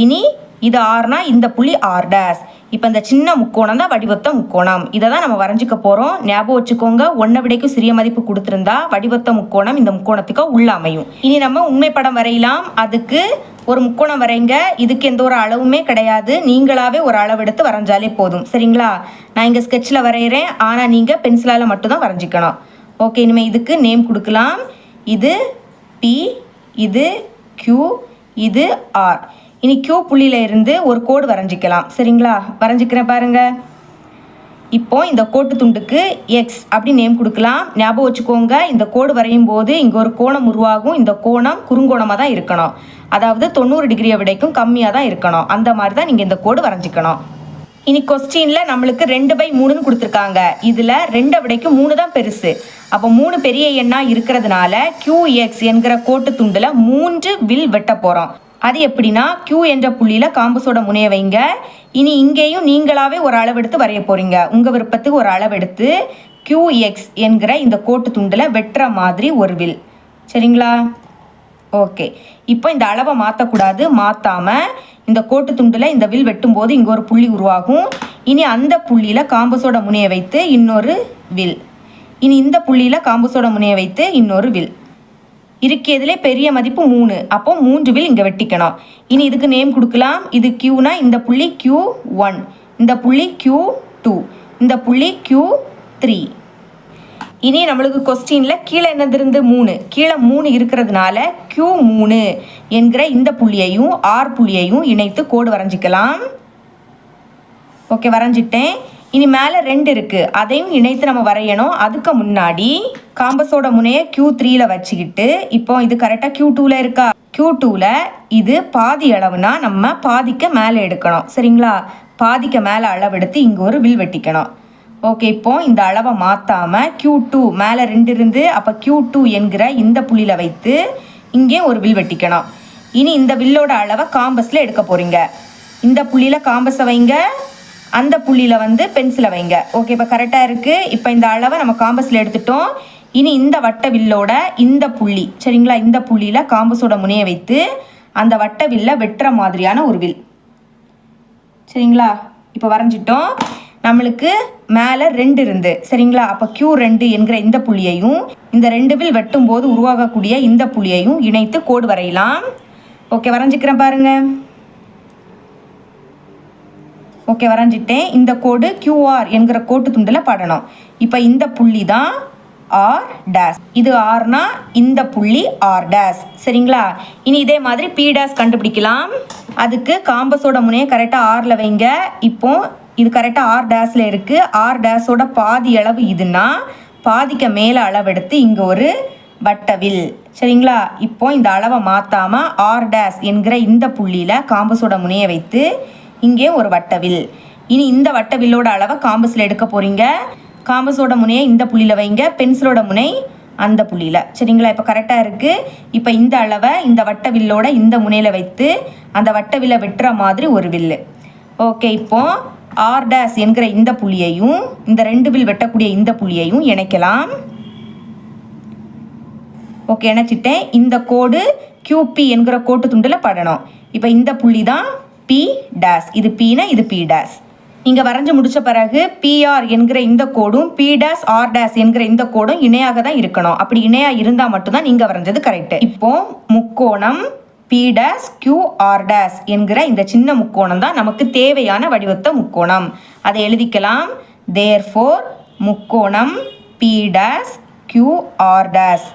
இனி இது Rனா இந்த புள்ளி R டேஸ். இப்போ இந்த சின்ன முக்கோணம் தான் வடிவொத்த முக்கோணம். இதை தான் நம்ம வரைஞ்சிக்க போறோம். ஞாபகம் வச்சுக்கோங்க, 1 விடைக்கும் சிறிய மதிப்பு கொடுத்திருந்தா வடிவொத்த முக்கோணம் இந்த முக்கோணத்துக்கு உள்ள அமையும். இனி நம்ம உண்மை படம் வரையலாம். அதுக்கு ஒரு முக்கோணம் வரைங்க. இதுக்கு எந்த ஒரு அளவுமே கிடையாது. நீங்களாவே ஒரு அளவு எடுத்து வரைஞ்சாலே போதும். சரிங்களா? நான் இங்க ஸ்கெட்ச்ல வரைகிறேன். ஆனா நீங்க பென்சிலால மட்டும் தான் வரைஞ்சிக்கணும். ஓகே, இனிமே இதுக்கு நேம் கொடுக்கலாம். இது P, இது Q, இது R. இனி Q புள்ளியில இருந்து ஒரு கோடு வரைஞ்சிக்கலாம். சரிங்களா? வரைஞ்சிக்கிறேன் பாருங்க. இப்போ இந்த கோட்டு துண்டுக்கு X அப்படி நேம் கொடுக்கலாம். ஞாபகம் வச்சுக்கோங்க, இந்த கோடு வரையும் போது இங்க ஒரு கோணம் உருவாகும். இந்த கோணம் குறுங்கோணமா தான் இருக்கணும். அதாவது 90 டிகிரியை விடைக்கும் கம்மியா தான் இருக்கணும். அந்த மாதிரி தான் நீங்க இந்த கோடு வரைஞ்சிக்கணும். இனி கொஸ்டின்ல நம்மளுக்கு 2/3ன்னு கொடுத்துருக்காங்க. இதுல 2 விடைக்கு 3 தான் பெருசு. அப்போ 3 பெரிய எண்ணா இருக்கிறதுனால QX என்கிற கோட்டு துண்டுல 3 வில் வெட்ட போறோம். அது எப்படின்னா, Q என்ற புள்ளியில காம்பஸோட முனைய வைங்க. இனி இங்கேயும் நீங்களாவே ஒரு அளவு எடுத்து வரைய போறீங்க. உங்க விருப்பத்துக்கு ஒரு அளவு எடுத்து QX என்கிற இந்த கோட்டு துண்டுல வெட்டுற மாதிரி ஒரு வில். சரிங்களா? ஓகே, இப்போ இந்த அளவை மாற்றக்கூடாது. மாற்றாம இந்த கோட்டு துண்டுல இந்த வில் வெட்டும் போது இங்க ஒரு புள்ளி உருவாகும். இனி அந்த புள்ளியில காம்பஸோட முனைய வைத்து இன்னொரு வில். இனி இந்த புள்ளியில காம்பஸோட முனைய வைத்து இன்னொரு வில். இருக்கிறதுலே பெரிய மதிப்பு 3. அப்போ 3 வில் இங்க வெட்டிக்கணும். இனி இதுக்கு நேம் கொடுக்கலாம். இது Qனா இந்த புள்ளி Q1, இந்த புள்ளி Q2, இந்த புள்ளி Q3. இனி நம்மளுக்கு கொஸ்டின்ல கீழே என்னது இருந்து 3, கீழே 3 இருக்கிறதுனால Q3 என்கிற இந்த புள்ளியையும் R புள்ளியையும் இணைத்து கோடு வரைஞ்சிக்கலாம். ஓகே, வரைஞ்சிட்டேன். இனி மேலே 2 இருக்கு, அதையும் இணைத்து நம்ம வரையணும். அதுக்கு முன்னாடி காம்பஸோட முனையை Q3ல வச்சுக்கிட்டு, இப்போ இது கரெக்டாக Q2ல இருக்கா? Q2ல இது பாதி அளவுனா நம்ம பாதிக்க மேலே எடுக்கணும். சரிங்களா? பாதிக்க மேலே அளவு எடுத்து இங்கே ஒரு வில் வெட்டிக்கணும். ஓகே, இப்போ இந்த அளவை மாற்றாம Q2 மேலே 2 இருந்து அப்போ Q2 என்கிற இந்த புள்ளியில வைத்து இங்கே ஒரு வில் வெட்டிக்கணும். இனி இந்த வில்லோட அளவை காம்பஸில் எடுக்க போறீங்க. இந்த புள்ளியில காம்பஸை வைங்க, அந்த புள்ளியில வந்து பென்சிலை வைங்க. ஓகே, இப்போ கரெக்டாக இருக்கு. இப்போ இந்த அளவை நம்ம காம்பஸில் எடுத்துட்டோம். இனி இந்த வட்ட வில்லோட இந்த புள்ளி, சரிங்களா, இந்த புள்ளியில காம்பஸோட முனையை வைத்து அந்த வட்ட வில்ல வெட்டுற மாதிரியான ஒரு வில். சரிங்களா? இப்போ வரைஞ்சிட்டோம். நம்மளுக்கு மேலே 2 இருந்து, சரிங்களா, அப்போ Q2 என்கிற இந்த புள்ளியையும் இந்த 2 வில் வெட்டும் போது உருவாகக்கூடிய இந்த புள்ளியையும் இணைத்து கோடு வரையலாம். ஓகே, வரைஞ்சிக்கிறேன் பாருங்க. ஓகே, வரைஞ்சிட்டேன். இந்த கோடு QR என்கிற கோட்டு துண்டில் படணும். இப்போ இந்த புள்ளி தான் R டேஸ். இது Rனா இந்த புள்ளி R டேஸ். சரிங்களா? இனி இதே மாதிரி P டேஸ் கண்டுபிடிக்கலாம். அதுக்கு காம்பஸோட முனையை கரெக்டாக Rல வைங்க. இப்போ இது கரெக்டாக R டேஸில் இருக்குது. R டேஸோட பாதி அளவு இதுன்னா பாதிக்க மேலே அளவெடுத்து இங்கே ஒரு வட்டவில். சரிங்களா? இப்போ இந்த அளவை மாற்றாமல் R டேஸ் என்கிற இந்த புள்ளியில் காம்பஸோட முனையை வைத்து இங்கே ஒரு வட்டவில். இனி இந்த வட்டவில்லோட அளவை காம்பஸில் எடுக்க போகிறீங்க. காம்பஸோட முனையை இந்த புள்ளியில் வைங்க, பென்சிலோட முனை அந்த புள்ளியில். சரிங்களா? இப்போ கரெக்டாக இருக்குது. இப்போ இந்த அளவை இந்த வட்டவில்லோட இந்த முனையில் வைத்து அந்த வட்டவில்லை வெட்டுற மாதிரி ஒரு வில்லு. ஓகே, இப்போ R டேஸ் என்கிற இந்த புள்ளியையும் இந்த ரெண்டு வில் வெட்டக்கூடிய இந்த புள்ளியையும் இணைக்கலாம். ஓகே, இணைச்சிட்டேன். இந்த கோடு QP என்கிற கோட்டு துண்டில் படணும். இப்போ இந்த புள்ளி தான் P டேஸ். இது Pனா இது P டேஸ். இங்கே வரைஞ்சி முடித்த பிறகு PR என்கிற இந்த கோடும் P டேஸ் R டேஸ் என்கிற இந்த கோடும் இணையாக தான் இருக்கணும். அப்படி இணையாக இருந்தால் மட்டும்தான் நீங்கள் வரைஞ்சது கரெக்டு. இப்போ முக்கோணம் P டேஸ் QR டேஸ் என்கிற இந்த சின்ன முக்கோணம் தான் நமக்கு தேவையான வடிவத்த முக்கோணம். அதை எழுதிக்கலாம். தேர்ஃபோர் முக்கோணம் P டேஸ் QR டேஸ்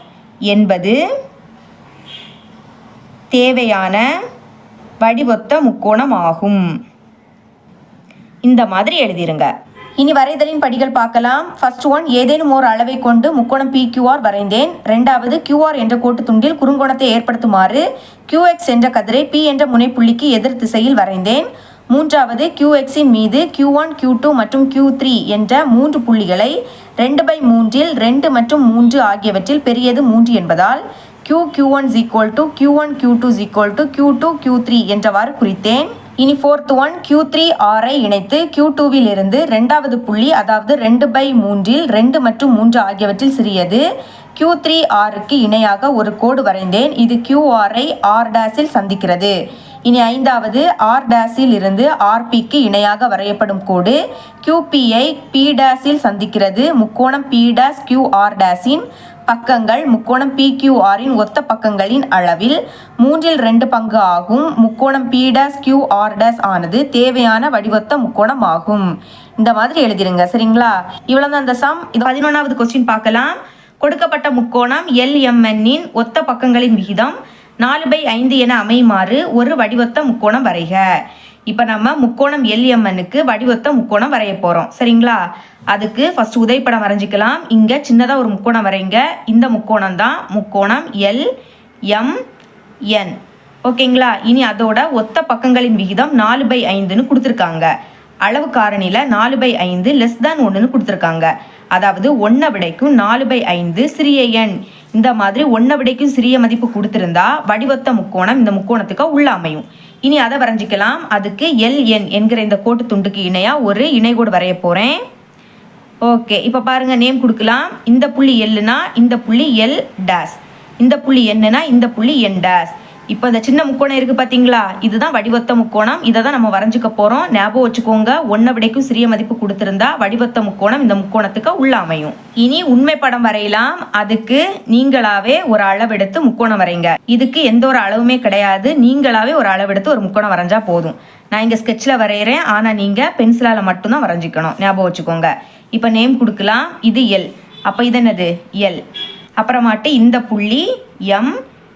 என்பது தேவையான வடிவொத்த முக்கோணம் ஆகும். இந்த மாதிரி எழுதிருங்க. இனி வரைதலின் படிகள் பார்க்கலாம். ஃபர்ஸ்ட் ஒன், ஏதேனும் ஒரு அளவை கொண்டு முக்கோணம் PQR வரைந்தேன். ரெண்டாவது, QR என்ற கோட்டு துண்டில் குறுங்கோணத்தை ஏற்படுத்துமாறு QX என்ற கதிரை P என்ற முனைப்புள்ளிக்கு எதிர் திசையில் வரைந்தேன். மூன்றாவது, QXின் மீது Q1, Q2 மற்றும் Q3 என்ற 3 புள்ளிகளை 2/3 2 மற்றும் 3 ஆகியவற்றில் பெரியது 3 என்பதால் Q1 = Q1 Q2 = Q2 Q3 என்றவாறு குறித்தேன். இனி ஃபோர்த் ஒன், Q3 Rஐ இணைத்து Q2வில் இருந்து இரண்டாவது புள்ளி, அதாவது 2/3 2 மற்றும் 3 ஆகியவற்றில் சிறியது Q3 Rக்கு இணையாக ஒரு கோடு வரைந்தேன். இது QRஐ R டேஸில் சந்திக்கிறது. இனி ஐந்தாவது, R டேஸில் இருந்து RPக்கு இணையாக வரையப்படும் கோடு QPஐ P டேஸில் சந்திக்கிறது. முக்கோணம் P டேஸ் QR டேஸின் பக்கங்கள் முக்கோணம் PQRின் ஒத்த பக்கங்களின் அளவில் 3/2 பங்கு ஆகும். முக்கோணம் P டேஸ் QR டேஸ் ஆனது தேவையான வடிவத்த முக்கோணம் ஆகும். இந்த மாதிரி எழுதிருங்க. சரிங்களா? இவ்வளவுதான் அந்த சம். இது 11வது கொஸ்டின் பார்க்கலாம். கொடுக்கப்பட்ட முக்கோணம் LMNஇன் ஒத்த பக்கங்களின் விகிதம் 4/5 என அமையுமாறு ஒரு வடிவத்த முக்கோணம் வரைக. இப்போ நம்ம முக்கோணம் LMNக்கு வடிவத்த முக்கோணம் வரைய போகிறோம். சரிங்களா? அதுக்கு ஃபர்ஸ்ட் உதைப்படம் வரைஞ்சிக்கலாம். இங்கே சின்னதாக ஒரு முக்கோணம் வரைங்க. இந்த முக்கோணம் தான் முக்கோணம் LMN. ஓகேங்களா? இனி அதோட ஒத்த பக்கங்களின் விகிதம் 4/5ன்னு கொடுத்துருக்காங்க. அளவு காரணியில் 4/5 <1ன்னு கொடுத்துருக்காங்க. அதாவது 1 விடைக்கும் 4/5 சிறிய எண். இந்த மாதிரி 1 விடைக்கும் சிறிய மதிப்பு கொடுத்துருந்தா வடிவத்த முக்கோணம் இந்த முக்கோணத்துக்கு உள்ள அமையும். இனி அதை வரைஞ்சிக்கலாம். அதுக்கு LN என்கிற இந்த கோட்டு துண்டுக்கு இணையாக ஒரு இணைகோடு வரைய போகிறேன். ஓகே, இப்போ பாருங்கள், நேம் கொடுக்கலாம். இந்த புள்ளி Lனா இந்த புள்ளி L டேஸ், இந்த புள்ளி Nனா இந்த புள்ளி N டேஸ். இப்போ இந்த சின்ன முக்கோணம் இருக்குது பார்த்தீங்களா? இதுதான் வடிவத்த முக்கோணம். இதை தான் நம்ம வரைஞ்சிக்க போகிறோம். ஞாபகம் வச்சுக்கோங்க, 1 விடைக்கும் சிறிய மதிப்பு கொடுத்துருந்தா வடிவத்த முக்கோணம் இந்த முக்கோணத்துக்கு உள்ள அமையும். இனி உண்மை படம் வரையலாம். அதுக்கு நீங்களாவே ஒரு அளவெடுத்து முக்கோணம் வரைங்க. இதுக்கு எந்த ஒரு அளவுமே கிடையாது. நீங்களாவே ஒரு அளவெடுத்து ஒரு முக்கோணம் வரைஞ்சா போதும். நான் இங்கே ஸ்கெட்சில் வரைகிறேன், ஆனால் நீங்கள் பென்சிலால் மட்டும்தான் வரைஞ்சிக்கணும். ஞாபகம் வச்சுக்கோங்க. இப்போ நேம் கொடுக்கலாம். இது L. அப்போ இது என்னது? L. அப்புறமாட்டு இந்த புள்ளி M,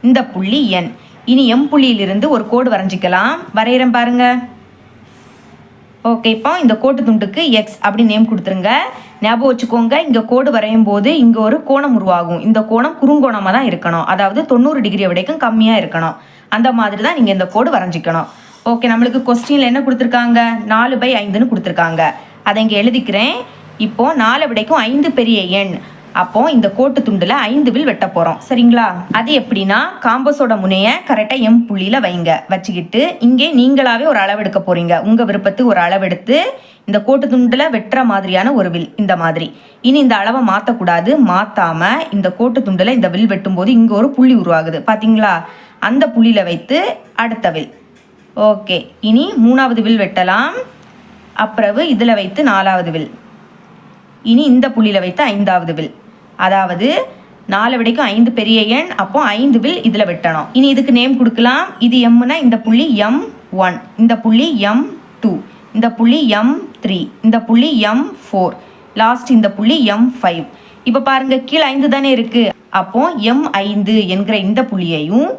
இந்த புள்ளி N. இனி M புள்ளியிலிருந்து ஒரு கோடு வரைஞ்சிக்கலாம். வரைகிறேன் பாருங்க. ஓகே, இப்போ இந்த கோட்டு துண்டுக்கு X அப்படி நேம் கொடுத்துருங்க. ஞாபகம் வச்சுக்கோங்க, இங்கே கோடு வரையும் போது இங்கே ஒரு கோணம் உருவாகும். இந்த கோணம் குறுங்கோணமாக தான் இருக்கணும். அதாவது 90 டிகிரி விடைக்கும் கம்மியாக இருக்கணும். அந்த மாதிரி தான் நீங்கள் இந்த கோடு வரைஞ்சிக்கணும். ஓகே, நம்மளுக்கு கொஸ்டினில் என்ன கொடுத்துருக்காங்க? 4/5ன்னு கொடுத்துருக்காங்க. அதை இங்கே எழுதிக்கிறேன். இப்போ 4 விடைக்கும் 5 பெரிய எண். அப்போ இந்த கோட்டு துண்டில் 5 வில் வெட்ட போகிறோம். சரிங்களா? அது எப்படின்னா, காம்பஸோட முனையை கரெக்டாக M புள்ளியில் வைங்க. வச்சுக்கிட்டு இங்கே நீங்களாவே ஒரு அளவு எடுக்க போகிறீங்க. உங்கள் விருப்பத்துக்கு ஒரு அளவு எடுத்து இந்த கோட்டு துண்டில் வெட்டுற மாதிரியான ஒரு வில் இந்த மாதிரி. இனி இந்த அளவை மாற்றக்கூடாது. மாற்றாமல் இந்த கோட்டு துண்டில் இந்த வில் வெட்டும்போது இங்கே ஒரு புள்ளி உருவாகுது பார்த்தீங்களா? அந்த புள்ளியில் வைத்து அடுத்த வில். ஓகே, இனி 3வது வில் வெட்டலாம். அப்புறவு இதில் வைத்து 4வது வில். இனி இந்த புள்ளியில் வைத்து 5வது வில். அதாவது 4 விடைக்கும் 5 பெரிய எண். அப்போ 5 வில் இதில் வெட்டணும். இனி இதுக்கு நேம் கொடுக்கலாம். இது Mனா இந்த புள்ளி M1, இந்த புள்ளி M2, இந்த புள்ளி M3, இந்த புள்ளி M4, லாஸ்ட் இந்த புள்ளி M5. இப்போ பாருங்க கீழே 5 தானே இருக்கு. அப்போ M5 என்கிற இந்த புள்ளியையும்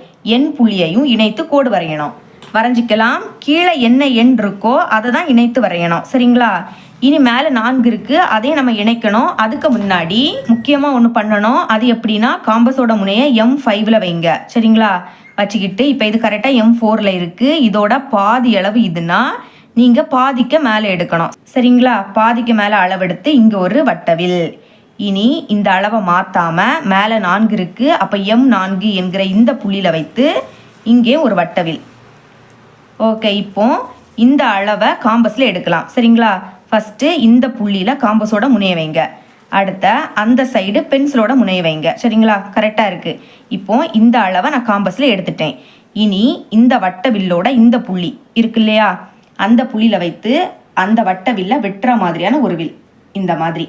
N புள்ளியையும் இணைத்து கோடு வரையணும். வரைஞ்சிக்கலாம். கீழே என்ன எண் இருக்கோ அதை தான் இணைத்து வரையணும். சரிங்களா? இனி மேலே 4 இருக்கு, அதையும் நம்ம இணைக்கணும். அதுக்கு முன்னாடி முக்கியமாக ஒன்று பண்ணணும். அது எப்படின்னா காம்பஸோட முனையை M5ல வைங்க. சரிங்களா? வச்சுக்கிட்டு இப்போ இது கரெக்டாக M4ல இருக்கு. இதோட பாதி அளவு இதுனா நீங்கள் பாதிக்க மேலே எடுக்கணும். சரிங்களா? பாதிக்கு மேலே அளவெடுத்து இங்கே ஒரு வட்டவில். இனி இந்த அளவை மாற்றாம மேலே 4 இருக்கு. அப்போ M4 என்கிற இந்த புள்ளியில் வைத்து இங்கே ஒரு வட்டவில். ஓகே, இப்போ இந்த அளவை காம்பஸில் எடுக்கலாம். சரிங்களா? ஃபஸ்ட்டு இந்த புள்ளியில் காம்பஸோட முனைய வைங்க. அடுத்த அந்த சைடு பென்சிலோட முனைய வைங்க. சரிங்களா? கரெக்டாக இருக்குது. இப்போ இந்த அளவை நான் காம்பஸில் எடுத்துட்டேன். இனி இந்த வட்ட வில்லோட இந்த புள்ளி இருக்கு இல்லையா, அந்த புள்ளியில் வைத்து அந்த வட்ட வில்லை வெட்டுற மாதிரியான ஒரு வில் இந்த மாதிரி.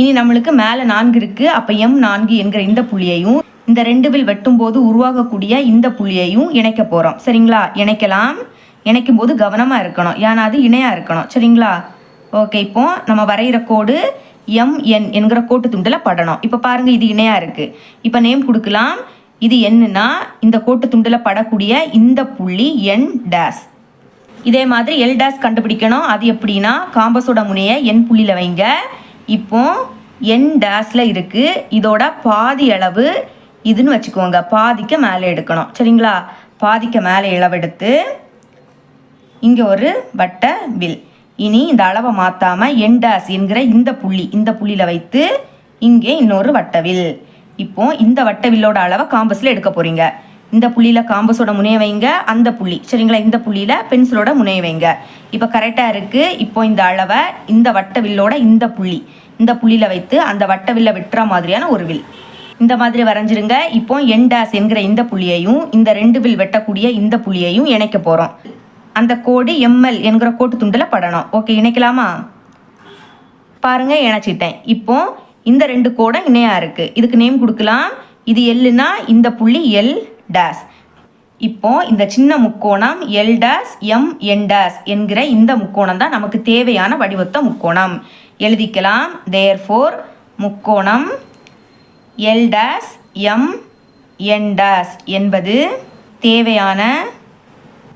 இனி நம்மளுக்கு மேலே 4 இருக்குது. அப்போ M4 என்கிற இந்த புள்ளியையும் இந்த 2 வில் வெட்டும் போது உருவாகக்கூடிய இந்த புள்ளியையும் இணைக்க போகிறோம். சரிங்களா? இணைக்கலாம். இணைக்கும் போது கவனமாக இருக்கணும், ஏன்னா அது இணையாக இருக்கணும். சரிங்களா? ஓகே, இப்போ நம்ம வரைகிற கோடு MN என்கிற கோட்டு துண்டில் படணும். இப்போ பாருங்க இது இணையாக இருக்குது. இப்போ நேம் கொடுக்கலாம். இது என்னன்னா இந்த கோட்டு துண்டில் படக்கூடிய இந்த புள்ளி N டேஸ். இதே மாதிரி L டேஸ் கண்டுபிடிக்கணும். அது எப்படின்னா காம்பஸோட முனையை N புள்ளியில் வைங்க. இப்போ N டேஸ்ல இருக்கு. இதோட பாதி அளவு இதுன்னு வச்சுக்கோங்க. பாதிக்கு மேலே எடுக்கணும். சரிங்களா? பாதிக்கு மேலே அளவெடுத்து இங்கே ஒரு வட்ட வில். இனி இந்த அளவை மாற்றாம N டேஸ் என்கிற இந்த புள்ளியில் வைத்து இங்கே இன்னொரு வட்டவில். இப்போ இந்த வட்டவில்லோட அளவை காம்பஸில் எடுக்க போறீங்க. இந்த புள்ளியில் காம்பஸோட முனைய வைங்க. அந்த புள்ளி சரிங்களா, இந்த புள்ளியில் பென்சிலோட முனைய வைங்க. இப்போ கரெக்டாக இருக்குது. இப்போ இந்த அளவை இந்த வட்டவில்லோட இந்த புள்ளியில் வைத்து அந்த வட்டவில்லை வெட்டுற மாதிரியான ஒரு வில் இந்த மாதிரி வரைஞ்சிருங்க. இப்போ N டேஸ் என்கிற இந்த புள்ளியையும் இந்த 2 வில் வெட்டக்கூடிய இந்த புள்ளியையும் இணைக்க போகிறோம். அந்த கோடு ML என்கிற கோட்டு துண்டில் படணும். ஓகே, இணைக்கலாமா? பாருங்க இணைச்சிட்டேன். இப்போ இந்த 2 கோடும் இணையாக இருக்குது. இதுக்கு நேம் கொடுக்கலாம். இது எல்லுனா இந்த புள்ளி L டேஸ். இப்போ இந்த சின்ன முக்கோணம் L டேஸ் MN டேஸ் என்கிற இந்த முக்கோணம் தான் நமக்கு தேவையான வடிவத்த முக்கோணம். எழுதிக்கலாம். தேர்ஃபோர் முக்கோணம் L டேஸ் MN டேஸ் என்பது தேவையான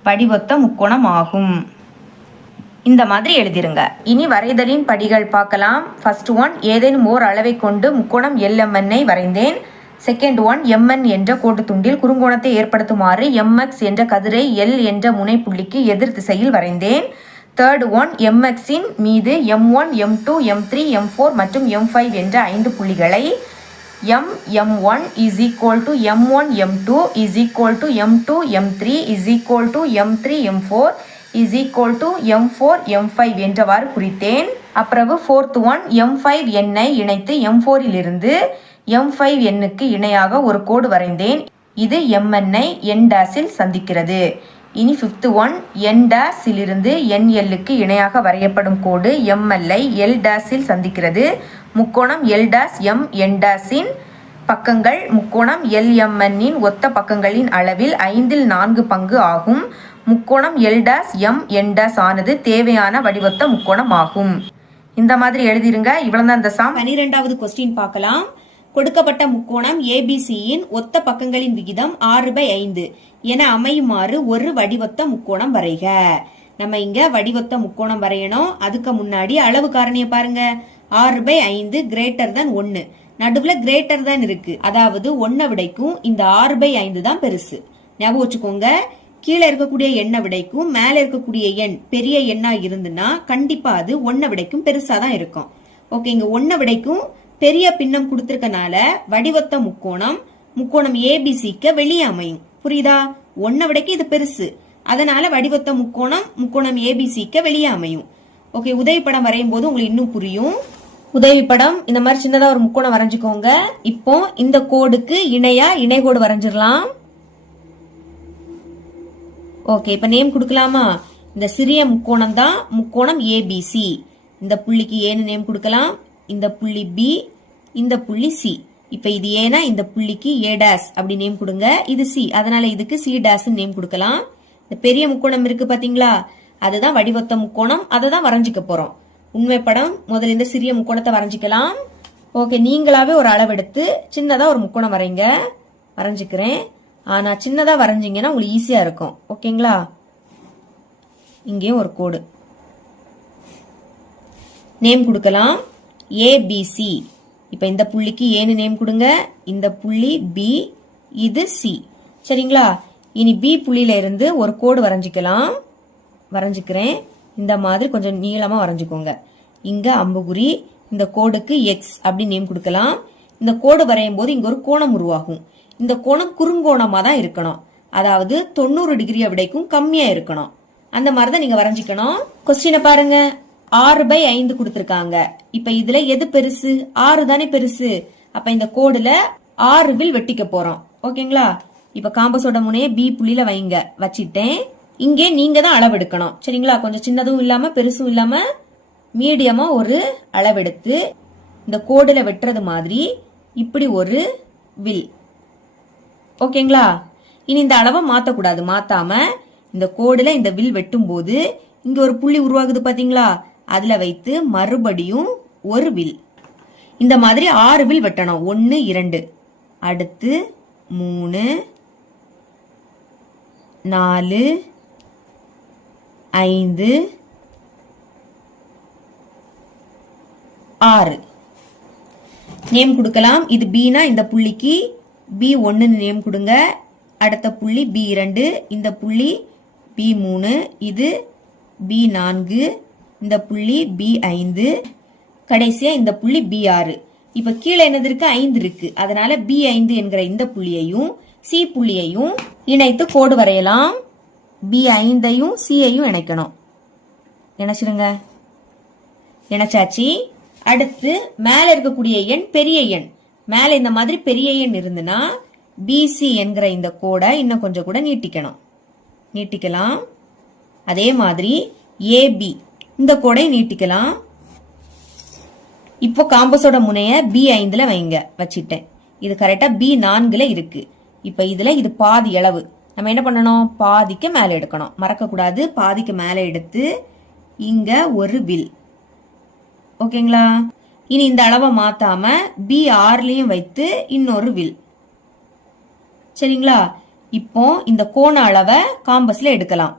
வடிவத்த முக்கோணம் ஆகும். இந்த மாதிரி எழுதிருங்க. இனி வரைதலின் படிகள் பார்க்கலாம். ஃபர்ஸ்ட் ஒன், ஏதேனும் ஓர் அளவை கொண்டு முக்கோணம் LMNஐ வரைந்தேன். செகண்ட் ஒன், MN என்ற கோட்டு துண்டில் குறுங்கோணத்தை ஏற்படுத்துமாறு MX என்ற கதிரை L என்ற முனைப்புள்ளிக்கு எதிர் திசையில் வரைந்தேன். தேர்ட் ஒன், MXின் மீது M1, M2, M3, M4 மற்றும் M5 என்ற 5 புள்ளிகளை M1 is equal to M1, M2 is equal to M2, M3 is equal to M3, M4 is equal to M4, M5 என்றவாறு குறித்தேன். அப்புறம் ஃபோர்த் ஒன், M5 எண்ணை இணைத்து M4இலிருந்து M5 எண்ணுக்கு இணையாக ஒரு கோடு வரைந்தேன். இது MNஐ N டேஸில் சந்திக்கிறது. இனி ஃபிஃப்த் ஒன், N டேஸிலிருந்து NLக்கு இணையாக வரையப்படும் கோடு MLஐ L டேஸில் சந்திக்கிறது. முக்கோணம் L டேஸ் MN டேஸின் பக்கங்கள் முக்கோணம் LMNஇன் ஒத்த பக்கங்களின் அளவில் 5/4 பங்கு ஆகும். முக்கோணம் L டேஸ் MN டேஸ் ஆனது தேவையான வடிவத்த முக்கோணம் ஆகும். இந்த மாதிரி எழுதிருங்க. இவ்வளவுதான் இந்த சம். 12வது கொஸ்டின் பார்க்கலாம். கொடுக்கப்பட்ட முக்கோணம் ABCயின் ஒத்த பக்கங்களின் விகிதம் 6/5 என அமையுமாறு ஒரு வடிவத்த முக்கோணம் வரைக. நம்ம இங்க வடிவத்த முக்கோணம் வரையணும். அதுக்கு முன்னாடி அளவு காரணியை பாருங்க. 6/5 கிரேட்டர் than 1. நடுவுல கிரேட்டர் than இருக்கு. அதாவது 1 விடைக்கும் இந்த 6/5 தான் பெருசு. ஞாபகம் வச்சுக்கோங்க. கீழே இருக்கக்கூடிய எண்ணை விடைக்கும் மேல இருக்கக்கூடிய எண் பெரிய எண்ணா இருந்துன்னா கண்டிப்பா அது 1 விடைக்கும் பெருசா தான் இருக்கும். ஓகே, இங்க 1 விடைக்கும் பெரிய பின்னம் கொடுத்திருக்கனால வடிவத்த முக்கோணம் ஏபிசிக்கு வெளியே அமையும். புரியுதா? 1 விடைக்கு இது பெருசு, அதனால வடிவத்த முக்கோணம் ஏபிசிக்கு வெளியே அமையும். ஓகே, உதவி படம் வரையும் போது உங்களுக்கு இன்னும் புரியும். உதவி படம் இந்த மாதிரி சின்னதா ஒரு முக்கோணம் வரைஞ்சுக்கோங்க. இப்போ இந்த கோடுக்கு இணையா இணைகோடு வரைஞ்சிடலாம். ஓகே, இப்ப நேம் கொடுக்கலாமா? இந்த சிறிய முக்கோணம் தான் முக்கோணம் ஏபிசி. இந்த புள்ளிக்கு ஏன்னு நேம் கொடுக்கலாம். இந்த புள்ளி பி, இந்த புள்ளி சி. இப்ப இது ஏனா இந்த புள்ளிக்கு ஏ டேஸ் அப்படி நேம் கொடுங்க. இது சி, அதனால இதுக்கு சி டேஸ் நேம் கொடுக்கலாம். இந்த பெரிய முக்கோணம் இருக்கு பாத்தீங்களா, அதுதான் வடிவொத்த முக்கோணம். அதை தான் வரைஞ்சிக்க போறோம். உண்மை படம் முதல்ல இந்த சிறிய முக்கோணத்தை வரைஞ்சிக்கலாம். ஓகே, நீங்களாவே ஒரு அளவெடுத்து சின்னதா ஒரு முக்கோணம் வரைங்க. வரைஞ்சிக்கிறேன். ஆனா சின்னதா வரைஞ்சிங்கன்னா உங்களுக்கு ஈஸியா இருக்கும். ஓகேங்களா? இங்கேயும் ஒரு கோடு நேம் கொடுக்கலாம். ஏபிசி. இப்ப இந்த புள்ளிக்கு ஏன்னு நேம் கொடுங்க. இந்த புள்ளி பி, இது சி. சரிங்களா? இனி பி புள்ளியில இருந்து ஒரு கோடு வரைஞ்சிக்கலாம். வரைஞ்சிக்கிறேன். இந்த மாதிரி கொஞ்சம் நீளமா வரைஞ்சிக்கோங்க. இங்க அம்புகுறி, இந்த கோடுக்கு எக்ஸ் அப்படி நேம் கொடுக்கலாம். இந்த கோடு வரையும் போது இங்க ஒரு கோணம் உருவாகும். இந்த கோணம் குறுங்கோணமா தான் இருக்கணும். அதாவது 90 டிகிரி விடைக்கும் கம்மியா இருக்கணும். அந்த மாதிரி தான் நீங்க வரைஞ்சிக்கணும். கொஸ்டினை பாருங்க. 6/5 கொடுத்திருக்காங்க. இப்ப இதுல எது பெருசு? 6 தானே பெருசு. அப்ப இந்த கோடுல 6 வில் வெட்டிக்க போறோம். ஓகேங்களா? இப்ப காம்பஸோட முனைய பி புள்ளியில வைங்க. வச்சிட்டேன். இங்கே நீங்க தான் அளவெடுக்கணும். சரிங்களா? கொஞ்சம் சின்னதும் இல்லாம பெருசும் இல்லாம மீடியமா ஒரு அளவெடுத்து இந்த கோடுல வெட்டுறது மாதிரி இப்படி ஒரு வில். ஓகேங்களா? இனி இந்த அளவை மாத்தக்கூடாது. மாத்தாம இந்த கோடுல இந்த வில் வெட்டும் போது இங்க ஒரு புள்ளி உருவாகுது பாத்தீங்களா? அதுல வைத்து மறுபடியும் ஒரு வில். இந்த மாதிரி 6 வில் வெட்டணும். 1 2, அடுத்து 3 4 5 6 நேம் கொடுக்கலாம். இது பீனா இந்த புள்ளிக்கு B1 நேம் கொடுங்க. அடுத்த புள்ளி B2, இந்த புள்ளி B3, இது B4, இந்த புள்ளி B5, கடைசியா இந்த புள்ளி B6. இப்ப கீழே என்னது இருக்கு? 5 இருக்கு. அதனால B5 என்கிற இந்த புள்ளியையும் C புள்ளியையும் இணைத்து கோடு வரையலாம். B5ஐயும் C-ஐயும் இணைக்கணும். இணைச்சிருங்க. இணைச்சாச்சு. அடுத்து மேல இருக்கக்கூடிய எண் பெரிய எண். மேல இந்த மாதிரி பெரிய எண் இருந்துன்னா BC என்கிற இந்த கோடை இன்னும் கொஞ்சம் கூட நீட்டிக்கணும். நீட்டிக்கலாம். அதே மாதிரி AB இந்த கோடை நீட்டிக்கலாம். இப்போ காம்பஸோட முனைய B5ல வைங்க. வச்சிட்டேன். இது கரெக்டா B4ல இருக்கு. இப்ப இதுல இது பாதி அளவு. நம்ம என்ன பண்ணணும்? பாதிக்கு மேல எடுக்கணும். மறக்க கூடாது. பாதிக்கு மேல எடுத்து இங்க ஒரு வில். ஓகேங்களா? இனி இந்த அளவை மாத்தாம B6லயும் வைத்து இன்னொரு வில். சரிங்களா? இப்போ இந்த கோண அளவை காம்பஸ்ல எடுக்கலாம்.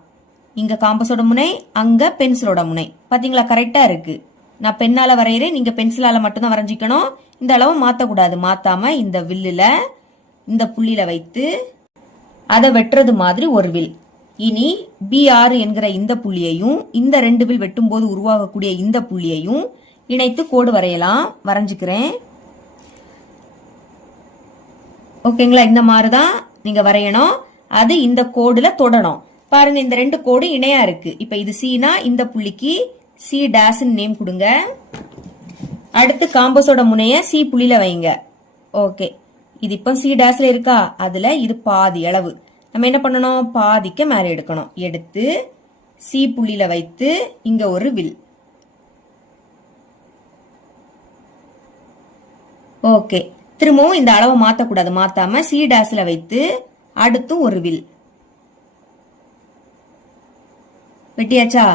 இங்க காம்பஸோட முனை, அங்க பென்சிலோட முனை. பாத்தீங்களா? கரெக்டா இருக்கு. நான் பெண்ணால வரைகிறேன். நீங்க பென்சிலால மட்டும்தான் வரைஞ்சிக்கணும். இந்த அளவை மாத்தக்கூடாது. மாத்தாம இந்த வில்லுல இந்த புள்ளியில வைத்து அதை வெட்டுறது மாதிரி ஒரு வில். இனி B6 என்கிற இந்த புள்ளியையும் இந்த 2 வில் வெட்டும் போது உருவாகக்கூடிய இந்த புள்ளியையும் இணைத்து கோடு வரையலாம். வரைஞ்சுக்கிறேன். ஓகேங்களா? இந்த மாதிரிதான் நீங்க வரையணும். அது இந்த கோடுல தொடணும். பாருங்க, இந்த 2 கோடு இணையா இருக்கு. இப்ப இது சீனா இந்த புள்ளிக்கு C டேஷ் நேம் கொடுங்க. அடுத்து காம்பஸோட முனைய C புள்ளியில வைங்க. ஓகே, இது இப்ப C டேஷ்ல இருக்கா? அதுல இது பாதி அளவு. நம்ம என்ன பண்ணணும்? பாதிக்க மேல எடுக்கணும். எடுத்து C புள்ளியில வைத்து இங்க ஒரு வில். ஓகே, திரும்பவும் இந்த அளவை மாத்தக்கூடாது. மாத்தாம C டேஷ்ல வைத்து அடுத்து ஒரு வில். வெட்டியாச்சா?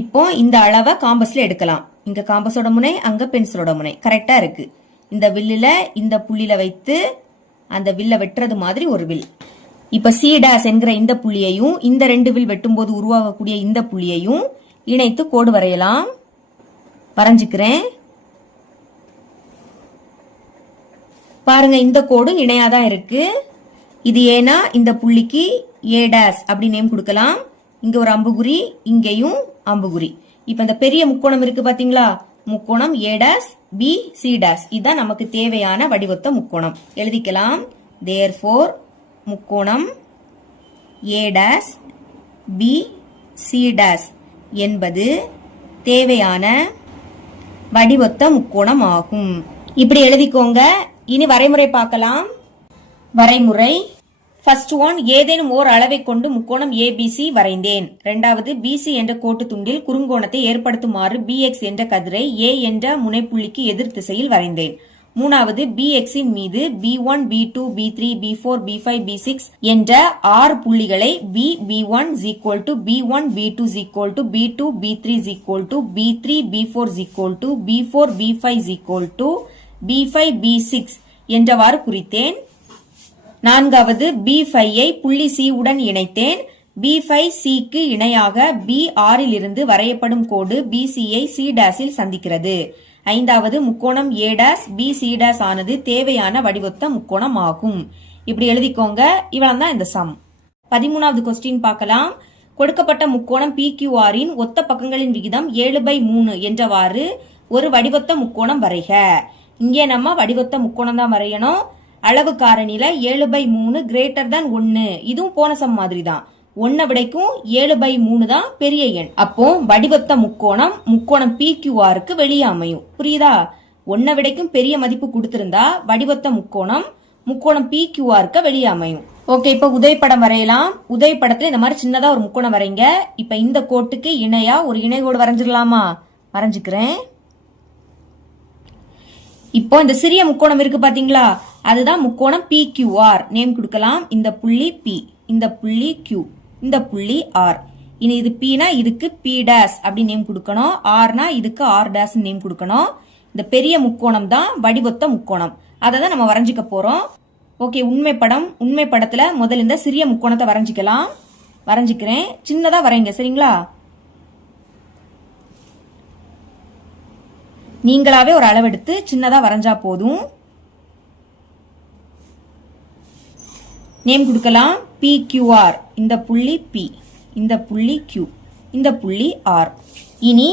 இப்போ இந்த அளவை காம்பஸ்ல எடுக்கலாம். இங்க காம்பஸோட முனை, அங்க பென்சிலோட முனை. கரெக்டா இருக்கு. இந்த வில்லுல இந்த புள்ளியில வைத்து அந்த வில்ல வெட்டுறது மாதிரி ஒரு வில். இப்ப C டேஷ் என்கிற இந்த புள்ளியையும் இந்த 2 வில் வெட்டும் போது உருவாகக்கூடிய இந்த புள்ளியையும் இணைத்து கோடு வரையலாம். வரைஞ்சுக்கிறேன். பாருங்க, இந்த கோடும் இணையாதான் இருக்கு. இது ஏன்னா இந்த புள்ளிக்கு A டேஷ் அப்படி நேம் கொடுக்கலாம். இங்க ஒரு அம்புகுறி, இங்கேயும் அம்புகுறி. இப்ப இந்த பெரிய முக்கோணம் இருக்கு பாத்தீங்களா? முக்கோணம் A dash B C dash. இதுதான் நமக்கு தேவையான வடிவொத்த முக்கோணம். எழுதிக்கலாம். therefore முக்கோணம் A dash B C dash என்பது தேவையான வடிவொத்த முக்கோணம் ஆகும். இப்படி எழுதிக்கோங்க. இனி வரைமுறை பார்க்கலாம். வரைமுறை. ஃபர்ஸ்ட் ஒன், ஏதேனும் ஓர் அளவை கொண்டு முக்கோணம் ABC வரைந்தேன். இரண்டாவது, BC என்ற கோட்டு துண்டில் குறுங்கோணத்தை ஏற்படுத்துமாறு BX என்ற கதிரை A என்ற முனைப்புள்ளிக்கு எதிர் திசையில் வரைந்தேன். மூணாவது bx இன் மீது b1, b2, b3, b4, b5, b6 என்ற 6 புள்ளிகளை b1 is equal to b1, b2 is equal to b2, b3 is equal to b3, b4 is equal to b4, b5 is equal to b5, b6 என்றவாறு குறித்தேன். நான்காவது b5 ஐ புள்ளி C உடன் இணைத்தேன். b5 Cக்கு இணையாக B6 இலிருந்து வரையப்படும் கோடு BC ஐ C' இல் சந்திக்கிறது. ஐந்தாவது முக்கோணம் A'BC' ஆனது தேவையான வடிவொத்த முக்கோணம் ஆகும். இப்படி எழுதிக்கோங்க. இவ்வளவுதான் இந்த சம். 13வது கொஸ்டின் பார்க்கலாம். கொடுக்கப்பட்ட முக்கோணம் PQR இன் ஒத்த பக்கங்களின் விகிதம் 7/3 என்றவாறு ஒரு வடிவொத்த முக்கோணம் வரைக. இங்கே நம்ம வடிவொத்த முக்கோணம் தான் வரையணும். அளவு காரணியில 7/3 greater than 1. இதுவும் போன சம் மாதிரி தான். 1 விடைக்கும் 7/3 தான் பெரிய எண். அப்போ வடிவொத்த முக்கோணம் PQRக்கு வெளியே அமையும். புரியுதா? 1 விடைக்கும் பெரிய மதிப்பு கொடுத்திருந்தா வடிவொத்த முக்கோணம் PQRக்கு வெளியே அமையும். ஓகே, இப்ப உதவிப்படம் வரையலாம். உதவிப்படத்துல இந்த மாதிரி சின்னதா ஒரு முக்கோணம் வரைங்க. இப்ப இந்த கோட்டுக்கு இணையா ஒரு இணைகோடு வரைஞ்சிடலாமா? வரைஞ்சுக்கிறேன். இப்போ இந்த சிறிய முக்கோணம் இருக்கு பாத்தீங்களா, அதுதான் முக்கோணம் PQR. நேம் கொடுக்கலாம். இந்த புள்ளி P, இந்த புள்ளி Q, இந்த புள்ளி R. இனி இது Pனா இதுக்கு P' அப்படி நேம் கொடுக்கணும். Rனா இதுக்கு R' நேம் கொடுக்கணும். இந்த பெரிய முக்கோணம் தான் வடிவொத்த முக்கோணம். அதை தான் நம்ம வரைஞ்சிக்க போறோம். ஓகே, உண்மை படத்துல முதல்ல இந்த சிறிய முக்கோணத்தை வரைஞ்சிக்கலாம். வரைஞ்சிக்கிறேன். சின்னதா வரைங்க, சரிங்களா? நீங்களாவே ஒரு அளவெடுத்து சின்னதா வரைஞ்சா போதும். நேம் கொடுக்கலாம். PQR, இந்த புள்ளி P, இந்த புள்ளி Q, இந்த புள்ளி R. இனி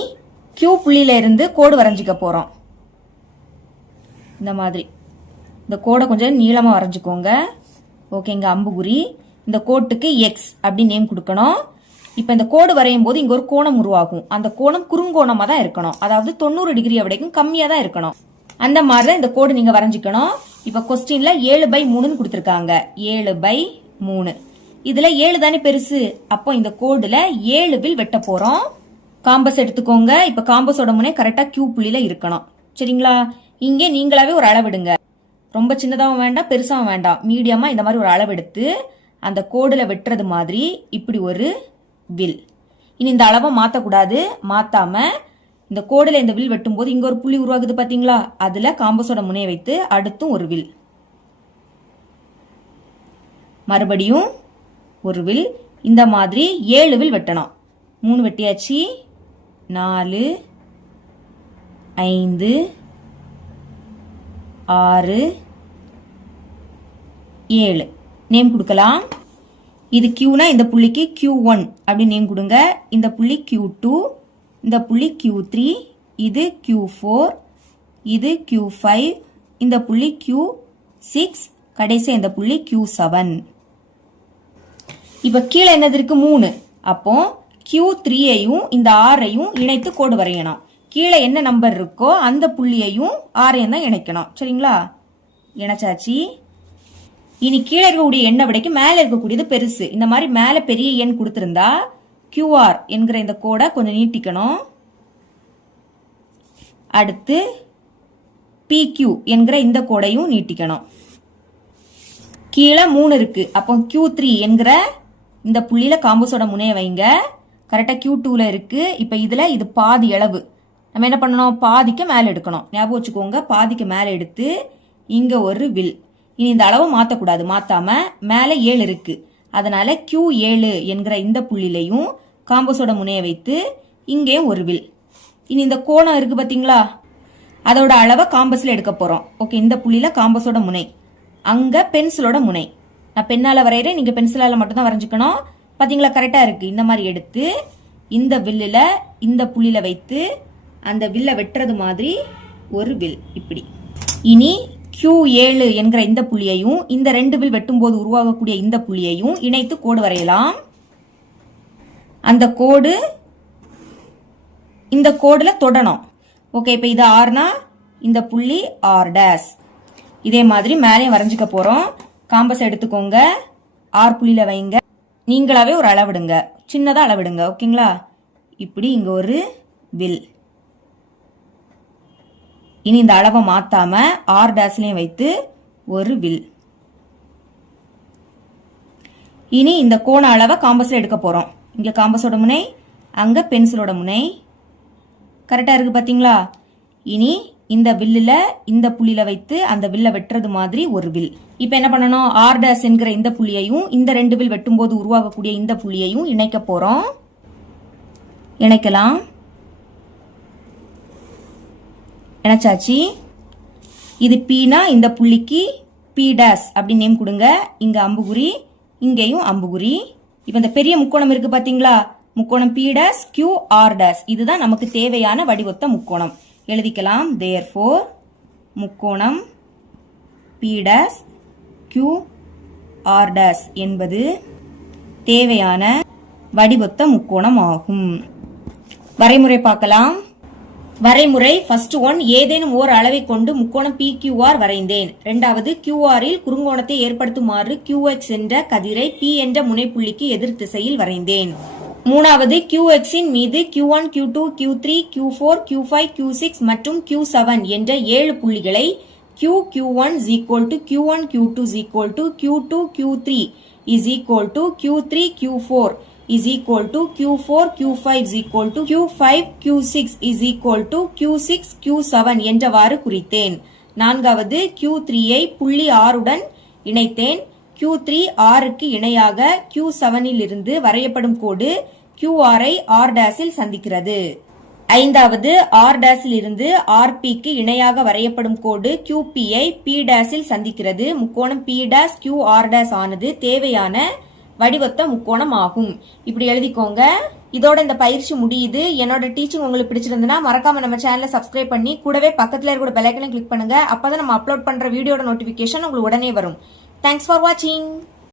Q புள்ளியில இருந்து கோடு வரைஞ்சிக்க போறோம். இந்த மாதிரி இந்த கோடை கொஞ்சம் நீளமா வரைஞ்சுக்கோங்க. ஓகே, இங்க அம்புகுறி. இந்த கோட்டுக்கு X அப்படி நேம் கொடுக்கணும். இப்ப இந்த கோடு வரையும் போது இங்க ஒரு கோணம் உருவாகும். அந்த கோணம் குறுங்கோணமா தான் இருக்கணும். அதாவது 90 டிகிரி வரைக்கும் கம்மியா தான் இருக்கணும். அந்த மாதிரிதான் இந்த கோடு நீங்க வரைஞ்சிக்கணும். இப்ப கொஸ்டின்ல 7/3 கொடுத்திருக்காங்க. 7/3. இதுல 7 தானே பெருசு. அப்போ இந்த கோடுல 7 வில் வெட்ட போறோம். காம்பஸ் எடுத்துக்கோங்க. இப்ப காம்பஸோட முனை கரெக்டா Q புள்ளியில இருக்கணும். சரிங்களா? இங்கே நீங்களாவே ஒரு அளவெடுங்க. ரொம்ப சின்னதாவும் வேண்டாம், பெருசாவும் வேண்டாம். மீடியமா இந்த மாதிரி ஒரு அளவெடுத்து அந்த கோடுல வெட்டுறது மாதிரி இப்படி ஒரு வில். இனி இந்த அளவை மாத்தக்கூடாது. மாத்தாம இந்த கோடுல இந்த வில் வெட்டும் போது இங்க ஒரு புள்ளி உருவாகுது பாத்தீங்களா, அதுல காம்பஸோட முனையை வைத்து அடுத்தும் ஒரு வில், மறுபடியும் ஒரு வில். இந்த மாதிரி 7 வில் வெட்டணும். 3 வெட்டியாச்சு. 4, 5, 6, 7 நேம் கொடுக்கலாம். இது Qனா இந்த புள்ளிக்கு Q1 அப்படி நேம் கொடுங்க. இந்த புள்ளி Q2, இந்த புள்ளி Q3, இது Q4, இது Q5, இந்த புள்ளி Q6, கடைசி இந்த புள்ளி Q7. இப்ப கீழே என்னது இருக்கு? 3. அப்போ Q3ஐயும் இந்த R-ஐயும் இணைத்து கோடு வரையணும். கீழே என்ன நம்பர் இருக்கோ அந்த புள்ளியையும் R-ஐயும் தான் இணைக்கணும். சரிங்களா? இணைச்சாச்சு. இனி கீழே இருக்கக்கூடிய எண்ணை விடைக்கு மேல இருக்கக்கூடியது பெருசு. இந்த மாதிரி மேல பெரிய எண் கொடுத்திருந்தா QR என்கிற இந்த கோடை கொஞ்சம் நீட்டிக்கணும். அடுத்து PQ என்கிற இந்த கோடையும் நீட்டிக்கணும். கீழே 3 இருக்கு. அப்போ Q3 என்கிற இந்த புள்ளியில காம்பஸோட முனைய வைங்க. கரெக்டா Q2ல இருக்கு. இப்ப இதுல இது பாதி அளவு. நம்ம என்ன பண்ணணும்? பாதிக்கு மேல எடுக்கணும். ஞாபகம் வச்சுக்கோங்க. பாதிக்கு மேல எடுத்து இங்க ஒரு வில். இனி இந்த அளவை மாத்தக்கூடாது. மாத்தாம மேல 7 இருக்கு. அதனால Q7 என்கிற இந்த புள்ளிலையும் காம்பஸோட முனையை வைத்து இங்கேயும் ஒரு வில். இனி இந்த கோணம் இருக்கு பாத்தீங்களா, அதோட அளவை காம்பஸ்ல எடுக்க போறோம். ஓகே, இந்த புள்ளியில காம்பஸோட முனை, அங்க பென்சிலோட முனை. நான் பெண்ணால வரைகிறேன், நீங்க பென்சிலால மட்டும் தான் வரைஞ்சுக்கணும். பாத்தீங்களா, கரெக்டா இருக்கு. இந்த மாதிரி எடுத்து இந்த வில்லுல இந்த புள்ளியில வைத்து அந்த வில்ல வெட்டுறது மாதிரி ஒரு வில் இப்படி. இனி Q7 என்கிற இந்த புள்ளியையும் இந்த 2 வில் வெட்டும் போது உருவாகக்கூடிய இந்த புள்ளியையும் இணைத்து கோடு வரையலாம். அந்த கோடு இந்த கோடுல தொடணும். ஓகே, இப்ப இது Rனா இந்த புள்ளி R'. இதே மாதிரி மேலே வரைஞ்சுக்க போறோம். காம்பஸ் எடுத்துக்கோங்க. R புள்ளியில வைங்க. நீங்களாவே ஒரு அளவிடுங்க, சின்னதா அளவிடுங்க. ஓகேங்களா? இப்படி இங்க ஒரு வில். இனி இந்த அளவை மாத்தாம ஆர் டேஷ்லயும் வைத்து ஒரு வில். இனி இந்த கோண அளவை காம்பஸ்ல எடுக்க போறோம். இங்க காம்பஸோட முனை, அங்க பென்சிலோட முனை. கரெக்டா இருக்கு பாத்தீங்களா? இனி இந்த வில்லுல இந்த புள்ளியில வைத்து அந்த வில்ல வெட்டுறது மாதிரி ஒரு வில். இப்ப என்ன பண்ணணும்? ஆர் டேஷ் என்கிற இந்த புள்ளியையும் இந்த ரெண்டு வில் வெட்டும் போது உருவாகக்கூடிய இந்த புள்ளியையும் இணைக்க போறோம். இணைக்கலாம். இணைச்சாச்சு. இது பீனா இந்த புள்ளிக்கு பி டேஷ் அப்படின்னு நேம் கொடுங்க. இங்க அம்புகுறி, இங்கேயும் அம்புகுறி. இப்ப இந்த பெரிய முக்கோணம் இருக்கு பாத்தீங்களா? முக்கோணம் P dash Q R dash. இதுதான் நமக்கு தேவையான வடிவொத்த முக்கோணம். எழுதிக்கலாம். தேர்ஃபோர் முக்கோணம் P dash Q R dash என்பது தேவையான வடிவொத்த முக்கோணம் ஆகும். வரைமுறை பார்க்கலாம். வரைமுறை ஃபர்ஸ்ட் ஒன், ஏதேனும் ஓர் அளவை கொண்டு முக்கோணம் PQR வரைந்தேன். இரண்டாவது, QRல் குறுங்கோணத்தை ஏற்படுத்துமாறு QX என்ற கதிரை P என்ற முனைப்புள்ளிக்கு எதிர் திசையில் வரைந்தேன். மூணாவது, QX இன் மீது Q1, Q2, Q3, Q4, Q5, Q6 மற்றும் Q7 என்ற 7 புள்ளிகளை Q1 is equal to Q1, Q2 is equal to Q2, Q3 is equal to Q3, Q4 is equal to Q4, Q5 is equal to Q5, Q6 is equal to Q6, Q7 என்றவாறு குறித்தேன். நான்காவது, Q3 ஐ புள்ளி R உடன் இணைத்தேன். Q3 Rக்கு இணையாக Q7 இலிருந்து வரையப்படும் கோடு QR ஐ R டேஷில் சந்திக்கிறது. ஐந்தாவது, R டேஷில் இருந்து RPக்கு இணையாக வரையப்படும் கோடு QP ஐ P டேஷில் சந்திக்கிறது. முக்கோணம் P டேஷ் QR டேஷ் ஆனது தேவையான வடிவொத்த முக்கோணம் ஆகும். இப்படி எழுதிக்கோங்க. இதோட இந்த பயிற்சி முடியுது. என்னோட டீச்சிங் உங்களுக்கு பிடிச்சிருந்ததுன்னா மறக்காம நம்ம சேனலை சப்ஸ்கிரைப் பண்ணி கூடவே பக்கத்துல இருக்கிற பெல் ஐக்கனை கிளிக் பண்ணுங்க. அப்பதான் நம்ம அப்லோட் பண்ற வீடியோட நோட்டிபிகேஷன் உங்களுக்கு உடனே வரும். தேங்க்ஸ் ஃபார் வாட்சிங்.